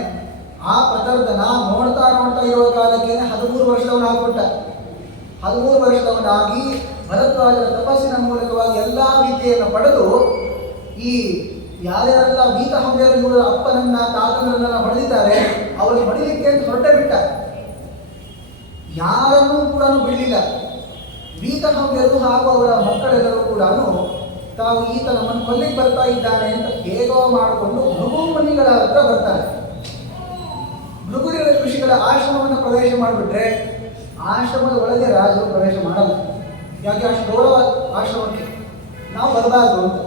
ಆ ಪ್ರತರ್ಧನ ನೋಡ್ತಾ ಇರುವ ಕಾಲಕ್ಕೆ 13 ವರ್ಷದವನಾಗ್ಬಿಟ್ಟ. 13 ವರ್ಷದವನಾಗಿ ಭರದ್ವಾಜರ ತಪಸ್ಸಿನ ಮೂಲಕವಾಗಿ ಎಲ್ಲ ವಿದ್ಯೆಯನ್ನು ಪಡೆದು ಈ ಯಾರ್ಯಾರೆಲ್ಲ ವೀತಹವ್ಯರು ಇವರ ಅಪ್ಪನನ್ನ ತಾತನರನ್ನೆಲ್ಲ ಹೊಡೆದಿದ್ದಾರೆ ಅವರನ್ನು ಹೊಡಿಲಿಕ್ಕೆ ಅಂತ ಹೊರಟೆ ಬಿಟ್ಟ. ಯಾರನ್ನೂ ಕೂಡ ಬಿಡಲಿಲ್ಲ. ವೀತಹವ್ಯರು ಹಾಗೂ ಅವರ ಮಕ್ಕಳೆಲ್ಲರೂ ಕೂಡ ತಾವು ಈತ ನಮ್ಮನ್ನು ಕೊಲ್ಲಿಗೆ ಬರ್ತಾ ಇದ್ದಾನೆ ಅಂತ ಹೇಗೋ ಮಾಡಿಕೊಂಡು ಭೃಗು ಮುನಿಗಳ ಹತ್ರ ಬರ್ತಾರೆ. ಭೃಗು ಋಷಿಗಳ ಆಶ್ರಮವನ್ನು ಪ್ರವೇಶ ಮಾಡಿಬಿಟ್ರೆ ಆಶ್ರಮದ ಒಳಗೆ ರಾಜರು ಪ್ರವೇಶ ಮಾಡಲ್ಲ. ಯಾಕೆ? ಅಷ್ಟು ಗೌರವ ಆಶ್ರಮಕ್ಕೆ, ನಾವು ಬರಬಾರ್ದು ಅಂತ.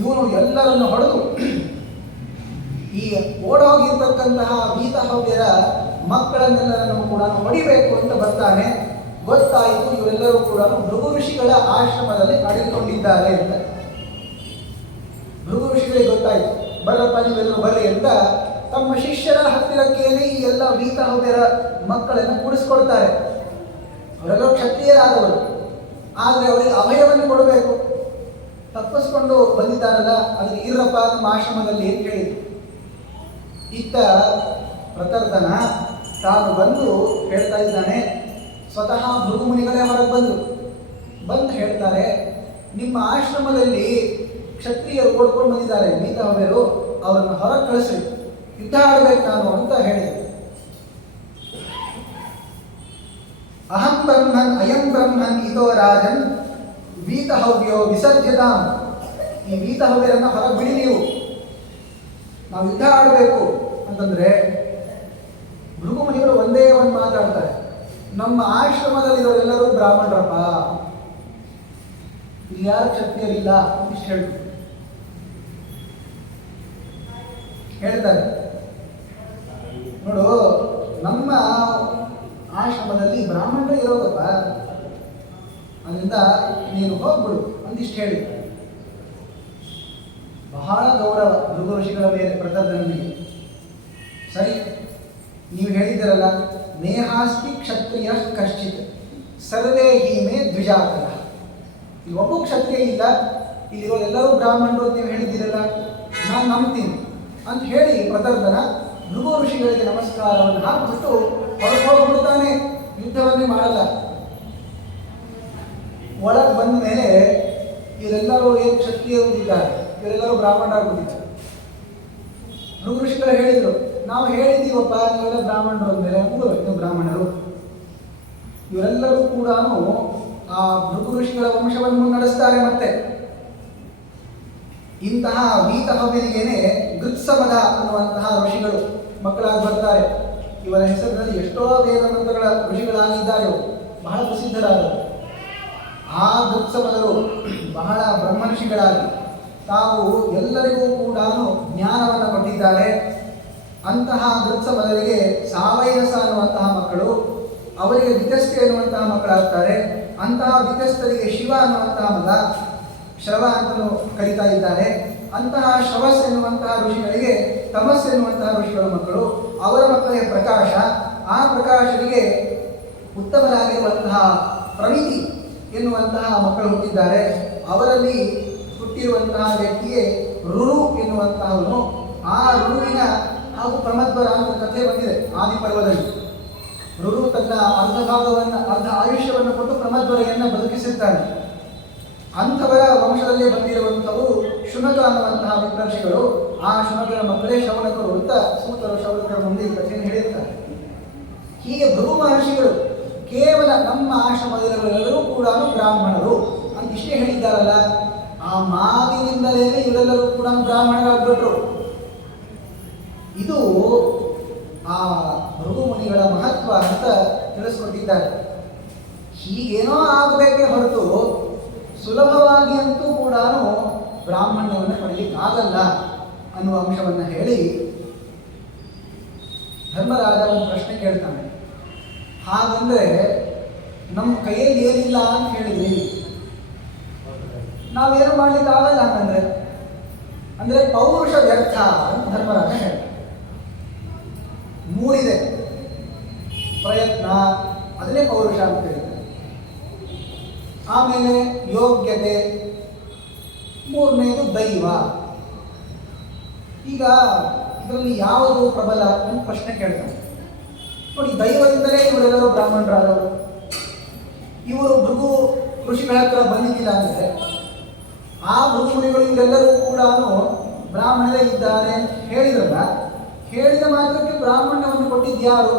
ಇವನು ಎಲ್ಲರನ್ನು ಹೊಡೆದು ಈ ಓಡೋಗಿರ್ತಕ್ಕಂತಹ ವೀತಹವ್ಯರ ಮಕ್ಕಳನ್ನೆಲ್ಲರನ್ನು ಕೂಡ ಹೊಡಿಬೇಕು ಅಂತ ಬರ್ತಾನೆ. ಗೊತ್ತಾಯಿತು ಇವರೆಲ್ಲರೂ ಕೂಡ ಭೃಗು ಋಷಿಗಳ ಆಶ್ರಮದಲ್ಲಿ ಅಡಗಿಕೊಂಡಿದ್ದಾರೆ ಅಂತ. ಭೃಗು ಋಷಿಗಳಿಗೆ ಗೊತ್ತಾಯಿತು, ಬರ್ರಪ್ಪ ನೀವೆಲ್ಲರೂ ಬರ್ರಿ ಅಂತ ತಮ್ಮ ಶಿಷ್ಯರ ಹತ್ತಿರಕ್ಕೇನೆ ಈ ಎಲ್ಲ ವೀತಹವ್ಯರ ಮಕ್ಕಳನ್ನು ಕೂಡಿಸ್ಕೊಳ್ತಾರೆ. ಅವರೆಲ್ಲರೂ ಕ್ಷತ್ರಿಯರಾದವರು, ಆದರೆ ಅವರಿಗೆ ಅಭಯವನ್ನು ಕೊಡಬೇಕು. ತಪ್ಪಿಸ್ಕೊಂಡು ಬಂದಿದ್ದಾರಲ್ಲ, ಅದಕ್ಕೆ ಇರಪ್ಪ ನಮ್ಮ ಆಶ್ರಮದಲ್ಲಿ ಅಂತ ಹೇಳಿದ್ರು. ಇತ್ತ ಪ್ರತರ್ಧನ ತಾನು ಬಂದು ಹೇಳ್ತಾ ಇದ್ದಾನೆ. ಸ್ವತಃ ಭೃಗು ಮುನಿಗಳೇ ಹೊರಗೆ ಬಂದು ಹೇಳ್ತಾರೆ, ನಿಮ್ಮ ಆಶ್ರಮದಲ್ಲಿ ಕ್ಷತ್ರಿಯರು ಓಡ್ಕೊಂಡು ಬಂದಿದ್ದಾರೆ ವೀತಹವ್ಯರು, ಅವರನ್ನು ಹೊರಗೆ ಕಳಿಸ್ರಿ, ಯುದ್ಧ ಆಡಬೇಕು ನಾನು ಅಂತ ಹೇಳಿದೆ. ಅಹಂ ಬ್ರಹ್ಮನ್ ಅಯಂ ಬ್ರಹ್ಮನ್ ಇದೋ ರಾಜನ್ ವೀತಹವ್ಯೋ ವಿಸರ್ಜತಾಂ, ಈ ವೀತಹವ್ಯರನ್ನ ಹೊರಗೆ ಬಿಡಿ, ನೀವು ನಾವು ಯುದ್ಧ ಆಡಬೇಕು ಅಂತಂದ್ರೆ ಭೃಗು ಮುನಿಗಳು ಒಂದೇ ಒಂದು ಮಾತಾಡ್ತಾರೆ, ನಮ್ಮ ಆಶ್ರಮದಲ್ಲಿರೋರೆಲ್ಲರೂ ಬ್ರಾಹ್ಮಣರಪ್ಪ, ಇಲ್ಲಿ ಯಾರು ಕ್ಷತ್ರಿಯರಿಲ್ಲ ಇಷ್ಟು ಹೇಳ್ತಾರೆ. ನೋಡು, ನಮ್ಮ ಆಶ್ರಮದಲ್ಲಿ ಬ್ರಾಹ್ಮಣರೇ ಇರೋದಪ್ಪ, ಅದರಿಂದ ನೀನು ಹೋಗ್ಬಿಡು ಅಂದಿಷ್ಟು ಹೇಳಿ. ಬಹಳ ಗೌರವ ಭೃಗು ಋಷಿಗಳ ಮೇಲೆ ಪ್ರತರ್ಧನಿಗೆ. ಸರಿ, ನೀವು ಹೇಳಿದ್ದೀರಲ್ಲ, ನೇಹಾಸ್ತಿ ಕ್ಷತ್ರಿಯ ಕಶ್ಚಿತ್ ಸರ್ವೇ ಹೀಮೆ ದ್ವಿಜಾತರ, ಇಲ್ಲಿ ಒಬ್ಬ ಕ್ಷತ್ರಿಯ ಇಲ್ಲ, ಇಲ್ಲಿರೋ ಎಲ್ಲರೂ ಬ್ರಾಹ್ಮಣರು ಅಂತ ನೀವು ಹೇಳಿದ್ದೀರಲ್ಲ, ನಾನು ನಂಬ್ತೀನಿ ಅಂತ ಹೇಳಿ ಪ್ರತರ್ಧನ ಭೃಗು ಋಷಿಗಳಿಗೆ ನಮಸ್ಕಾರವನ್ನು ಹಾಕಿಬಿಟ್ಟು ಹೊರಗೆ ಹೋಗ್ಬಿಡ್ತಾನೆ. ಯುದ್ಧವನ್ನೇ ಮಾಡಲ್ಲ. ಒಳಗೆ ಬಂದ ಮೇಲೆ ಇವರೆಲ್ಲರೂ ಏನು ಕ್ಷತ್ರಿಯರು ಇದ್ದಾರೆ, ಇವರೆಲ್ಲರೂ ಬ್ರಾಹ್ಮಣರಾಗುತ್ತಿದ್ದಾರೆ. ಭೃಗು ಋಷಿಗಳು ಹೇಳಿದರು, ನಾವು ಹೇಳಿದ್ದೀವಪ್ಪ ನೀವೆಲ್ಲ ಬ್ರಾಹ್ಮಣರು ಅಂದಮೇಲೆ ನೀವು ಬ್ರಾಹ್ಮಣರು. ಇವರೆಲ್ಲರೂ ಕೂಡ ಆ ಭೃಗು ಋಷಿಗಳ ವಂಶವನ್ನು ನಡೆಸ್ತಾರೆ. ಮತ್ತೆ ಇಂತಹ ವೀತಹವ್ಯರಿಗೇನೆ ಗೃತ್ಸಮದ ಅನ್ನುವಂತಹ ಋಷಿಗಳು ಮಕ್ಕಳಾಗಿ ಬರ್ತಾರೆ. ಇವರ ಹೆಸರಿನಲ್ಲಿ ಎಷ್ಟೋ ವೇದಮಂತ್ರಗಳ ಋಷಿಗಳಾಗಿದ್ದಾರೆ, ಬಹಳ ಪ್ರಸಿದ್ಧರಾದರು. ಆ ಗೃತ್ಸಮದರು ಬಹಳ ಬ್ರಹ್ಮ ಋಷಿಗಳಾಗಿ ತಾವು ಎಲ್ಲರಿಗೂ ಕೂಡ ಜ್ಞಾನವನ್ನು ಕೊಟ್ಟಿದ್ದಾರೆ. ಅಂತಹ ಗೃತ್ಸಮದರಿಗೆ ಸಾವಯಸ ಅನ್ನುವಂತಹ ಮಕ್ಕಳು, ಅವರಿಗೆ ವಿತಸ್ತೆ ಎನ್ನುವಂತಹ ಮಕ್ಕಳಾಗ್ತಾರೆ. ಅಂತಹ ವಿತಸ್ಥರಿಗೆ ಶಿವ ಅನ್ನುವಂತಹ ಮಗ, ಶ್ರವ ಅಂತಲೂ ಕರೀತಾ ಇದ್ದಾರೆ. ಅಂತಹ ಶ್ರವಸ್ ಎನ್ನುವಂತಹ ಋಷಿಗಳಿಗೆ ತಮಸ್ ಎನ್ನುವಂತಹ ಋಷಿಗಳ ಮಕ್ಕಳು, ಅವರ ಮಕ್ಕಳಿಗೆ ಪ್ರಕಾಶ, ಆ ಪ್ರಕಾಶನಿಗೆ ಉತ್ತಮರಾಗಿರುವಂತಹ ಪ್ರಮಿತಿ ಎನ್ನುವಂತಹ ಮಕ್ಕಳು ಹುಟ್ಟಿದ್ದಾರೆ. ಅವರಲ್ಲಿ ಹುಟ್ಟಿರುವಂತಹ ವ್ಯಕ್ತಿಯೇ ರುರು ಎನ್ನುವಂತಹವನು. ಆ ರುರುವಿನ ಹಾಗೂ ಪ್ರಮದ್ವರ ಅಂತ ಕಥೆ ಬಂದಿದೆ ಆದಿಪರ್ವದಲ್ಲಿ. ರುರು ತನ್ನ ಅರ್ಧ ಆಯುಷ್ಯವನ್ನು ಕೊಟ್ಟು ಪ್ರಮದ್ವರೆಯನ್ನು ಬದುಕಿಸಿರ್ತಾನೆ. ಅಂಥವರ ವಂಶದಲ್ಲೇ ಬಂದಿರುವಂಥವರು ಶುನಕ ಅನ್ನುವಂತಹ ವಿಪ್ರರ್ಷಿಗಳು. ಆ ಶುನಕರ ಮಕ್ಕಳೇ ಶೌನಕರು ಅಂತ ಸೂತರು ಶೌನಕರ ಮುಂದೆ ಈ ಕಥೆಯನ್ನು ಹೇಳಿರ್ತಾರೆ. ಹೀಗೆ ಭೃಗು ಮಹರ್ಷಿಗಳು ಕೇವಲ ನಮ್ಮ ಆಶ್ರಮದಲ್ಲಿರುವವರೆಲ್ಲರೂ ಕೂಡ ಬ್ರಾಹ್ಮಣರು ಅಂತ ಇಷ್ಟೇ ಹೇಳಿದ್ದಾರಲ್ಲ, ಆ ಮಾತಿನಿಂದಲೇ ಇವರೆಲ್ಲರೂ ಕೂಡ ಬ್ರಾಹ್ಮಣರಾಗ್ಬಿಟ್ರು. ಇದು ಆ ಭೃಗು ಮುನಿಗಳ ಮಹತ್ವ ಅಂತ ತಿಳಿಸ್ಕೊಟ್ಟಿದ್ದಾರೆ. ಹೀಗೇನೋ ಆಗಬೇಕೇ ಹೊರತು ಸುಲಭವಾಗಿ ಅಂತೂ ಕೂಡ ಬ್ರಾಹ್ಮಣ್ಯವನ್ನು ಪಡೆಯಲಿಕ್ಕಾಗಲ್ಲ ಅನ್ನುವ ಅಂಶವನ್ನು ಹೇಳಿ ಧರ್ಮರಾಜ ಒಂದು ಪ್ರಶ್ನೆ ಕೇಳ್ತಾನೆ. ಹಾಗಂದ್ರೆ ನಮ್ಮ ಕೈಯಲ್ಲಿ ಏನಿಲ್ಲ ಅಂತ ಹೇಳಿದ್ರಿ, ನಾವೇನು ಮಾಡ್ಲಿಕ್ಕೆ ಆಗಲ್ಲ ಹಾಗಂದ್ರೆ, ಅಂದ್ರೆ ಪೌರುಷ ವ್ಯರ್ಥ ಅಂತ ಧರ್ಮರಾಜ ಹೇಳ್ತಾರೆ. ಮೂರಿದೆ ಪ್ರಯತ್ನ, ಅದನ್ನೇ ಪೌರುಷ ಅಂತ ಹೇಳ್ತಾರೆ. ಆಮೇಲೆ ಯೋಗ್ಯತೆ, ಮೂರನೇದು ದೈವ. ಈಗ ಇದರಲ್ಲಿ ಯಾವುದು ಪ್ರಬಲ ಅಂತ ಪ್ರಶ್ನೆ ಕೇಳ್ತಾರೆ. ನೋಡಿ, ದೈವದಿಂದಲೇ ಇವರೆಲ್ಲರೂ ಬ್ರಾಹ್ಮಣರಾದವರು. ಇವರು ಭೃಗು ಋಷಿಗಳ ಹತ್ರ ಬಂದಿದ್ದಿಲ್ಲ ಅಂದರೆ ಆ ಭೃಗು ಮುನಿಗಳು ಇವರೆಲ್ಲರೂ ಕೂಡ ಬ್ರಾಹ್ಮಣರೇ ಇದ್ದಾರೆ ಅಂತ ಹೇಳಿದ್ರಲ್ಲ, ಹೇಳಿದ ಮಾತ್ರಕ್ಕೆ ಬ್ರಾಹ್ಮಣ್ಯವನ್ನು ಕೊಟ್ಟಿದ್ಯಾರು?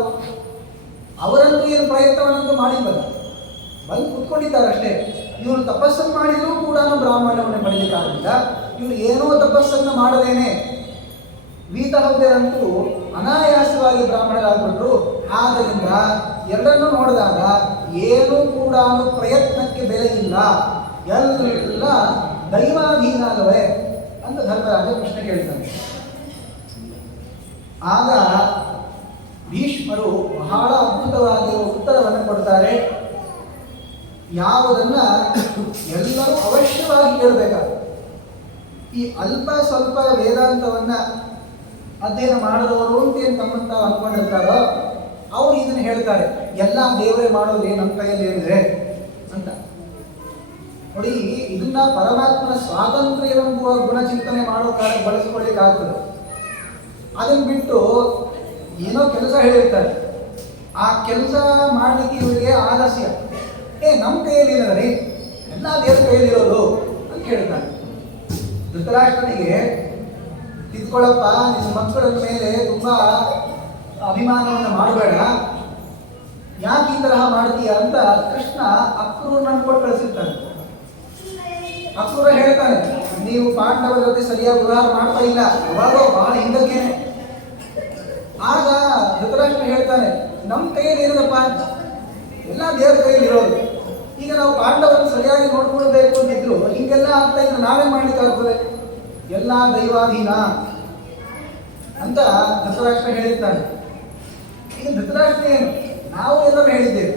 ಅವರಂತೂ ಏನು ಪ್ರಯತ್ನವನ್ನಂತೂ ಮಾಡಿಲ್ವಲ್ಲ, ಬಂದು ಕುತ್ಕೊಂಡಿದ್ದಾರಷ್ಟೇ. ಇವರು ತಪಸ್ಸನ್ನು ಮಾಡಿದರೂ ಕೂಡ ಬ್ರಾಹ್ಮಣ್ಯವನ್ನು ಪಡೆಯಲಿಕ್ಕಾಗಲಿಲ್ಲ. ಇವರು ಏನೋ ತಪಸ್ಸನ್ನು ಮಾಡದೇನೆ ವೀತಹವ್ಯರಂತೂ ಅನಾಯಾಸವಾಗಿ ಬ್ರಾಹ್ಮಣರಾಗ್ಬಿಟ್ರು. ಆದ್ದರಿಂದ ಎರಡನ್ನೂ ನೋಡಿದಾಗ ಏನೂ ಕೂಡ ಪ್ರಯತ್ನಕ್ಕೆ ಬೆಲೆ ಇಲ್ಲ, ಎಲ್ಲ ದೈವಾಧೀನ ಅಲ್ಲವೇ ಅಂತ ಧರ್ಮರಾಜ ಪ್ರಶ್ನೆ ಕೇಳ್ತಾನೆ. ಆಗ ಭೀಷ್ಮರು ಬಹಳ ಅದ್ಭುತವಾಗಿರುವ ಉತ್ತರವನ್ನು ಕೊಡ್ತಾರೆ. ಯಾವುದನ್ನ ಎಲ್ಲರೂ ಅವಶ್ಯವಾಗಿ ಕೇಳಬೇಕಾಗುತ್ತೆ. ಈ ಅಲ್ಪ ಸ್ವಲ್ಪ ವೇದಾಂತವನ್ನ ಅಧ್ಯಯನ ಮಾಡಿದವರು ಅಂತ ಏನು ತಮ್ಮಂತ ಅಂದ್ಕೊಂಡಿರ್ತಾರೋ ಅವ್ರು ಇದನ್ನು ಹೇಳ್ತಾರೆ, ಎಲ್ಲ ದೇವರೇ ಮಾಡೋದೇ ನಮ್ಮ ಕೈಯಲ್ಲಿ ಏನಿದೆ ಅಂತ. ನೋಡಿ, ಇದನ್ನ ಪರಮಾತ್ಮನ ಸ್ವಾತಂತ್ರ್ಯವೆಂಬುವ ಗುಣಚಿಂತನೆ ಮಾಡೋ ಕಾಲಕ್ಕೆ ಬಳಸಿಕೊಳ್ಳಿಕ್ಕಾಗ್ತದೆ. ಅದನ್ನು ಬಿಟ್ಟು ಏನೋ ಕೆಲಸ ಹೇಳಿರ್ತಾರೆ, ಆ ಕೆಲಸ ಮಾಡಲಿಕ್ಕೆ ಇವರಿಗೆ ಆಲಸ್ಯ. ನಮ್ಮ ಕೈಯಲ್ಲಿ ಏನದರಿ, ಎಲ್ಲ ದೇವರ ಕೈಯಲ್ಲಿರೋದು ಅಂತ ಹೇಳ್ತಾರೆ. ಧೃತರಾಷ್ಟ್ರನಿಗೆ, ತಿದ್ಕೊಳ್ಳಪ್ಪ, ನಿನ್ನ ಮಕ್ಕಳ ಮೇಲೆ ತುಂಬಾ ಅಭಿಮಾನವನ್ನು ಮಾಡಬೇಡ, ಯಾಕೆ ಈ ತರಹ ಮಾಡ್ತೀಯ ಅಂತ ಕೃಷ್ಣ ಅಕ್ರೂರನ್ನು ಕೊಟ್ಟು ಕಳಿಸಿರ್ತಾನೆ. ಅಕ್ರೂರ ಹೇಳ್ತಾನೆ, ನೀವು ಪಾಂಡವರ ಜೊತೆ ಸರಿಯಾಗಿ ವ್ಯವಹಾರ ಮಾಡ್ತಾ ಇಲ್ಲ, ಅವಾಗ ಬಹಳ ಹಿಂದಕ್ಕೇನೆ. ಆಗ ಧೃತರಾಷ್ಟ್ರ ಹೇಳ್ತಾನೆ, ನಮ್ಮ ಕೈಯಲ್ಲಿ ಇರೋದಪ್ಪ, ಎಲ್ಲ ದೇವರ ಕೈಯಲ್ಲಿ ಇರೋದು. ಈಗ ನಾವು ಪಾಂಡವರನ್ನು ಸರಿಯಾಗಿ ನೋಡ್ಕೊಳ್ಬೇಕು ಅಂತಿದ್ರು, ಹಿಂಗೆಲ್ಲ ಆಗ್ತಾ ಇದ್ರೆ ನಾವೇನ್ ಮಾಡ್ಲಿಕ್ಕಾಗ್ತದೆ, ಎಲ್ಲ ದೈವಾಧೀನ ಅಂತ ಧೃತರಾಷ್ಟ್ರ ಹೇಳಿರ್ತಾನೆ. ಈಗ ಧೃತರಾಷ್ಟ್ರ ಏನು, ನಾವು ಎಲ್ಲರೂ ಹೇಳಿದ್ದೇವೆ,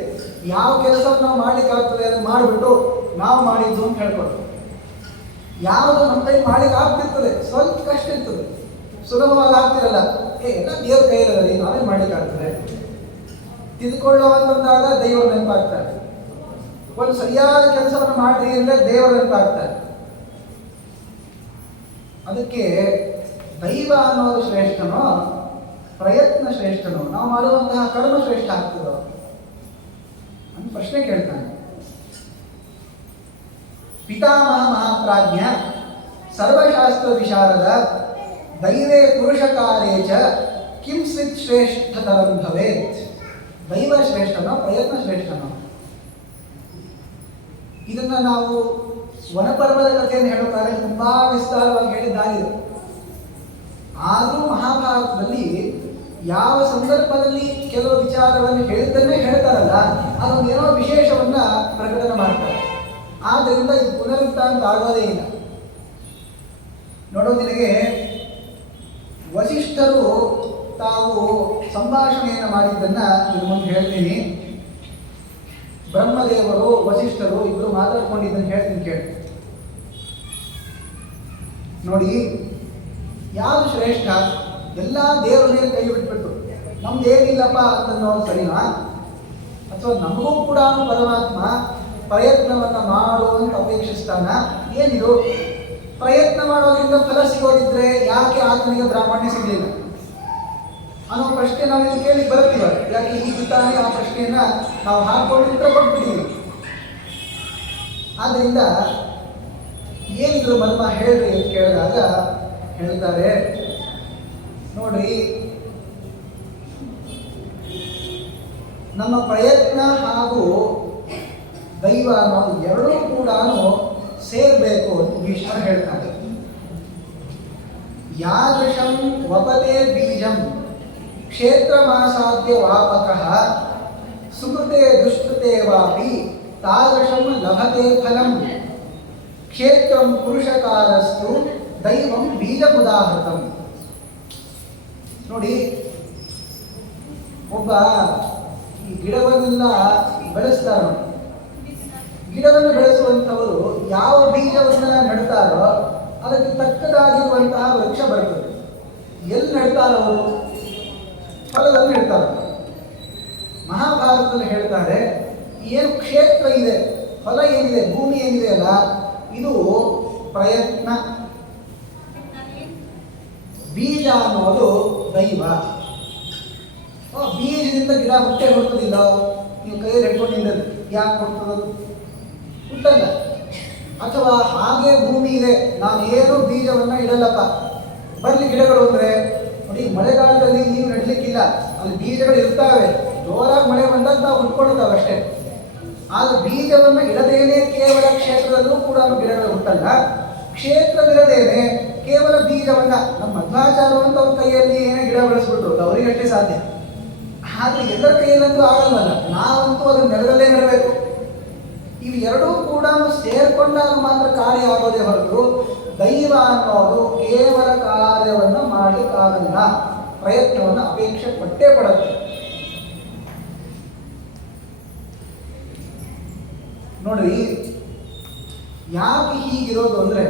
ಯಾವ ಕೆಲಸವನ್ನು ನಾವು ಮಾಡ್ಲಿಕ್ಕಾಗ್ತದೆ ಅದನ್ನು ಮಾಡಿಬಿಟ್ಟು ನಾವು ಮಾಡಿದ್ದು ಅಂತ ಹೇಳ್ಕೊಡ್ತೀವಿ. ಯಾವುದು ನಮ್ಮ ಕೈ ಮಾಡ್ಲಿಕ್ಕೆ ಆಗ್ತಿರ್ತದೆ, ಸ್ವಲ್ಪ ಕಷ್ಟ ಇರ್ತದೆ, ಸುಲಭವಾಗಿ ಆಗ್ತಿರಲ್ಲ, ಎಲ್ಲ ದೇವ್ರ ಕೈಯಲ್ಲಿ ನಾವೇನು ಮಾಡ್ಲಿಕ್ಕಾಗ್ತದೆ. ತಿದ್ಕೊಳ್ಳುವಂತಾಗ ದೈವರು ನೆನಪಾಗ್ತಾರೆ, ಒಂದು ಸರಿಯಾದ ಕೆಲಸವನ್ನು ಮಾಡ್ರಿ ಅಂದರೆ ದೇವರು ನೆನಪಾಗ್ತಾರೆ. ಅದಕ್ಕೆ ದೈವ ಅನ್ನೋದು ಶ್ರೇಷ್ಠನೋ ಪ್ರಯತ್ನ ಶ್ರೇಷ್ಠನೋ, ನಾವು ಮಾಡುವಂತಹ ಕರ್ಮ ಶ್ರೇಷ್ಠ ಆಗ್ತದೋ ಅಂತ ಪ್ರಶ್ನೆ ಕೇಳ್ತಾನೆ. ಪಿತಾಮಹ ಮಹಾಪ್ರಾಜ್ಞ ಸರ್ವಶಾಸ್ತ್ರ ವಿಶಾರದ ದೈವೇ ಪುರುಷ ಕಾರ್ಯೇ ಚ ಕಿಂಚಿತ್ ಶ್ರೇಷ್ಠತರಂ ಭವೇತ್. ದೈವ ಶ್ರೇಷ್ಠನೋ ಪ್ರಯತ್ನ ಶ್ರೇಷ್ಠನೋ? ಇದನ್ನ ನಾವು ವನಪರ್ವದ ಕಥೆಯನ್ನು ಹೇಳುತ್ತಾರೆ, ತುಂಬಾ ವಿಸ್ತಾರವಾಗಿ ಹೇಳಿದ್ದಾಗಿದೆ. ಆದರೂ ಮಹಾಭಾರತದಲ್ಲಿ ಯಾವ ಸಂದರ್ಭದಲ್ಲಿ ಕೆಲವು ವಿಚಾರವನ್ನು ಹೇಳಿದ್ದನ್ನೇ ಹೇಳ್ತಾರಲ್ಲ, ಅದೊಂದು ಏನೋ ವಿಶೇಷವನ್ನ ಪ್ರಕಟಣೆ ಮಾಡ್ತಾರೆ. ಆದ್ದರಿಂದ ಇದು ಪುನರುಕ್ತ ಆಗೋದೇ ಇಲ್ಲ. ನೋಡೋ, ನಿನಗೆ ವಸಿಷ್ಠರು ತಾವು ಸಂಭಾಷಣೆಯನ್ನು ಮಾಡಿದ್ದನ್ನ ನಿನ್ನ ಮುಂದೆ ಹೇಳ್ತೀನಿ. ಬ್ರಹ್ಮದೇವರು ವಸಿಷ್ಠರು ಇಬ್ಬರು ಮಾತಾಡ್ಕೊಂಡಿದ್ದನ್ನು ಹೇಳ್ತೀನಿ, ಕೇಳಿ. ನೋಡಿ, ಯಾವುದು ಶ್ರೇಷ್ಠ? ಎಲ್ಲ ದೇವರ ಮೇಲೆ ಕೈ ಬಿಟ್ಬಿಟ್ಟು ನಮ್ದೇನಿಲ್ಲಪ್ಪ ಅಂತನ್ನೋ ಸರಿನಾ? ಅಥವಾ ನಮಗೂ ಕೂಡ ಪರಮಾತ್ಮ ಪ್ರಯತ್ನವನ್ನ ಮಾಡುವಂತ ಅಪೇಕ್ಷಿಸ್ತಾನ? ಏನಿದು ಪ್ರಯತ್ನ ಮಾಡೋದ್ರಿಂದ ಫಲ ಸಿಗೋದಿದ್ರೆ ಯಾಕೆ ಆತನಿಗೆ ಬ್ರಾಹ್ಮಣ್ಯ ಸಿಗಲಿಲ್ಲ ಅನ್ನೋ ಪ್ರಶ್ನೆ ನಾವು ಇಲ್ಲಿ ಕೇಳಿ ಬರ್ತೀವ. ಯಾಕೆ ಈಗ ತಾನೇ ಆ ಪ್ರಶ್ನೆಯನ್ನ ನಾವು ಹಾಕೊಂಡು ಉತ್ತರ ಕೊಟ್ಬಿಟ್ಟಿದ್ದೀವಿ. ಆದ್ದರಿಂದ ಏನಿದ್ರು ಮರ್ಮ ಹೇಳ್ರಿ ಅಂತ ಕೇಳಿದಾಗ ಹೇಳ್ತಾರೆ, ನೋಡ್ರಿ, ನಮ್ಮ ಪ್ರಯತ್ನ ಹಾಗೂ ದೈವ ಅನ್ನೋದು ಎರಡೂ ಕೂಡ ಸೇರ್ಬೇಕು ಅಂತ ಭೀಷ್ಮ ಹೇಳ್ತಾರೆ. ಯಾದೃಶಂ ವಪತೆ ಬೀಜ ಬೀಜಂ ಕ್ಷೇತ್ರಮಾಸಾದ್ಯ ವ್ಯಾಪಕಃ ಸುಕೃತೆ ದುಷ್ಕೃತೆ ವಾಪಿ ತಾದೃಶಂ ಲಭತೆ ಫಲಂ ಕ್ಷೇತ್ರಂ ಪುರುಷಕಾರಸ್ತು ದೈವಂ ಬೀಜಮುದಾಹೃತಂ. ನೋಡಿ, ಒಬ್ಬ ಈ ಗಿಡವನ್ನೆಲ್ಲ ಬೆಳೆಸ್ತಾರ. ಗಿಡವನ್ನು ಬೆಳೆಸುವಂಥವರು ಯಾವ ಬೀಜವನ್ನ ನೆಡ್ತಾರೋ ಅದಕ್ಕೆ ತಕ್ಕದಾಗಿರುವಂತಹ ವೃಕ್ಷ ಬರ್ತದೆ. ಎಲ್ಲಿ ನೆಡ್ತಾರ ಅವರು? ಫಲದಲ್ಲಿ ನೆಡ್ತಾರ. ಮಹಾಭಾರತದಲ್ಲಿ ಹೇಳ್ತಾರೆ, ಏನು ಕ್ಷೇತ್ರ ಇದೆ, ಫಲ ಏನಿದೆ, ಭೂಮಿ ಏನಿದೆ ಅಲ್ಲ, ಇದು ಪ್ರಯತ್ನ. ಬೀಜ ಅನ್ನೋದು ದೈವ. ಬೀಜದಿಂದ ಗಿಡ ಹುಟ್ಟೆ ಹುಟ್ಟುದಿಲ್ಲ. ನೀವು ಕೈಯಲ್ಲಿ ಹಿಡ್ಕೊಂಡು ನಿಂತದ್ದು ಯಾಕೆ ಹುಟ್ಟುತ್ತದೆ? ಹುಟ್ಟಲ್ಲ. ಅಥವಾ ಹಾಗೆ ಭೂಮಿ ಇದೆ, ನಾನೇನು ಬೀಜವನ್ನ ಇಡಲ್ಲಪ್ಪ, ಬರ್ಲಿ ಗಿಡಗಳು ಅಂದ್ರೆ ನೋಡಿ, ಮಳೆಗಾಲದಲ್ಲಿ ನೀವು ನೆಡ್ಲಿಕ್ಕಿಲ್ಲ, ಅಲ್ಲಿ ಬೀಜಗಳು ಇರ್ತಾವೆ, ಜೋರಾಗಿ ಮಳೆ ಬಂದಾಗ ನಾವು ಹುಟ್ಕೊಂಡಿದ್ದಾವೆ ಅಷ್ಟೇ. ಆದ್ರೆ ಬೀಜವನ್ನ ಇಡದೇನೆ ಕೇವಲ ಕ್ಷೇತ್ರದಲ್ಲೂ ಕೂಡ ಗಿಡಗಳು ಹುಟ್ಟಲ್ಲ. ಕ್ಷೇತ್ರವಿರದೇನೆ ಕೇವಲ ಬೀಜವನ್ನ ನಮ್ಮ ಮಧ್ವಾಚಾರ ಅಂತ ಅವ್ರ ಕೈಯಲ್ಲಿ ಏನೇ ಗಿಡ ಬೆಳೆಸ್ಬಿಟ್ರು, ಅವರಿಗಷ್ಟೇ ಸಾಧ್ಯ. ಆದ್ರೆ ಎಲ್ಲರ ಕೈಯಲ್ಲಂತೂ ಆಗಲ್ವಲ್ಲ, ನಾವಂತೂ ಅದನ್ನ ನೆಲದಲ್ಲೇ ನೆಡಬೇಕು. ಇವು ಎರಡೂ ಕೂಡ ಸೇರ್ಕೊಂಡಾಗ ಮಾತ್ರ ಕಾರ್ಯ ಆಗೋದೇ ಹೊರತು ದೈವ ಅನ್ನೋದು ಕೇವಲ ಕಾರ್ಯವನ್ನು ಮಾಡಲಿಕ್ಕಾಗಲ್ಲ, ಪ್ರಯತ್ನವನ್ನು ಅಪೇಕ್ಷೆ ಪಟ್ಟೇ ಪಡುತ್ತೆ. ನೋಡ್ರಿ, ಯಾಕೆ ಹೀಗಿರೋದು ಅಂದ್ರೆ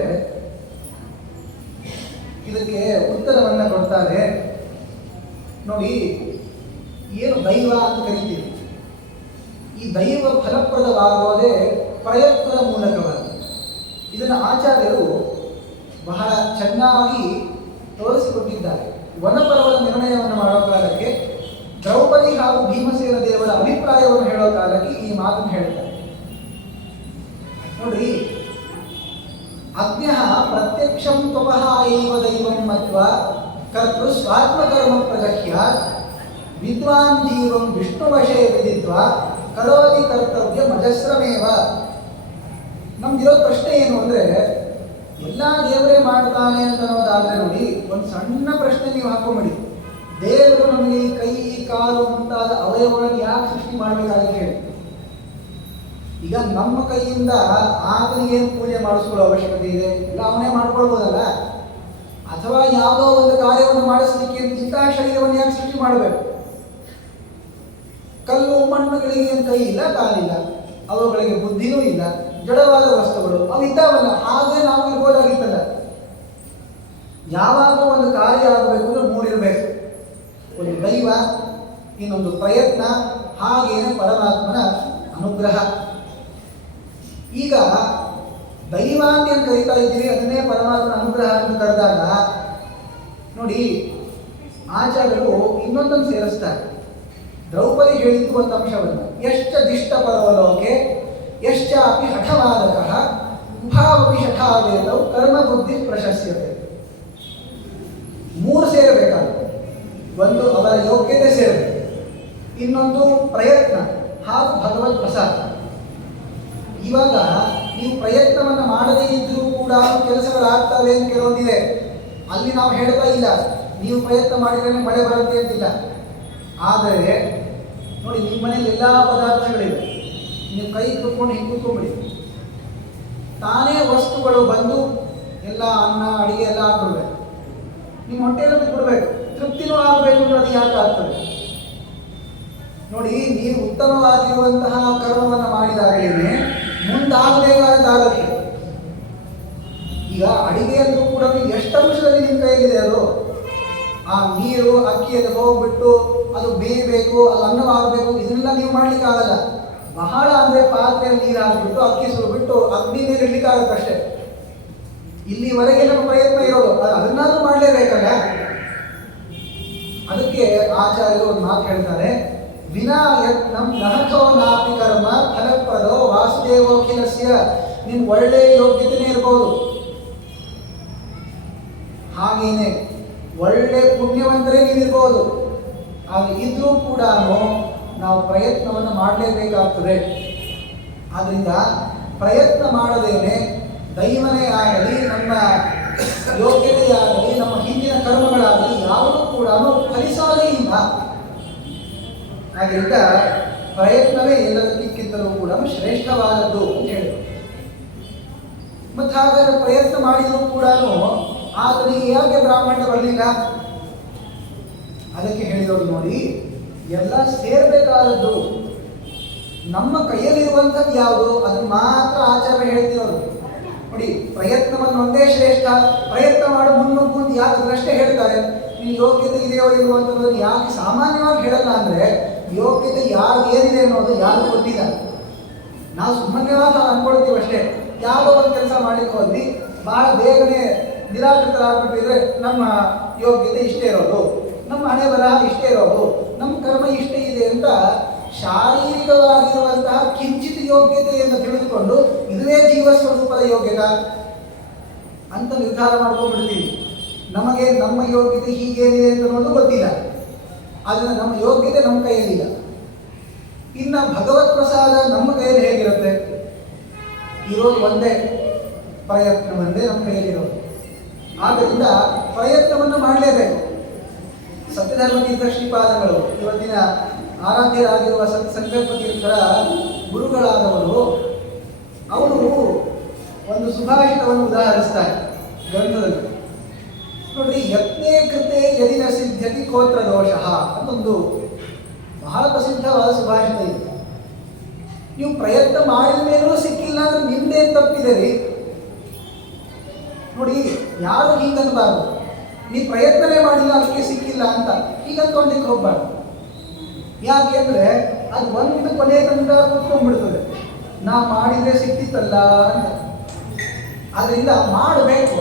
ಇದಕ್ಕೆ ಉತ್ತರವನ್ನ ಕೊಡ್ತಾರೆ. ನೋಡಿ, ಏನು ದೈವ ಅಂತ ಕರಿತೀವಿ, ಈ ದೈವ ಫಲಪ್ರದವಾಗೋದೇ ಪ್ರಯತ್ನದ ಮೂಲಕವಾಗಿ. ಇದನ್ನು ಆಚಾರ್ಯರು ಬಹಳ ಚೆನ್ನಾಗಿ ತೋರಿಸಿಕೊಟ್ಟಿದ್ದಾರೆ. ವನಪರ್ವದ ನಿರ್ಣಯವನ್ನು ಮಾಡೋ ಕಾಲಕ್ಕೆ ದ್ರೌಪದಿ ಹಾಗೂ ಭೀಮಸೇನ ದೇವರ ಅಭಿಪ್ರಾಯವನ್ನು ಹೇಳೋ ಕಾಲಕ್ಕೆ ಈ ಮಾತನ್ನು ಹೇಳ್ತಾರೆ. ನೋಡ್ರಿ, ಅಜ್ಞ ಪ್ರತ್ಯಕ್ಷಂ ತ್ವಪಃ ಏವ ದೈವಂ ಮತ್ವಾ ಕರ್ತೃ ಸ್ವಾತ್ಮಕರ್ಮ ಪ್ರಜಹ್ಯ ವಿದ್ವಾನ್ ಜೀವಂ ವಿಷ್ಣುವಶೇ ವಿದಿತ್ವಾ ಕರೋತಿ ಕರ್ತವ್ಯ ಮಜಸ್ರಮೇವ. ನಮ್ದಿರೋ ಪ್ರಶ್ನೆ ಏನು ಅಂದ್ರೆ, ಎಲ್ಲ ದೇವರೇ ಮಾಡ್ತಾನೆ ಅಂತ ಅನ್ನೋದಾದ್ರೆ ನೋಡಿ, ಒಂದು ಸಣ್ಣ ಪ್ರಶ್ನೆ ನೀವು ಹಾಕೊಂಬಿಡಿ, ದೇವರು ನಮಗೆ ಕೈ ಕಾಲು ಮುಂತಾದ ಅವಯವಗಳನ್ನು ಯಾಕೆ ಸೃಷ್ಟಿ ಮಾಡಬೇಕಾಗಿ ಹೇಳಿ. ಈಗ ನಮ್ಮ ಕೈಯಿಂದ ಆತನಿಗೆ ಏನು ಪೂಜೆ ಮಾಡಿಸ್ಕೊಳ್ಳೋ ಅವಶ್ಯಕತೆ ಇದೆ? ಇಲ್ಲ ಅವನೇ ಮಾಡ್ಕೊಳ್ಬೋದಲ್ಲ. ಅಥವಾ ಯಾವುದೋ ಒಂದು ಕಾರ್ಯವನ್ನು ಮಾಡಿಸಲಿಕ್ಕೆ ಇಂತಹ ಶರೀರವನ್ನು ಯಾಕೆ ಸೃಷ್ಟಿ ಮಾಡಬೇಕು? ಕಲ್ಲು ಮಣ್ಣುಗಳಿಗೆ ಏನು ಕೈ ಇಲ್ಲ, ಕಾಲಿಲ್ಲ, ಅವುಗಳಿಗೆ ಬುದ್ಧಿನೂ ಇಲ್ಲ, ಜಡವಾದ ವಸ್ತುಗಳು ಅವು ಇದ್ದಾವಲ್ಲ, ಹಾಗೆ ನಾವು ಇರ್ಬೋದಾಗಿತ್ತಲ್ಲ. ಯಾವಾಗ ಒಂದು ಕಾರ್ಯ ಆಗಬೇಕು ಅಂದ್ರೆ ಮೂಡಿರಬೇಕು, ಒಂದು ದೈವ, ಇನ್ನೊಂದು ಪ್ರಯತ್ನ, ಹಾಗೇನೆ ಪರಮಾತ್ಮನ ಅನುಗ್ರಹ. ಈಗ ದೈವ ಅಂತ ಏನು ಕರೀತಾ ಇದ್ದೀರಿ, ಅದನ್ನೇ ಪರಮಾತ್ಮನ ಅನುಗ್ರಹ ಅಂತ ಕರೆದಾಗ ನೋಡಿ, ಆಚಾರ್ಯರು ಇನ್ನೊಂದನ್ನು ಸೇರಿಸ್ತಾರೆ. ದ್ರೌಪದಿ ಹೇಳಿದ್ದು ಒಂದು ಅಂಶವನ್ನು, ಯಶ್ಚ ದಿಷ್ಟ ಪರವಲೋಕೆ ಯಶ್ಚಾಪಿ ಹಠವಾದಕಃ ಉಭಾವಪಿ ಶಠಾವೇತವು ಕರ್ಮ ಬುದ್ಧಿ ಪ್ರಶಸ್ಯತೆ. ಮೂರು ಸೇರಬೇಕಾಗುತ್ತೆ. ಒಂದು ಅವರ ಯೋಗ್ಯತೆ ಸೇರಬೇಕು, ಇನ್ನೊಂದು ಪ್ರಯತ್ನ ಹಾಗೂ ಭಗವತ್ ಪ್ರಸಾದ. ಇವಾಗ ನೀವು ಪ್ರಯತ್ನವನ್ನು ಮಾಡದೇ ಇದ್ರೂ ಕೂಡ ಕೆಲಸಗಳಾಗ್ತವೆ ಅಂತ ಕೆಲವೊಂದಿದೆ. ಅಲ್ಲಿ ನಾವು ಹೇಳ್ತಾ ಇಲ್ಲ ನೀವು ಪ್ರಯತ್ನ ಮಾಡಿದ್ರೆ ಮಳೆ ಬರುತ್ತೆ ಅಂತಿಲ್ಲ. ಆದರೆ ನೋಡಿ, ನಿಮ್ಮ ಮನೇಲಿ ಎಲ್ಲ ಪದಾರ್ಥಗಳಿವೆ, ನೀವು ಕೈ ಕುತ್ಕೊಂಡು ಹಿಂಗೆ ಕೂತ್ಕೊಂಡ್ಬಿಡಿ, ತಾನೇ ವಸ್ತುಗಳು ಬಂದು ಎಲ್ಲ ಅನ್ನ ಅಡಿಗೆ ಎಲ್ಲ ಹಾಕ್ಬಿಡ್ಬೇಕು. ನಿಮ್ಮ ಹೊಟ್ಟೆಯನ್ನು ಬಿಟ್ಬಿಡ್ಬೇಕು, ತೃಪ್ತಿನೂ ಆಗಬೇಕು ಅಂದ್ರೆ ಅದು ಯಾಕೆ ಆಗ್ತದೆ? ನೋಡಿ, ನೀವು ಉತ್ತಮವಾಗಿರುವಂತಹ ಕರ್ಮವನ್ನು ಮಾಡಿದಾಗಲೇ ಮುಂದಾಗಬೇಕಾದಾಗಲಿ. ಈಗ ಅಡಿಗೆ ಅಂದ್ರೂ ಕೂಡ ಎಷ್ಟು ಅಂಶದಲ್ಲಿ ನಿಮ್ಮ ಕೈಯಲ್ಲಿದೆ ಅದು. ಆ ನೀರು ಅಕ್ಕಿಯಲ್ಲಿ ಹೋಗ್ಬಿಟ್ಟು ಅದು ಬೇಯಬೇಕು, ಅದು ಅನ್ನವಾಗಬೇಕು, ಇದನ್ನೆಲ್ಲ ನೀವು ಮಾಡ್ಲಿಕ್ಕಾಗಲ್ಲ. ಬಹಳ ಅಂದ್ರೆ ಪಾತ್ರೆಯಲ್ಲಿ ನೀರು ಹಾಕ್ಬಿಟ್ಟು ಅಕ್ಕಿ ಸುರಿಬಿಟ್ಟು ಅಗ್ನಿ ಮೇಲೆ ಇಡ್ಲಿಕ್ಕಾಗತ್ತಷ್ಟೇ. ಇಲ್ಲಿವರೆಗೆ ನಮ್ಮ ಪ್ರಯತ್ನ ಇರೋದು, ಅದನ್ನಾದ್ರೂ ಮಾಡಲೇಬೇಕಲ್ಲ. ಅದಕ್ಕೆ ಆಚಾರ್ಯರು ಒಂದು ಮಾತು ಹೇಳ್ತಾರೆ, ವಿನಾ ಯತ್ನಂ ನಹತೋ ನಾಪಿ ಕರ್ಮ ಫಲಪ್ರದೋ ವಾಸುದೇವೋಖಿಲಸ್ಯ. ನಿನ್ ಒಳ್ಳೆ ಯೋಗ್ಯತೆನೇ ಇರ್ಬೋದು, ಹಾಗೇನೆ ಒಳ್ಳೆ ಪುಣ್ಯವಂತರೇ ನೀವಿರ್ಬೋದು, ಆದರೆ ಇದ್ರೂ ಕೂಡ ನಾವು ಪ್ರಯತ್ನವನ್ನು ಮಾಡಲೇಬೇಕಾಗ್ತದೆ. ಆದ್ರಿಂದ ಪ್ರಯತ್ನ ಮಾಡದೇನೆ ದೈವನೇ ಆಗಲಿ, ನಮ್ಮ ಯೋಗ್ಯತೆಯಾಗಲಿ, ನಮ್ಮ ಹಿಂದಿನ ಕರ್ಮಗಳಾಗಲಿ ಯಾವುದೂ ಕೂಡ ಹಾಗೆಂದ ಪ್ರಯತ್ನವೇ ಎಲ್ಲದಕ್ಕಿಂತಲೂ ಕೂಡ ಶ್ರೇಷ್ಠವಾದದ್ದು ಅಂತ ಹೇಳಿದರು. ಮತ್ತು ಹಾಗಾದ್ರೆ ಪ್ರಯತ್ನ ಮಾಡಿದರೂ ಕೂಡ ಆತನಿಗೆ ಯಾಕೆ ಬ್ರಾಹ್ಮಣ್ಯ ಬರಲಿಲ್ಲ? ಅದಕ್ಕೆ ಹೇಳಿದವರು ನೋಡಿ, ಎಲ್ಲ ಸೇರಬೇಕಾದದ್ದು ನಮ್ಮ ಕೈಯಲ್ಲಿರುವಂಥದ್ದು ಯಾವುದು ಅದನ್ನು ಮಾತ್ರ ಆಚಾರ್ಯ ಹೇಳ್ತಿರೋದು. ನೋಡಿ, ಪ್ರಯತ್ನವನ್ನು ಒಂದೇ ಶ್ರೇಷ್ಠ, ಪ್ರಯತ್ನ ಮಾಡಿ ಮುನ್ನುಗ್ಗು ಅಂತ ಯಾಕೆ ಅದರಷ್ಟೇ ಹೇಳ್ತಾರೆ. ನೀವು ಯೋಗ್ಯತೆ ಇದೆಯೋ ಇಲ್ವೋ ಅಂತದನ್ನು ಯಾಕೆ ಸಾಮಾನ್ಯವಾಗಿ ಹೇಳಲ್ಲ ಅಂದರೆ, ಯೋಗ್ಯತೆ ಯಾರು ಏನಿದೆ ಅನ್ನೋದು ಯಾರು ಗೊತ್ತಿಲ್ಲ. ನಾವು ಸಾಮಾನ್ಯವಾಗಿ ಅನ್ಕೊಳ್ತೀವಿ ಅಷ್ಟೇ. ಯಾವುದೋ ಒಂದು ಕೆಲಸ ಮಾಡಲಿಕ್ಕೆ ಹೋದ್ವಿ, ಭಾಳ ಬೇಗನೆ ನಿರಾಕೃತರಾಗ್ಬಿಟ್ಟಿದ್ರೆ ನಮ್ಮ ಯೋಗ್ಯತೆ ಇಷ್ಟೇ ಇರೋದು, ನಮ್ಮ ಹಣೆ ಬರಹ ಇಷ್ಟೇ ಇರೋದು, ನಮ್ಮ ಕರ್ಮ ಇಷ್ಟೇ ಇದೆ ಅಂತ ಶಾರೀರಿಕವಾಗಿರುವಂತಹ ಕಿಂಚಿತ್ ಯೋಗ್ಯತೆಯನ್ನು ತಿಳಿದುಕೊಂಡು ಇದುವೇ ಜೀವ ಸ್ವರೂಪದ ಯೋಗ್ಯತೆ ಅಂತ ನಿರ್ಧಾರ ಮಾಡ್ಕೊಂಡ್ಬಿಡ್ತೀವಿ. ನಮಗೆ ನಮ್ಮ ಯೋಗ್ಯತೆ ಹೀಗೇನಿದೆ ಅಂತ ಅನ್ನೋದು ಗೊತ್ತಿಲ್ಲ. ಆದರೆ ನಮ್ಮ ಯೋಗ್ಯತೆ ನಮ್ಮ ಕೈಯಲ್ಲಿಲ್ಲ. ಇನ್ನು ಭಗವತ್ ಪ್ರಸಾದ ನಮ್ಮ ಕೈಯಲ್ಲಿ ಹೇಗಿರುತ್ತೆ? ಇರೋದು ಒಂದೇ ಪ್ರಯತ್ನ, ಒಂದೇ ನಮ್ಮ ಕೈಯಲ್ಲಿರೋದು. ಆದ್ದರಿಂದ ಪ್ರಯತ್ನವನ್ನು ಮಾಡಲೇಬೇಕು. ಸತ್ಯಧರ್ಮ ತೀರ್ಥ ಶ್ರೀಪಾದಗಳು ಇವತ್ತಿನ ಆರಾಧ್ಯರಾಗಿರುವ ಸಂಕಲ್ಪ ತೀರ್ಥರ ಗುರುಗಳಾದವರು, ಅವರು ಒಂದು ಸುಭಾಷಿತವನ್ನು ಉದಾಹರಿಸ್ತಾರೆ ಗ್ರಂಥದಲ್ಲಿ. ನೋಡ್ರಿ, ಯತ್ನೇ ಕೃತೆ ಯದಿನ ಸಿದ್ಧತಿ ಕೋತ್ರ ದೋಷಃ ಅಂತೊಂದು ಬಹಳ ಪ್ರಸಿದ್ಧವಾದ ಸುಭಾಷಿತ ಇದೆ. ನೀವು ಪ್ರಯತ್ನ ಮಾಡಿದ ಮೇಲೂ ಸಿಕ್ಕಿಲ್ಲ ಅಂದ್ರೆ ನಿಮ್ದೇನು ತಪ್ಪಿದೆ ರೀ? ನೋಡಿ, ಯಾರು ಹೀಗನ್ಬಾರ್ದು. ನೀವು ಪ್ರಯತ್ನನೇ ಮಾಡಿಲ್ಲ ಅದಕ್ಕೆ ಸಿಕ್ಕಿಲ್ಲ ಅಂತ ಹೀಗಂದ್ಕೊಂಡಕ್ಕೆ ಹೋಗ್ಬಾರ್ದು. ಯಾಕೆಂದ್ರೆ ಅದು ಒಂದು ಕೊನೆ ತನಕ ಕುತ್ಕೊಂಡ್ಬಿಡ್ತದೆ, ನಾ ಮಾಡಿದ್ರೆ ಸಿಕ್ತಿತ್ತಲ್ಲ ಅಂತ. ಅದರಿಂದ ಮಾಡಬೇಕು.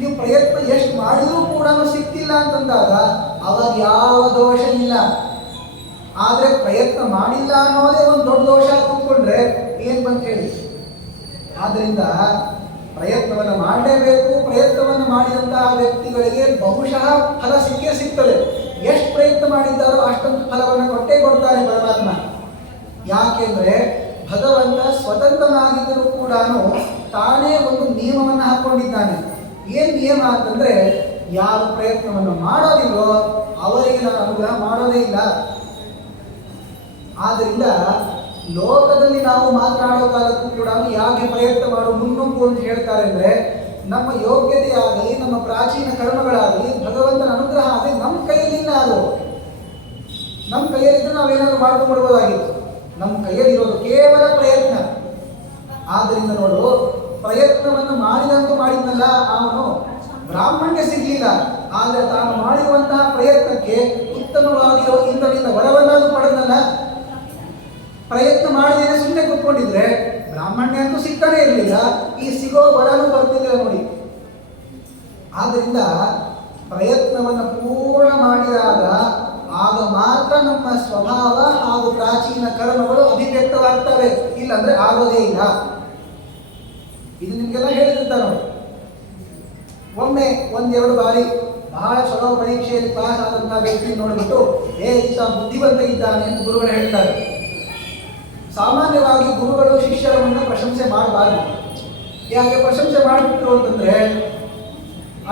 ನೀವು ಪ್ರಯತ್ನ ಎಷ್ಟು ಮಾಡಿದ್ರೂ ಕೂಡ ಸಿಕ್ತಿಲ್ಲ ಅಂತಂದಾಗ ಅವಾಗ ಯಾವ ದೋಷ ಇಲ್ಲ. ಆದರೆ ಪ್ರಯತ್ನ ಮಾಡಿಲ್ಲ ಅನ್ನೋದೇ ಒಂದು ದೊಡ್ಡ ದೋಷ ಕೂತ್ಕೊಂಡ್ರೆ ಏನು ಬಂತ ಹೇಳಿ. ಆದ್ದರಿಂದ ಪ್ರಯತ್ನವನ್ನು ಮಾಡಲೇಬೇಕು. ಪ್ರಯತ್ನವನ್ನು ಮಾಡಿದಂತಹ ವ್ಯಕ್ತಿಗಳಿಗೆ ಬಹುಶಃ ಫಲ ಸಿಕ್ಕೇ ಸಿಗ್ತದೆ. ಎಷ್ಟು ಪ್ರಯತ್ನ ಮಾಡಿದ್ದಾರೋ ಅಷ್ಟೊಂದು ಫಲವನ್ನು ಕೊಟ್ಟೇ ಕೊಡ್ತಾನೆ ಪರಮಾತ್ಮ. ಯಾಕೆಂದ್ರೆ ಭಗವಂತ ಸ್ವತಂತ್ರನಾಗಿದ್ದರೂ ಕೂಡ ತಾನೇ ಒಂದು ನಿಯಮವನ್ನು ಹಾಕೊಂಡಿದ್ದಾನೆ. ಏನು ನಿಯಮ ಅಂತಂದ್ರೆ, ಯಾರು ಪ್ರಯತ್ನವನ್ನು ಮಾಡೋದಿಲ್ಲೋ ಅವರಿಗೆ ನಾನು ಅನುಗ್ರಹ ಮಾಡೋದೇ ಇಲ್ಲ. ಆದ್ದರಿಂದ ಲೋಕದಲ್ಲಿ ನಾವು ಮಾತನಾಡೋ ಕಾಲಕ್ಕೂ ಕೂಡ ಯಾಕೆ ಪ್ರಯತ್ನ ಮಾಡೋ ಮುನ್ನುಗ್ಗು ಅಂತ ಹೇಳ್ತಾರೆ ಅಂದರೆ, ನಮ್ಮ ಯೋಗ್ಯತೆಯಾಗಲಿ ನಮ್ಮ ಪ್ರಾಚೀನ ಕರ್ಮಗಳಾಗಲಿ ಭಗವಂತನ ಅನುಗ್ರಹ ಆಗಲಿ ನಮ್ಮ ಕೈಯಲ್ಲಿಲ್ಲ. ಅದು ನಮ್ಮ ಕೈಯಲ್ಲಿದ್ದು ನಾವೇನಾದರೂ ಮಾಡ್ಕೊಂಡ್ಬಿಡ್ಬೋದಾಗಿತ್ತು. ನಮ್ಮ ಕೈಯಲ್ಲಿರೋದು ಕೇವಲ ಪ್ರಯತ್ನ. ಆದ್ದರಿಂದ ನೋಡು, ಪ್ರಯತ್ನವನ್ನು ಮಾಡಿದಂತೂ ಮಾಡಿದ್ನಲ್ಲ ಅವನು ಬ್ರಾಹ್ಮಣ್ಯ ಸಿಗಲಿಲ್ಲ. ಆದರೆ ತಾನು ಮಾಡಿರುವಂತಹ ಪ್ರಯತ್ನಕ್ಕೆ ಉತ್ತಮವಾಗಿರೋ ಇಂದ್ರನಿಂದ ವರವನ್ನಾದರೂ ಪಡೆದಲ್ಲ. ಪ್ರಯತ್ನ ಮಾಡಿದೇನೆ ಸುಮ್ಮನೆ ಕೂತ್ಕೊಂಡಿದ್ರೆ ಬ್ರಾಹ್ಮಣ್ಯ ಅಂತೂ ಸಿಗ್ತಾನೆ ಇರಲಿಲ್ಲ, ಈ ಸಿಗೋ ವರನೂ ಬರ್ತಿಲ್ಲ ನೋಡಿ. ಆದ್ದರಿಂದ ಪ್ರಯತ್ನವನ್ನು ಪೂರ್ಣ ಮಾಡಿದಾಗ ಆಗ ಮಾತ್ರ ನಮ್ಮ ಸ್ವಭಾವ ಹಾಗೂ ಪ್ರಾಚೀನ ಕರ್ಮಗಳು ಅಭಿವ್ಯಕ್ತವಾಗ್ತವೆ. ಇಲ್ಲಾಂದ್ರೆ ಆಗೋದೇ ಇಲ್ಲ. ಇದು ನಿಮಗೆಲ್ಲ ಹೇಳಿರ್ತಾರೆ ನೋಡಿ. ಒಮ್ಮೆ ಒಂದೆರಡು ಬಾರಿ ಬಹಳ ಚಲೋ ಪರೀಕ್ಷೆಯಲ್ಲಿ ಪಾಸ್ ಆದಂತಹ ವ್ಯಕ್ತಿ ನೋಡಿಬಿಟ್ಟು ಈತ ಬುದ್ಧಿವಂತ ಇದ್ದಾನೆ ಅಂತ ಗುರುಗಳು ಹೇಳ್ತಾರೆ. ಸಾಮಾನ್ಯವಾಗಿ ಗುರುಗಳು ಶಿಷ್ಯರನ್ನು ಪ್ರಶಂಸೆ ಮಾಡಬಾರದು. ಯಾಕೆ ಪ್ರಶಂಸೆ ಮಾಡಿಬಿಟ್ರು ಅಂತಂದ್ರೆ,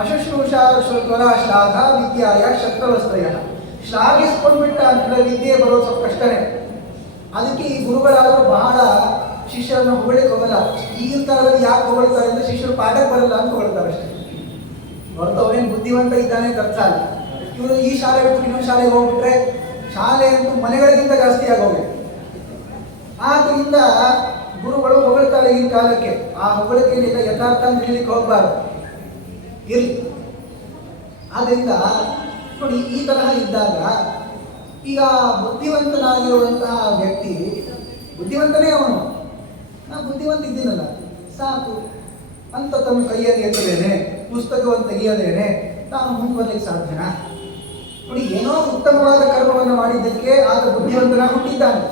ಅಶುಶ್ರೂಷ ಶ್ರುತ್ವರ ಶ್ಲಾಘ ವಿದ್ಯಾಯ ಶಸ್ತ್ರವಸ್ತ್ರಯ. ಶ್ಲಾಘಿಸ್ಕೊಂಡ್ಬಿಟ್ಟ ಅಂತಂದ್ರೆ ವಿದ್ಯೆ ಬರೋದು ಸ್ವಲ್ಪ ಕಷ್ಟನೇ. ಅದಕ್ಕೆ ಈ ಗುರುಗಳಾದರೂ ಬಹಳ ಶಿಷ್ಯರನ್ನು ಹೊಗಳಿಕ್ ಹೋಗಲ್ಲ. ಈಗಿನ ಕಾಲದಲ್ಲಿ ಯಾಕೆ ಹೊಗಳ್ತಾರೆ ಅಂದ್ರೆ, ಶಿಷ್ಯರು ಪಾಠಕ್ಕೆ ಬರಲ್ಲ ಅಂತ ಹೊಗಳ್ತಾರೆ ಅಷ್ಟೇ. ಹೊರತು ಅವನೇನು ಬುದ್ಧಿವಂತ ಇದ್ದಾನೆ ಅಂತ ಅರ್ಥ ಅಲ್ಲ. ಇವರು ಈ ಶಾಲೆ ಬಿಟ್ಟು ಇನ್ನೊಂದು ಶಾಲೆಗೆ ಹೋಗ್ಬಿಟ್ರೆ ಶಾಲೆ ಅಂತೂ ಮನೆಗಳಿಗಿಂತ ಜಾಸ್ತಿ ಆಗೋಗಿದೆ. ಆದ್ದರಿಂದ ಗುರುಗಳು ಹೊಗಳ್ತಾರೆ ಈಗಿನ ಕಾಲಕ್ಕೆ. ಆ ಹೊಗಳಿಕೆಯಲ್ಲಿಲ್ಲ ಯಥಾರ್ಥ ಅಂತ ಹೇಳಲಿಕ್ಕೆ ಹೋಗಬಾರ್ದು, ಇರಲಿ. ಆದ್ದರಿಂದ ನೋಡಿ, ಈ ತರಹ ಇದ್ದಾಗ ಈಗ ಬುದ್ಧಿವಂತನಾಗಿರುವಂತಹ ವ್ಯಕ್ತಿ ಬುದ್ಧಿವಂತನೇ ಅವನು, ನಾ ಬುದ್ಧಿವಂತ ಇದ್ದೀನಲ್ಲ ಸಾಕು ಅಂತ ತಮ್ಮ ಕೈಯಲ್ಲಿ ಎತ್ತದೇನೆ, ಪುಸ್ತಕವನ್ನು ತೆಗೆಯದೇನೆ ನಾನು ಮುಂದುವರಲಿಕ್ಕೆ ಸಾಧ್ಯನಾ? ನೋಡಿ, ಏನೋ ಉತ್ತಮವಾದ ಕರ್ಮವನ್ನು ಮಾಡಿದ್ದಕ್ಕೆ ಆತ ಬುದ್ಧಿವಂತನ ಹುಟ್ಟಿದ್ದಾನೆ.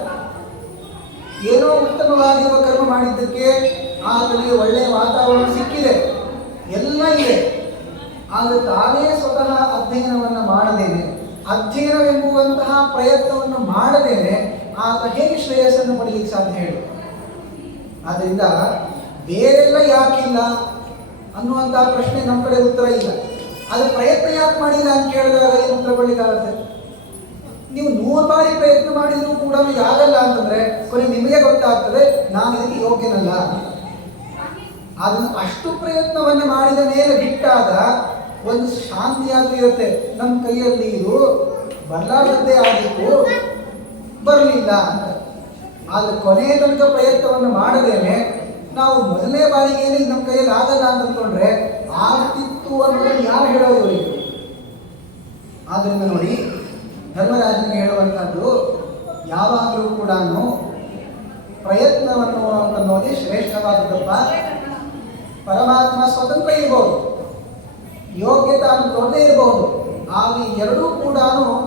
ಏನೋ ಉತ್ತಮವಾಗಿರುವ ಕರ್ಮ ಮಾಡಿದ್ದಕ್ಕೆ ಆತನಿಗೆ ಒಳ್ಳೆಯ ವಾತಾವರಣ ಸಿಕ್ಕಿದೆ, ಎಲ್ಲ ಇದೆ. ಆದರೆ ತಾನೇ ಸ್ವತಃ ಅಧ್ಯಯನವನ್ನು ಮಾಡದೇನೆ, ಅಧ್ಯಯನವೆಂಬುವಂತಹ ಪ್ರಯತ್ನವನ್ನು ಮಾಡದೇನೆ ಆತ ಹೇಗೆ ಶ್ರೇಯಸ್ಸನ್ನು ಪಡೆಯಲಿಕ್ಕೆ ಸಾಧ್ಯ ಹೇಳಿ? ಆದ್ದರಿಂದ ಬೇರೆಲ್ಲ ಯಾಕಿಲ್ಲ ಅನ್ನುವಂತಹ ಪ್ರಶ್ನೆ ನಮ್ಮ ಕಡೆ ಉತ್ತರ ಇಲ್ಲ. ಅದು ಪ್ರಯತ್ನ ಯಾಕೆ ಮಾಡಿಲ್ಲ ಅಂತ ಕೇಳಿದಾಗ ಏನು ಉತ್ತರ ಕೊಡಲಿಕ್ಕಾಗತ್ತೆ? ನೀವು 100 ಬಾರಿ ಪ್ರಯತ್ನ ಮಾಡಿದರೂ ಕೂಡ ನಿಮಗೆ ಆಗಲ್ಲ ಅಂತಂದ್ರೆ ಕೊನೆ ನಿಮಗೆ ಗೊತ್ತಾಗ್ತದೆ ನಾನು ಇದಕ್ಕೆ ಯೋಗ್ಯನಲ್ಲ. ಅದನ್ನು ಅಷ್ಟು ಪ್ರಯತ್ನವನ್ನು ಮಾಡಿದ ಮೇಲೆ ಬಿಟ್ಟಾಗ ಒಂದು ಶಾಂತಿಯಾಗಿ ಇರುತ್ತೆ. ನಮ್ಮ ಕೈಯಲ್ಲಿ ಇದು ಬರಲಾಗದ್ದೇ ಆಗಿತ್ತು, ಬರಲಿಲ್ಲ ಅಂತ. ಆದರೆ ಕೊನೆಯ ತನಕ ಪ್ರಯತ್ನವನ್ನು ಮಾಡದೇನೆ ನಾವು ಮೊದಲನೇ ಬಾರಿಗೆ ಏನಿಗೆ ನಮ್ಮ ಕೈಯಲ್ಲಿ ಆಗಲ್ಲ ಅಂತ ಅಂದ್ಕೊಂಡ್ರೆ ಆಗ್ತಿತ್ತು ಅನ್ನೋದನ್ನು ಯಾರು ಹೇಳೋದು ಇವರಿಗೆ? ಆದ್ದರಿಂದ ನೋಡಿ, ಧರ್ಮರಾಜನಿಗೆ ಹೇಳುವಂಥದ್ದು ಯಾವಾಗಲೂ ಕೂಡ ಪ್ರಯತ್ನವನ್ನು ಅನ್ನೋದೇ ಶ್ರೇಷ್ಠವಾದದ್ದಪ್ಪ. ಪರಮಾತ್ಮ ಸ್ವತಂತ್ರ ಇರಬಹುದು, ಯೋಗ್ಯತೆ ಅನ್ನೋದೇ ಇರಬಹುದು, ಆಗ ಎರಡೂ ಕೂಡ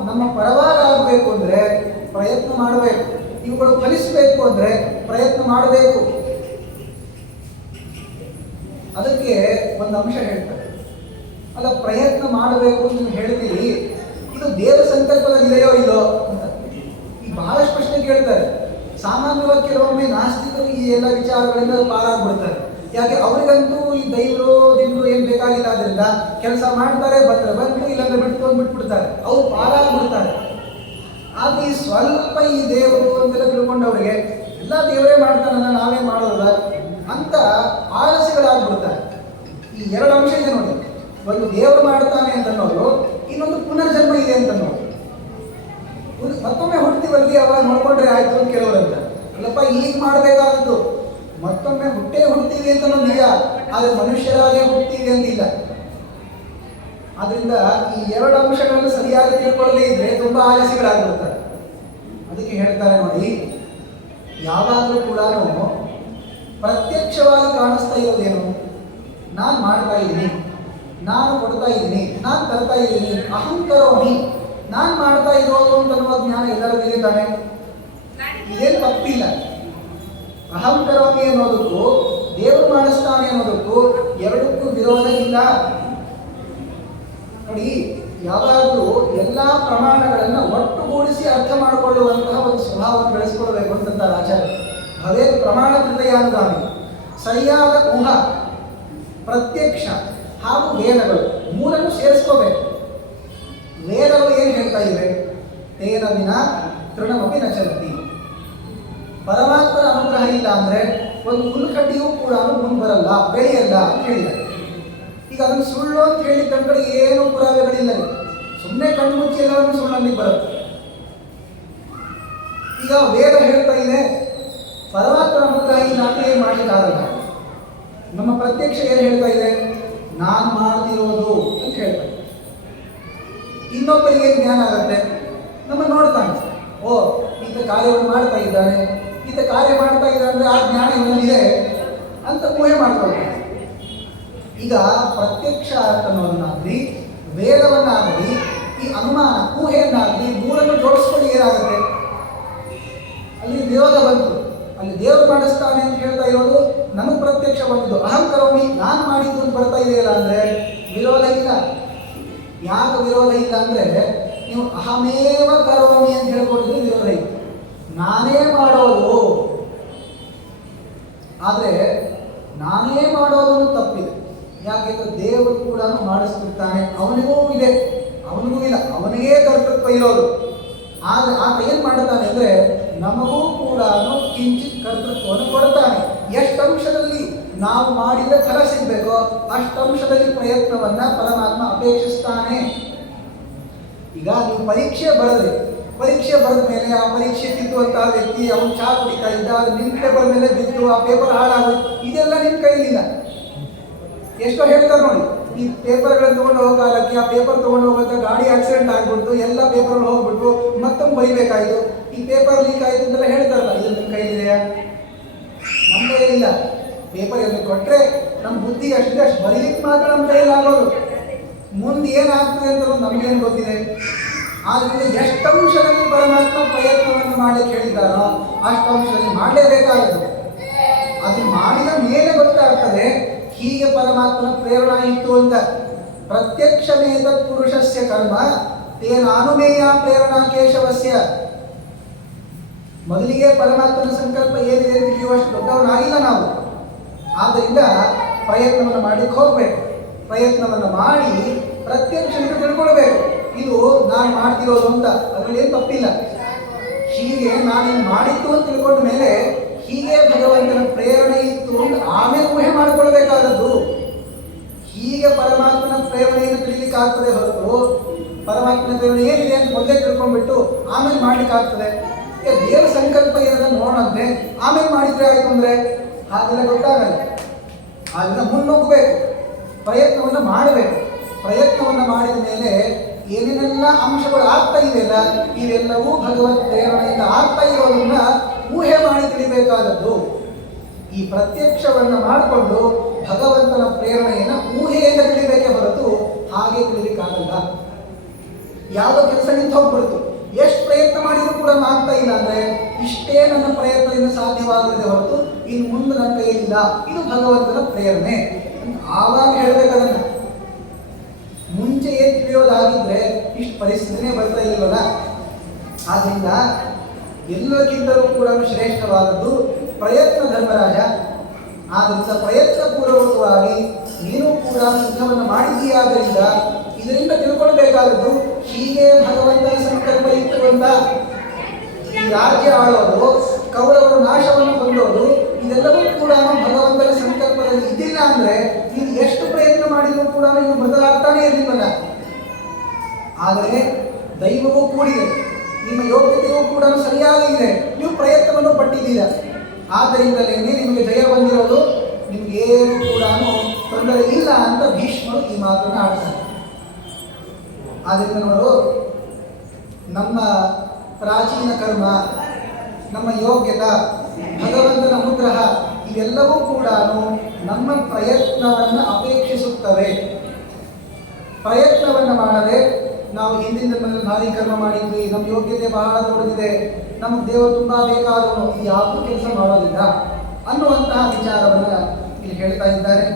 ನಮ್ಮ ಪರವಾಗಿ ಆಗಬೇಕು ಅಂದರೆ ಪ್ರಯತ್ನ ಮಾಡಬೇಕು. ಇವುಗಳು ಫಲಿಸಬೇಕು ಅಂದರೆ ಪ್ರಯತ್ನ ಮಾಡಬೇಕು. ಅದಕ್ಕೆ ಒಂದು ಅಂಶ ಹೇಳ್ತಾರೆ, ಅಲ್ಲ ಪ್ರಯತ್ನ ಮಾಡಬೇಕು ಅಂತ ನೀವು ಹೇಳ್ತೀರಿ, ಇದು ದೇವ ಸಂಕಲ್ಪದಲ್ಲಿದೆಯೋ ಇಲ್ಲೋ ಅಂತ ಈ ಬಹಳಷ್ಟು ಪ್ರಶ್ನೆ ಕೇಳ್ತಾರೆ. ಸಾಮಾನ್ಯವಾಗಿ ಕೆಲವೊಮ್ಮೆ ನಾಸ್ತಿಕರು ಈ ಎಲ್ಲ ವಿಚಾರಗಳಿಂದ ಪಾರಾಗ್ಬಿಡ್ತಾರೆ. ಯಾಕೆ? ಅವರಿಗಂತೂ ಈ ದೈವರು ದಿಂಡು ಏನು ಬೇಕಾಗಿಲ್ಲ, ಆದ್ರಿಂದ ಕೆಲಸ ಮಾಡ್ತಾರೆ, ಬಂತು ಇಲ್ಲಾಂದ್ರೆ ಬಿಟ್ಬಿಡ್ತಾರೆ, ಅವ್ರು ಪಾರಾಗ್ಬಿಡ್ತಾರೆ. ಆದ್ರೆ ಈ ಸ್ವಲ್ಪ ಈ ದೇವರು ಅಂತೆಲ್ಲ ತಿಳ್ಕೊಂಡವ್ರಿಗೆ ಎಲ್ಲ ದೇವರೇ ಮಾಡ್ತಾನಲ್ಲ, ನಾವೇ ಮಾಡೋಲ್ಲ ಅಂತ ಆಲಸ್ಯಗಳಾಗ್ಬಿಡ್ತಾರೆ. ಈ ಎರಡು ಅಂಶ ಇದೆ ನೋಡಿ, ಒಂದು ದೇವರು ಮಾಡ್ತಾನೆ ಅಂತ ಅನ್ನೋದು, ಇನ್ನೊಂದು ಪುನರ್ಜನ್ಮ ಇದೆ ಅಂತ ಅನ್ನೋದು. ಮತ್ತೊಮ್ಮೆ ಹುಡ್ತೀವಲ್ಲಿ ಅವಾಗ ನೋಡ್ಕೊಂಡ್ರೆ ಆಯ್ತು ಅಂತ ಕೆಲವರಂತ, ಅಲ್ಲಪ್ಪ ಈಗ ಮಾಡಬೇಕಾದದ್ದು ಮತ್ತೊಮ್ಮೆ ಹುಡ್ತೀವಿ ಅಂತ ಅನ್ನೋದು ನಿಜ, ಆದರೆ ಮನುಷ್ಯರಾಗೇ ಹುಡ್ತೀವಿ ಅಂತಿಲ್ಲ. ಆದ್ರಿಂದ ಈ ಎರಡು ಅಂಶಗಳನ್ನು ಸರಿಯಾಗಿ ತಿಳ್ಕೊಳ್ಳದೇ ಇದ್ರೆ ತುಂಬಾ ಆಲಸ್ಯಗಳಾಗ್ಬಿಡ್ತಾರೆ. ಅದಕ್ಕೆ ಹೇಳ್ತಾರೆ ನೋಡಿ, ಯಾವಾಗಲೂ ಕೂಡ ಪ್ರತ್ಯಕ್ಷವಾಗಿ ಕಾಣಿಸ್ತಾ ಇರೋದೇನು? ನಾನು ಮಾಡ್ತಾ ಇದ್ದೀನಿ, ನಾನು ಕೊಡ್ತಾ ಇದ್ದೀನಿ, ನಾನು ತರ್ತಾ ಇದ್ದೀನಿ, ಅಹಂಕರೋಮಿ, ನಾನು ಮಾಡ್ತಾ ಇರೋದು ಅಂತನ್ನುವ ಜ್ಞಾನ ಎಲ್ಲರಿಗೂ ಇದೆ ತಾನೆ, ಇದೇನು ತಪ್ಪಿಲ್ಲ. ಅಹಂಕರೋಮಿ ಅನ್ನೋದಕ್ಕೂ ದೇವರು ಮಾಡಿಸ್ತಾನೆ ಅನ್ನೋದಕ್ಕೂ ಎರಡಕ್ಕೂ ವಿರೋಧ ಇಲ್ಲ. ನೋಡಿ, ಯಾವಾಗಲೂ ಎಲ್ಲ ಪ್ರಮಾಣಗಳನ್ನು ಒಟ್ಟುಗೂಡಿಸಿ ಅರ್ಥ ಮಾಡಿಕೊಳ್ಳುವಂತಹ ಒಂದು ಸ್ವಭಾವವನ್ನು ಬೆಳೆಸ್ಕೊಳ್ಬೇಕು ಅಂತಂತಾರೆ ಆಚಾರ್ಯ. ಅದೇ ಪ್ರಮಾಣ ತೃತೀಯಾನುಗಾಮಿ. ಸರಿಯಾದ ಊಹ, ಪ್ರತ್ಯಕ್ಷ ಹಾಗೂ ವೇದಗಳು ಮೂರನ್ನು ಸೇರಿಸ್ಕೋಬೇಕು. ವೇದಗಳು ಏನು ಹೇಳ್ತಾ ಇವೆ? ತೇನ ವಿನ ತೃಣಮಪಿ ನ ಚಲತಿ. ಪರಮಾತ್ಮನ ಅನುಗ್ರಹ ಇಲ್ಲ ಅಂದ್ರೆ ಒಂದು ಹುಲ್ಲುಕಡ್ಡಿಯೂ ಕೂಡ ಮುಂದೆ ಬರಲ್ಲ, ಬೆಳೆಯಲ್ಲ ಅಂತ ಹೇಳಿದ್ದಾರೆ. ಈಗ ಅದನ್ನು ಸುಳ್ಳು ಅಂತ ಹೇಳಿ ಕಡೆ ಏನು ಪುರಾವೆಗಳಿಲ್ಲ, ಸುಮ್ಮನೆ ಕಣ್ಣು ಮುಚ್ಚಿ ಎಲ್ಲವನ್ನು ಸುಳ್ಳಲ್ಲಿ ಬರುತ್ತೆ. ಈಗ ವೇದ ಹೇಳ್ತಾ ಇದೆ ಪರಮಾತ್ಮನ ಅನುಗ್ರಹ ಇಲ್ಲ ಅಂತ ಏನು ಮಾಡಲಿಕ್ಕಾಗಲ್ಲ. ನಮ್ಮ ಪ್ರತ್ಯಕ್ಷ ಏನು ಹೇಳ್ತಾ ಇದೆ? ನಾನು ಮಾಡ್ತಿರೋದು ಅಂತ ಹೇಳ್ತಾ ಇದೆ. ಇನ್ನೊಬ್ಬರಿಗೆ ಏನು ಜ್ಞಾನ ಆಗುತ್ತೆ? ನಮ್ಮನ್ನು ನೋಡ್ತಾನೆ, ಓ ಈತ ಕಾರ್ಯವನ್ನು ಮಾಡ್ತಾ ಇದ್ದಾನೆ, ಈತ ಕಾರ್ಯ ಮಾಡ್ತಾ ಇದ್ದಾನೆ ಅಂದರೆ ಆ ಜ್ಞಾನ ಇವನಲ್ಲಿದೆ ಅಂತ ಊಹೆ ಮಾಡ್ಕೊಳ್ತಾನೆ. ಈಗ ಪ್ರತ್ಯಕ್ಷ ಅನ್ನೋದನ್ನಾಗಲಿ, ವೇದವನ್ನಾಗಲಿ, ಈ ಅನುಮಾನ ಊಹೆಯನ್ನಾಗಲಿ ಮೂರನ್ನು ಜೋಡಿಸ್ಕೊಂಡು ಏನಾಗುತ್ತೆ? ಅಲ್ಲಿ ವಿರೋಧ ಬಂತು. ಅಲ್ಲಿ ದೇವರು ಮಾಡಿಸ್ತಾನೆ ಅಂತ ಹೇಳ್ತಾ ಇರೋದು ನಮಗೆ ಪ್ರತ್ಯಕ್ಷ ಬಂದಿದ್ದು, ಅಹಂಕರೋಮಿ ನಾನು ಮಾಡಿದ್ದು ಅಂತ ಬರ್ತಾ ಇದೆಯಲ್ಲ ಅಂದರೆ ವಿರೋಧ ಇಲ್ಲ. ಯಾಕೆ ವಿರೋಧ ಇಲ್ಲ ಅಂದರೆ ನೀವು ಅಹಮೇವ ಕರೋಮಿ ಅಂತ ಹೇಳ್ಕೊಂಡಿದ್ರೆ ವಿರೋಧ ಇಲ್ಲ, ನಾನೇ ಮಾಡೋದು. ಆದರೆ ನಾನೇ ಮಾಡೋದನ್ನು ತಪ್ಪಿದೆ. ಯಾಕೆಂದ್ರೆ ದೇವರು ಕೂಡ ಮಾಡಿಸ್ತಿರ್ತಾನೆ, ಅವನಿಗೂ ಇದೆ, ಅವನಿಗೂ ಇಲ್ಲ, ಅವನಿಗೇ ಕರ್ತೃತ್ವ ಇರೋದು. ಆದರೆ ಆತ ಏನು ಮಾಡ್ತಾನೆ ಅಂದರೆ ನಮಗೂ ಕೂಡ ಕಿಂಚಿತ್ ಕರ್ತೃತ್ವವನ್ನು ಕೊಡ್ತಾನೆ. ಎಷ್ಟು ಅಂಶದಲ್ಲಿ ನಾವು ಮಾಡಿದ ಫಲ ಸಿಗಬೇಕೋ ಅಷ್ಟಂಶದಲ್ಲಿ ಪ್ರಯತ್ನವನ್ನು ಪರಮಾತ್ಮ ಅಪೇಕ್ಷಿಸ್ತಾನೆ. ಈಗ ನೀವು ಪರೀಕ್ಷೆ ಬರೆದ ಮೇಲೆ ಆ ಪರೀಕ್ಷೆ ತಿದ್ದುವಂತಹ ವ್ಯಕ್ತಿ ಅವನು ಚಾ ಕುಡಿತಾ ಇದ್ದ, ಅದು ನಿಮ್ಮ ಪೇಪರ್ ಮೇಲೆ ಬಿದ್ದು ಆ ಪೇಪರ್ ಹಾಳಾಗೋದು, ಇದೆಲ್ಲ ನಿಮ್ಮ ಕೈಲಿಲ್ಲ. ಎಷ್ಟೋ ಹೇಳ್ತಾರೆ ನೋಡಿ, ಈ ಪೇಪರ್ಗಳನ್ನು ತೊಗೊಂಡು ಹೋಗೋ ಕಾಲಕ್ಕೆ ಆ ಪೇಪರ್ ತೊಗೊಂಡು ಹೋಗುವಂಥ ಗಾಡಿ ಆಕ್ಸಿಡೆಂಟ್ ಆಗ್ಬಿಟ್ಟು ಎಲ್ಲ ಪೇಪರ್ಗಳು ಹೋಗ್ಬಿಟ್ಟು ಮತ್ತೊಮ್ಮೆ ಬರಿಬೇಕಾಯಿತು, ಈ ಪೇಪರ್ ಲೀಕ್ ಆಯಿತು ಅಂತೆಲ್ಲ ಹೇಳ್ತಾರಲ್ಲ, ಇದು ನಿಮ್ಮ ಕೈಲಿದೆಯಾ? ನಮ್ಮ ಕೈಲಿಲ್ಲ. ಪೇಪರ್ ಎಲ್ಲ ಕೊಟ್ಟರೆ ನಮ್ಮ ಬುದ್ಧಿ ಅಷ್ಟು ಬರೀಲಿಕ್ಕೆ ಮಾತ್ರ ನಮ್ಮ ಕೈಯಲ್ಲಿ ಆಗೋದು. ಮುಂದೆ ಏನಾಗ್ತದೆ ಅಂತ ನಮಗೇನು ಗೊತ್ತಿದೆ? ಆದ್ದರಿಂದ ಎಷ್ಟು ಅಂಶದಲ್ಲಿ ಪರಮಾತ್ಮ ಪ್ರಯತ್ನವನ್ನು ಮಾಡಲಿಕ್ಕೆ ಹೇಳಿದ್ದಾರೋ ಅಷ್ಟು ಅಂಶದಲ್ಲಿ ಮಾಡಲೇಬೇಕಾಗುತ್ತೆ. ಅದು ಮಾಡಿದ ಮೇಲೆ ಗೊತ್ತಾಗ್ತದೆ ಹೀಗೆ ಪರಮಾತ್ಮನ ಪ್ರೇರಣಾ ಇತ್ತು ಅಂತ. ಪ್ರತ್ಯಕ್ಷಮೇತ ಪುರುಷಸ್ಯ ಕರ್ಮ ತೇನ ಅನುಮೇಯ ಪ್ರೇರಣಾ ಕೇಶವಸ್ಯ. ಮೊದಲಿಗೆ ಪರಮಾತ್ಮನ ಸಂಕಲ್ಪ ಏನಿದೆ ಅಂತ ತಿಳಿಯುವಷ್ಟು ದೊಡ್ಡವನಾಗಿಲ್ಲ ನಾವು. ಆದ್ದರಿಂದ ಪ್ರಯತ್ನವನ್ನು ಮಾಡಲಿಕ್ಕೆ ಹೋಗಬೇಕು. ಪ್ರಯತ್ನವನ್ನು ಮಾಡಿ ಪ್ರತ್ಯಕ್ಷ ತಿಳ್ಕೊಳ್ಬೇಕು. ಇದು ನಾನು ಮಾಡ್ತಿರೋದು ಅಂತ ಅದರಲ್ಲಿ ಏನು ತಪ್ಪಿಲ್ಲ. ಹೀಗೆ ನಾನು ಮಾಡಿದ್ದು ಅಂತ ತಿಳ್ಕೊಂಡ ಮೇಲೆ ಹೀಗೆ ಭಗವಂತನ ಪ್ರೇರಣೆ ಇತ್ತು ಅಂತ ಆಮೇಲೆ ಊಹೆ ಮಾಡಿಕೊಳ್ಬೇಕಾದದ್ದು. ಹೀಗೆ ಪರಮಾತ್ಮನ ಪ್ರೇರಣೆಯನ್ನು ತಿಳಿಲಿಕ್ಕಾಗ್ತದೆ ಹೊರತು ಪರಮಾತ್ಮನ ಪ್ರೇರಣೆ ಏನಿದೆ ಅಂತ ಮೊದಲೇ ತಿಳ್ಕೊಂಡ್ಬಿಟ್ಟು ಆಮೇಲೆ ಮಾಡ್ಲಿಕ್ಕಾಗ್ತದೆ. ದೇವರ ಸಂಕಲ್ಪ ಇರೋದನ್ನ ನೋಡಂತೆ ಆಮೇಲೆ ಮಾಡಿದ್ರೆ ಆಯ್ತು ಅಂದ್ರೆ ಹಾಗೆಲ್ಲ ಗೊತ್ತಾಗಲ್ಲ. ಅದನ್ನ ಮುನ್ನುಗ್ಗಬೇಕು, ಪ್ರಯತ್ನವನ್ನು ಮಾಡಬೇಕು. ಪ್ರಯತ್ನವನ್ನು ಮಾಡಿದ ಮೇಲೆ ಏನೇನೆಲ್ಲ ಅಂಶಗಳು ಆಗ್ತಾ ಇವೆಯಲ್ಲ ಇವೆಲ್ಲವೂ ಭಗವತ್ ಪ್ರೇರಣೆಯಿಂದ ಆಗ್ತಾ ಇರೋದನ್ನ ಊಹೆ ಮಾಡಿ ತಿಳಿಬೇಕಾದದ್ದು. ಈ ಪ್ರತ್ಯಕ್ಷವನ್ನ ಮಾಡಿಕೊಂಡು ಭಗವಂತನ ಪ್ರೇರಣೆಯನ್ನ ಊಹೆಯಿಂದ ತಿಳಿಬೇಕೇ ಹೊರತು ಹಾಗೆ ತಿಳಿಲಿಕ್ಕಾಗಲ್ಲ. ಯಾವ ಕೆಲಸ ನಿಂತು ಹೋಗ್ಬಿಡ್ತು, ಎಷ್ಟು ಪ್ರಯತ್ನ ಮಾಡಿದ್ರು ಕೂಡ ಆಗ್ತಾ ಇಲ್ಲ ಅಂದ್ರೆ ಇಷ್ಟೇ ನನ್ನ ಪ್ರಯತ್ನದಿಂದ ಸಾಧ್ಯವಾಗಲಿದೆ ಹೊರತು ಇನ್ನು ಮುಂದೆ ನನ್ನ ಕೈಯಲ್ಲಿಲ್ಲ, ಇದು ಭಗವಂತನ ಪ್ರೇರಣೆ ಆವಾಗ ಹೇಳ್ಬೇಕದನ್ನ. ಮುಂಚೆಯೇ ತಿಳಿಯೋದಾಗಿದ್ರೆ ಇಷ್ಟು ಪರಿಸ್ಥಿತಿನೇ ಬರ್ತಾ ಇಲ್ವಲ್ಲ. ಆದ್ರಿಂದ ಎಲ್ಲಕ್ಕಿಂತಲೂ ಕೂಡ ಶ್ರೇಷ್ಠವಾದದ್ದು ಪ್ರಯತ್ನ ಧರ್ಮರಾಜ. ಆದ್ರಿಂದ ಪ್ರಯತ್ನ ಪೂರ್ವಕವಾಗಿ ನೀನು ಕೂಡ ಯುದ್ಧವನ್ನು ಮಾಡಿದ್ದೀಯಾದ್ದರಿಂದ ಇದರಿಂದ ತಿಳ್ಕೊಳ್ಬೇಕಾದದ್ದು ಹೀಗೆ ಭಗವಂತನ ಸಂಕಲ್ಪ ಇತ್ತು ಅಂತ. ಈ ರಾಜ್ಯ ಆಳೋದು, ಕೌರವರ ನಾಶವನ್ನು ಹೊಂದೋದು ಇದೆಲ್ಲವೂ ಕೂಡ ಭಗವಂತನ ಸಂಕಲ್ಪದಲ್ಲಿ ಇದ್ದಿಲ್ಲ ಅಂದ್ರೆ ನೀನು ಎಷ್ಟು ಪ್ರಯತ್ನ ಮಾಡಿದರೂ ಕೂಡ ನೀನು ಬದಲಾಗ್ತಾನೆ ಇರಲಿಲ್ಲ. ಆದರೆ ದೈವವೂ ಕೂಡಿದೆ, ನಿಮ್ಮ ಯೋಗ್ಯತೆಯೂ ಕೂಡ ಸರಿಯಾಗಿ ಇದೆ, ನೀವು ಪ್ರಯತ್ನವನ್ನು ಪಟ್ಟಿದ್ದೀರ. ಆದ್ದರಿಂದಲೇ ನಿಮಗೆ ಜಯ ಬಂದಿರೋದು, ನಿಮಗೇನು ಕೂಡ ತೊಂದರೆ ಇಲ್ಲ ಅಂತ ಭೀಷ್ಮರು ಈ ಮಾತನ್ನು ಆಡ್ತಾರೆ. ಆದ್ದರಿಂದ ನೋಡು, ನಮ್ಮ ಪ್ರಾಚೀನ ಕರ್ಮ, ನಮ್ಮ ಯೋಗ್ಯತಾ, ಭಗವಂತನ ಅನುಗ್ರಹ ಇವೆಲ್ಲವೂ ಕೂಡ ನಮ್ಮ ಪ್ರಯತ್ನವನ್ನು ಅಪೇಕ್ಷಿಸುತ್ತವೆ. ಪ್ರಯತ್ನವನ್ನು ಮಾಡದೆ ನಾವು ಹಿಂದಿನ ಜನ್ಮದಲ್ಲಿ ಭಾರಿ ಕರ್ಮ ಮಾಡಿದ್ವಿ, ನಮ್ಮ ಯೋಗ್ಯತೆ ಬಹಳ ದೊಡ್ಡದಿದೆ, ನಮಗೆ ದೇವರು ತುಂಬ ಬೇಕಾದವನು, ಯಾವುದೂ ಕೆಲಸ ಮಾಡೋದಿಲ್ಲ ಅನ್ನುವಂತಹ ವಿಚಾರವನ್ನು ಇಲ್ಲಿ ಹೇಳ್ತಾ ಇದ್ದಾರೆ.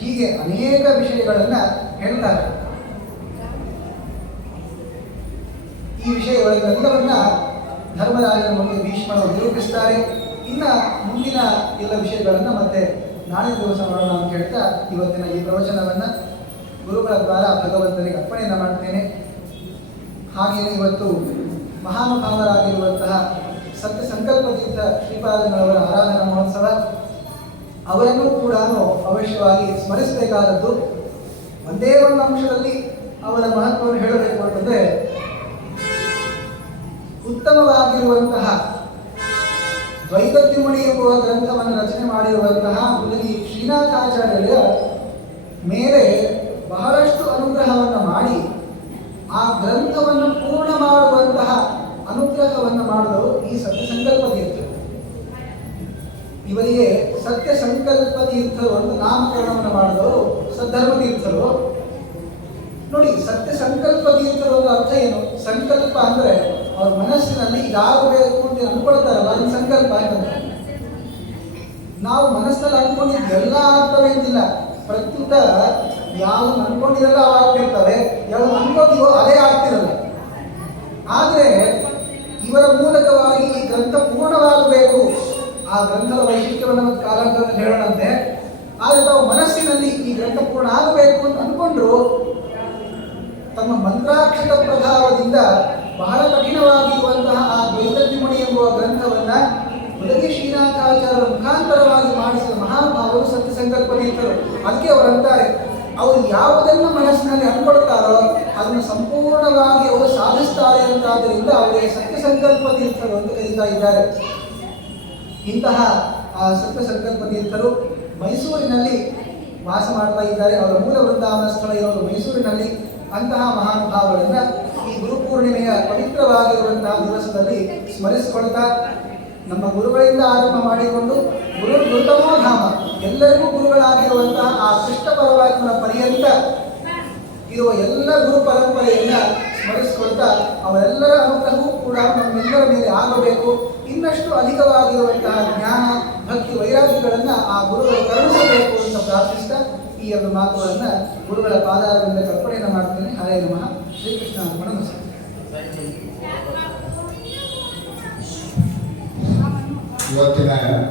ಹೀಗೆ ಅನೇಕ ವಿಷಯಗಳನ್ನು ಹೇಳ್ತಾರೆ. ಈ ವಿಷಯಗಳೆಲ್ಲವನ್ನ ಧರ್ಮರಾಜನ ಮುಂದೆ ಭೀಷ್ಮರು ನಿರೂಪಿಸ್ತಾರೆ. ಇನ್ನು ಮುಂದಿನ ಎಲ್ಲ ವಿಷಯಗಳನ್ನು ಮತ್ತೆ ನಾಳೆ ದಿವಸ ಮಾಡೋಣ ಅಂತ ಹೇಳ್ತಾ ಇವತ್ತಿನ ಈ ಪ್ರವಚನವನ್ನು ಗುರುಗಳ ದ್ವಾರ ಭಗವಂತನಿಗೆ ಅರ್ಪಣೆಯನ್ನು ಮಾಡ್ತೇನೆ. ಹಾಗೆಯೇ ಇವತ್ತು ಮಹಾನುಭಾವರಾಗಿರುವಂತಹ ಸತ್ಯ ಸಂಕಲ್ಪ ತೀರ್ಥ ಶ್ರೀಪಾದಗಳವರ ಆರಾಧನಾ ಮಹೋತ್ಸವ, ಅವರನ್ನು ಕೂಡ ಅವಶ್ಯವಾಗಿ ಸ್ಮರಿಸಬೇಕಾದದ್ದು. ಒಂದೇ ಒಂದು ಅಂಶದಲ್ಲಿ ಅವರ ಮಹತ್ವವನ್ನು ಹೇಳಬೇಕು ಅಂತಂದರೆ, ಉತ್ತಮವಾಗಿರುವಂತಹ ದ್ವೈತದ್ಯುಮಣಿ ಎಂಬುವ ಗ್ರಂಥವನ್ನು ರಚನೆ ಮಾಡಿರುವಂತಹ ಹುಡುಗಿ ಶ್ರೀನಾಥಾಚಾರ್ಯರ ಮೇಲೆ ಬಹಳಷ್ಟು ಅನುಗ್ರಹವನ್ನು ಮಾಡಿ ಆ ಗ್ರಂಥವನ್ನು ಪೂರ್ಣ ಮಾಡುವಂತಹ ಅನುಗ್ರಹವನ್ನು ಮಾಡಿದವರು ಈ ಸತ್ಯ ಸಂಕಲ್ಪ ತೀರ್ಥರು. ಇವರಿಗೆ ಸತ್ಯ ಸಂಕಲ್ಪ ತೀರ್ಥರು ಅಂತ ನಾಮಕರಣವನ್ನು ಮಾಡಿದವರು ಸದ್ಧರ್ಮ ತೀರ್ಥರು. ನೋಡಿ, ಸತ್ಯ ಸಂಕಲ್ಪ ತೀರ್ಥರು ಅನ್ನೋ ಅರ್ಥ ಏನು? ಸಂಕಲ್ಪ ಅಂದ್ರೆ ಅವ್ರ ಮನಸ್ಸಿನಲ್ಲಿ ಇದಾಗಬೇಕು ಅಂತ ಅನ್ಕೊಳ್ತಾರಲ್ಲ, ಅದನ್ನ ಸಂಕಲ್ಪ ಅಂತಂದ್ರೆ. ನಾವು ಮನಸ್ಸಿನಲ್ಲಿ ಅನ್ಕೊಂಡಿದ್ದು ಎಲ್ಲ ಆಗ್ತವೆ ಅಂತಿಲ್ಲ. ಪ್ರತ್ಯುತ ಯಾವ್ದು ಅನ್ಕೊಂಡಿರಲ್ಲ ಅವು ಆಗ್ತಿರ್ತವೆ, ಯಾವ್ದು ಅನ್ಕೋತೀವೋ ಅದೇ ಆಗ್ತಿರಲ್ಲ. ಆದರೆ ಇವರ ಮೂಲಕವಾಗಿ ಈ ಗ್ರಂಥ ಪೂರ್ಣವಾಗಬೇಕು, ಆ ಗ್ರಂಥದ ವೈಶಿಷ್ಟ್ಯವನ್ನು ಮತ್ತು ಕಾಲಾಂತರದಲ್ಲಿ ಹೇಳೋಣಂತೆ. ಆದರೆ ತಾವು ಮನಸ್ಸಿನಲ್ಲಿ ಈ ಗ್ರಂಥ ಪೂರ್ಣ ಆಗಬೇಕು ಅಂತ ಅನ್ಕೊಂಡ್ರು, ತಮ್ಮ ಮಂತ್ರಾಕ್ಷತ ಪ್ರಭಾವದಿಂದ ಬಹಳ ಕಠಿಣವಾಗಿರುವಂತಹ ಆ ದ್ವೈತದ್ಯುಮಣಿ ಎಂಬುವ ಗ್ರಂಥವನ್ನ ಮುದಗಿ ಶ್ರೀನಾಥಾಚಾರ್ಯರ ಮುಖಾಂತರವಾಗಿ ಮಾಡಿಸಿದ ಮಹಾನುಭಾವರು ಸತ್ಯ ಸಂಕಲ್ಪ ತೀರ್ಥರು. ಅದಕ್ಕೆ ಅವರಂತಾರೆ, ಅವರು ಯಾವುದನ್ನು ಮನಸ್ಸಿನಲ್ಲಿ ಅನ್ಕೊಳ್ತಾರೋ ಅದನ್ನು ಸಂಪೂರ್ಣವಾಗಿ ಅವರು ಸಾಧಿಸ್ತಾರೆ ಅಂತಾದ್ದರಿಂದ ಅವರಿಗೆ ಸತ್ಯ ಸಂಕಲ್ಪ ತೀರ್ಥರು ಅಂತ ಕರೀತಾ ಇದ್ದಾರೆ. ಇಂತಹ ಆ ಸತ್ಯ ಸಂಕಲ್ಪ ತೀರ್ಥರು ಮೈಸೂರಿನಲ್ಲಿ ವಾಸ ಮಾಡ್ತಾ ಇದ್ದಾರೆ. ಅವರ ಮೂಲ ವೃಂದಾವನ ಸ್ಥಳ ಇರೋದು ಮೈಸೂರಿನಲ್ಲಿ. ಅಂತಹ ಮಹಾನುಭಾವಗಳನ್ನು ಈ ಗುರುಪೂರ್ಣಿಮೆಯ ಪವಿತ್ರವಾಗಿರುವಂತಹ ದಿವಸದಲ್ಲಿ ಸ್ಮರಿಸಿಕೊಳ್ತಾ, ನಮ್ಮ ಗುರುಗಳಿಂದ ಆರಂಭ ಮಾಡಿಕೊಂಡು ಗುರುತಮೋ ಧಾಮ ಎಲ್ಲರಿಗೂ ಗುರುಗಳಾಗಿರುವಂತಹ ಆ ಕೃಷ್ಣ ಪರಮಾತ್ಮನ ಪರ್ಯಂತ ಇರುವ ಎಲ್ಲ ಗುರು ಪರಂಪರೆಯನ್ನ ಸ್ಮರಿಸಿಕೊಳ್ತಾ, ಅವರೆಲ್ಲರ ಅನುಗ್ರಹವೂ ಕೂಡ ನಮ್ಮೆಲ್ಲರ ಮೇಲೆ ಆಗಬೇಕು. ಇನ್ನಷ್ಟು ಅಧಿಕವಾಗಿರುವಂತಹ ಜ್ಞಾನ, ಭಕ್ತಿ, ವೈರಾಗ್ಯಗಳನ್ನು ಆ ಗುರುಗಳು ಕರುಣಿಸಬೇಕು ಅಂತ ಪ್ರಾರ್ಥಿಸ್ತಾ ಈ ಒಂದು ಮಾತುಗಳನ್ನು ಗುರುಗಳ ಪಾದಾರದಿಂದ ಅರ್ಪಣೆಯನ್ನು ಮಾಡ್ತೇನೆ. ಹರೇ ನಮಃ. ಶ್ರೀಕೃಷ್ಣ ಅರ್ಪಣ ನಮಸ್ಕಾರ. ಇವತ್ತಿನ